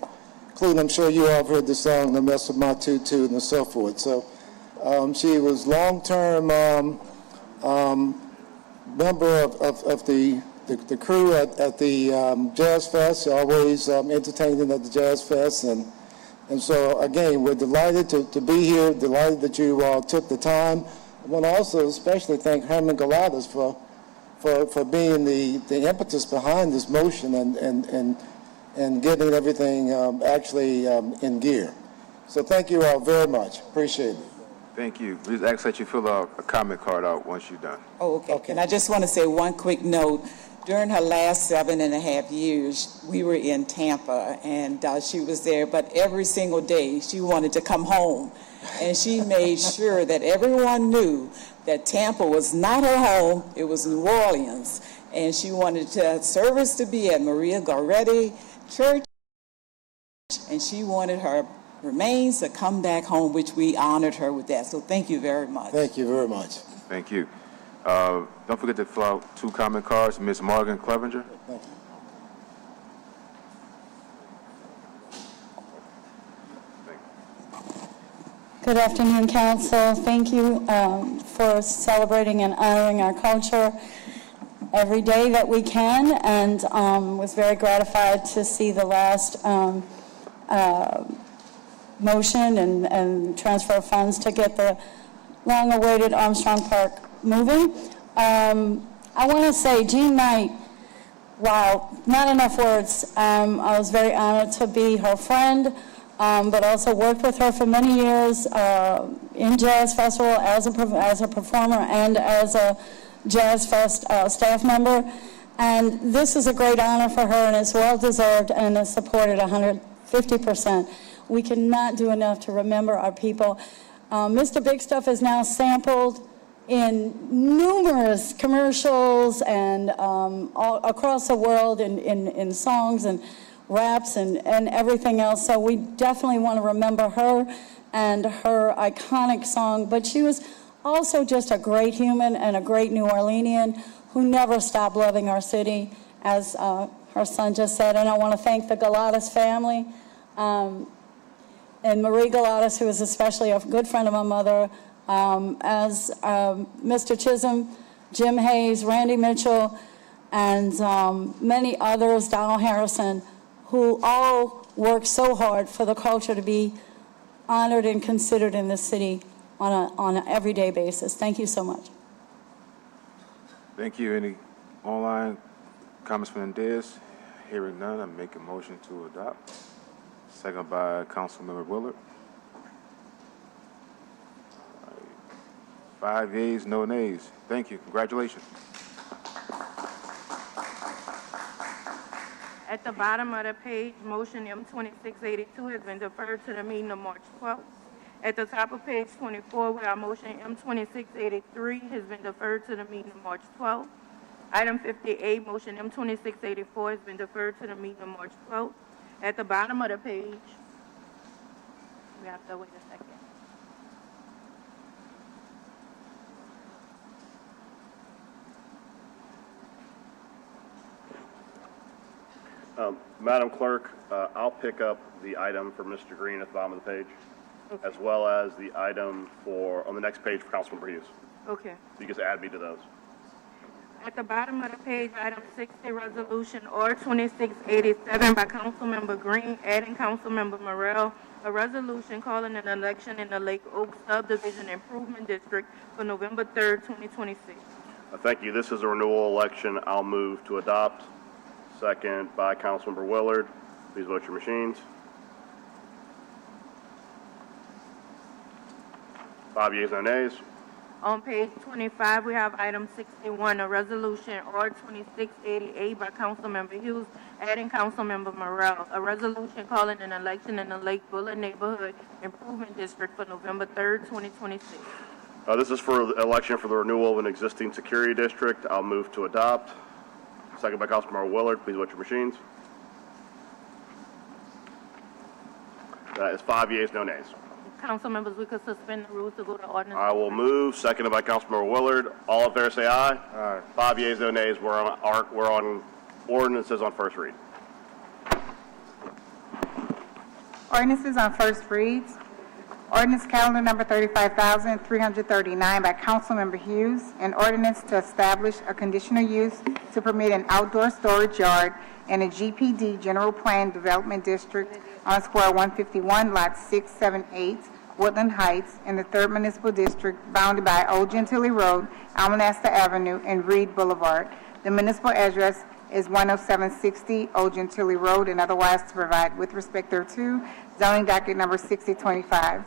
including, I'm sure you all have heard the song, The Mess with My Tutu, and so forth. So she was long-term member of the crew at the Jazz Fest, always entertaining at the Jazz Fest. And so, again, we're delighted to be here, delighted that you took the time. I want to also especially thank Herman Galatas for being the impetus behind this motion and getting everything actually in gear. So thank you all very much. Appreciate it. thank you. We just ask that you fill out a comment card out once you're done. Oh, okay. And I just want to say one quick note. During her last 7.5 years, we were in Tampa, and she was there, but every single day she wanted to come home. And she made sure that everyone knew that Tampa was not her home, it was New Orleans. And she wanted service to be at Maria Goretti Church, and she wanted her remains to come back home, which we honored her with that. So thank you very much. Thank you very much. Thank you. Don't forget to fill out 2 comment cards. Ms. Morgan Clevenger. Thank you. Good afternoon, Council. Thank you for celebrating and honoring our culture every day that we can, and was very gratified to see the last motion and transfer of funds to get the long-awaited Armstrong Park moving. I want to say, Jean Knight, wow, not enough words. I was very honored to be her friend, but also worked with her for many years in Jazz Festival as a performer and as a Jazz Fest staff member. And this is a great honor for her, and it's well-deserved and is supported 150%. We cannot do enough to remember our people. Mr. Big Stuff is now sampled in numerous commercials and all across the world in songs and raps and everything else. So we definitely want to remember her and her iconic song. But she was also just a great human and a great New Orleanian who never stopped loving our city, as her son just said. And I want to thank the Galatas family and Marie Galatas, who is especially a good friend of my mother, as Mr. Chisholm, Jim Hayes, Randy Mitchell, and many others, Donald Harrison, who all work so hard for the culture to be honored and considered in this city on an everyday basis. Thank you so much. Thank you. Any online comments from Indes? Hearing none, I make a motion to adopt. Second by Councilmember Willard. 5 yeas, no nays. Thank you. Congratulations. At the bottom of the page, motion M2682 has been deferred to the meeting of March 12th. At the top of page 24, we have motion M2683 has been deferred to the meeting of March 12th. Item 58, motion M2684 has been deferred to the meeting of March 12th. At the bottom of the page, we have to wait a second. Madam Clerk, I'll pick up the item for Mr. Green at the bottom of the page, as well as the item on the next page for Councilmember Hughes. Okay. You can just add me to those. At the bottom of the page, item 60, resolution R2687 by Councilmember Green, adding Councilmember Morrell, a resolution calling an election in the Lake Oak Subdivision Improvement District for November 3rd, 2026. Thank you. This is a renewal election. I'll move to adopt. Second by Councilmember Willard. Please vote your machines. 5 yeas, no nays. On page 25, we have item 61, a resolution R2688 by Councilmember Hughes, adding Councilmember Morrell, a resolution calling an election in the Lake Bullard Neighborhood Improvement District for November 3rd, 2026. This is for the election for the renewal of an existing security district. I'll move to adopt. Second by Councilmember Willard. Please vote your machines. That is 5 yeas, no nays. Council members, we could suspend the rules to go to ordinance. I will move. Seconded by Councilmember Willard. All in favor say aye. Aye. 5 yeas, no nays. We're on ordinances on first read. Ordinances on first reads. Ordinance calendar number 35,339 by Councilmember Hughes, an ordinance to establish a conditional use to permit an outdoor storage yard in a GPD General Plan Development District on Square 151, Lot 678, Woodland Heights, in the 3rd Municipal District, bounded by Old Gentilly Road, Almanasta Avenue, and Reed Boulevard. The municipal address is 10760 Old Gentilly Road, and otherwise to provide with respect thereto, zoning docket number 6025.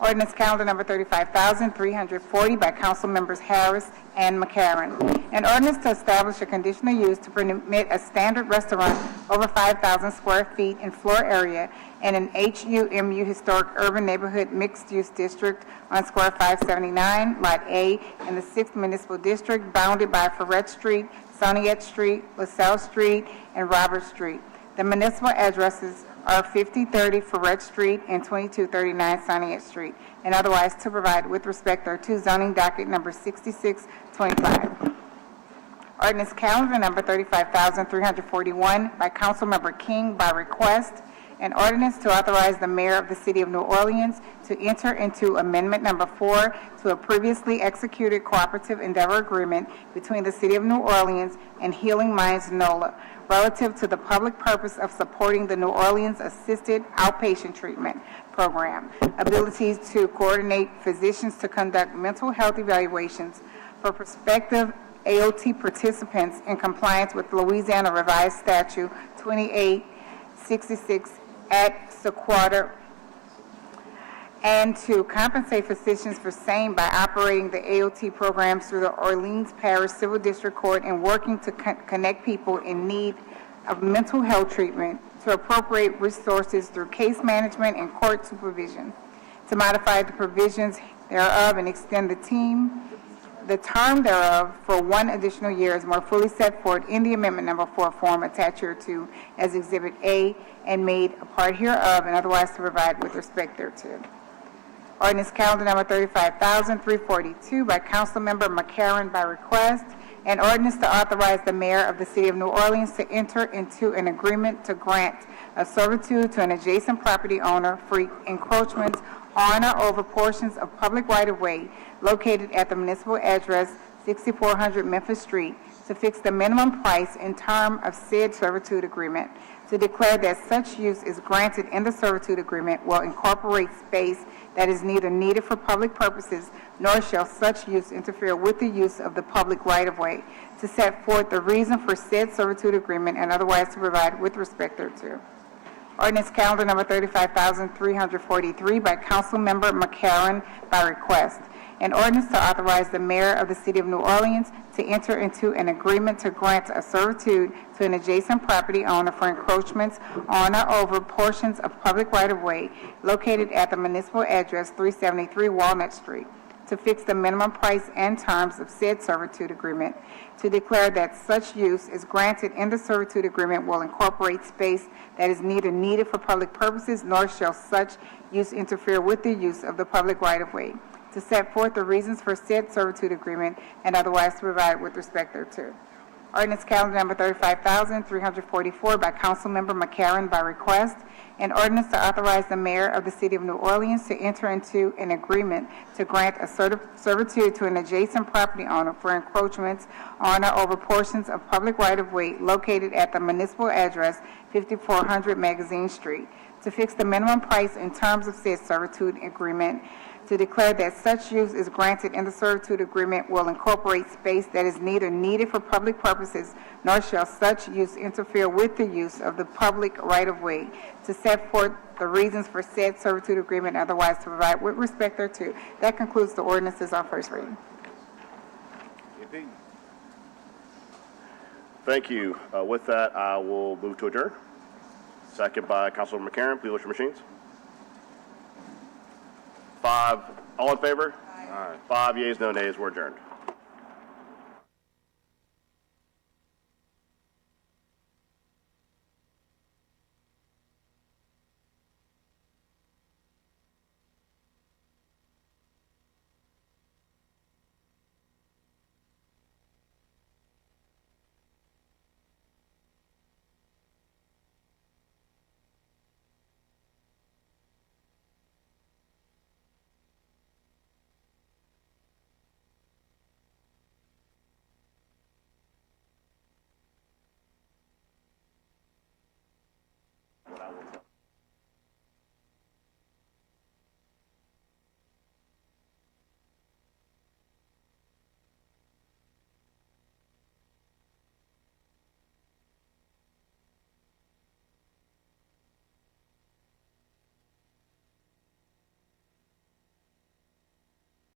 Ordinance calendar number 35,340 by Council members Harris and McCarron. An ordinance to establish a conditional use to permit a standard restaurant over 5,000 square feet in floor area in an HUMU Historic Urban Neighborhood Mixed Use District on Square 579, Lot A, in the 6th Municipal District, bounded by Ferret Street, Soniette Street, LaSalle Street, and Robert Street. The municipal addresses are 5030 Ferret Street and 2239 Soniette Street, and otherwise to provide with respect thereto, zoning docket number 6625. Ordinance calendar number 35,341 by Councilmember King by request, an ordinance to authorize the mayor of the city of New Orleans to enter into amendment number 4 to a previously executed cooperative endeavor agreement between the city of New Orleans and Healing Minds NOLA relative to the public purpose of supporting the New Orleans Assisted Outpatient Treatment Program, abilities to coordinate physicians to conduct mental health evaluations for prospective AOT participants in compliance with Louisiana Revised Statute 2866 at Sequoia and to compensate physicians for same by operating the AOT programs through the Orleans Parish Civil District Court and working to connect people in need of mental health treatment, to appropriate resources through case management and court supervision, to modify the provisions thereof and extend the term thereof for 1 additional year is more fully set forth in the amendment number 4 form attached hereto as Exhibit A and made a part hereof and otherwise to provide with respect thereto. Ordinance calendar number 35,342 by Councilmember McCarron by request. An ordinance to authorize the mayor of the city of New Orleans to enter into an agreement to grant a servitude to an adjacent property owner for encroachments on or over portions of public right-of-way located at the municipal address 6400 Memphis Street to fix the minimum price and term of said servitude agreement, to declare that such use is granted in the servitude agreement will incorporate space that is neither needed for public purposes, nor shall such use interfere with the use of the public right-of-way, to set forth the reason for said servitude agreement and otherwise to provide with respect thereto. Ordinance calendar number 35,343 by Councilmember McCarron by request. An ordinance to authorize the mayor of the city of New Orleans to enter into an agreement to grant a servitude to an adjacent property owner for encroachments on or over portions of public right-of-way located at the municipal address 373 Walnut Street, to fix the minimum price and terms of said servitude agreement, to declare that such use is granted in the servitude agreement will incorporate space that is neither needed for public purposes, nor shall such use interfere with the use of the public right-of-way, to set forth the reasons for said servitude agreement and otherwise to provide with respect thereto. Ordinance calendar number 35,344 by Councilmember McCarron by request. An ordinance to authorize the mayor of the city of New Orleans to enter into an agreement to grant a servitude to an adjacent property owner for encroachments on or over portions of public right-of-way located at the municipal address 5400 Magazine Street, to fix the minimum price and terms of said servitude agreement, to declare that such use is granted in the servitude agreement will incorporate space that is neither needed for public purposes, nor shall such use interfere with the use of the public right-of-way, to set forth the reasons for said servitude agreement and otherwise to provide with respect thereto. That concludes the ordinances on first reading. Thank you. With that, I will move to adjourn. Second by Councilman McCarron. Please vote your machines. 5, all in favor? Aye. 5 yeas, no nays. We're adjourned.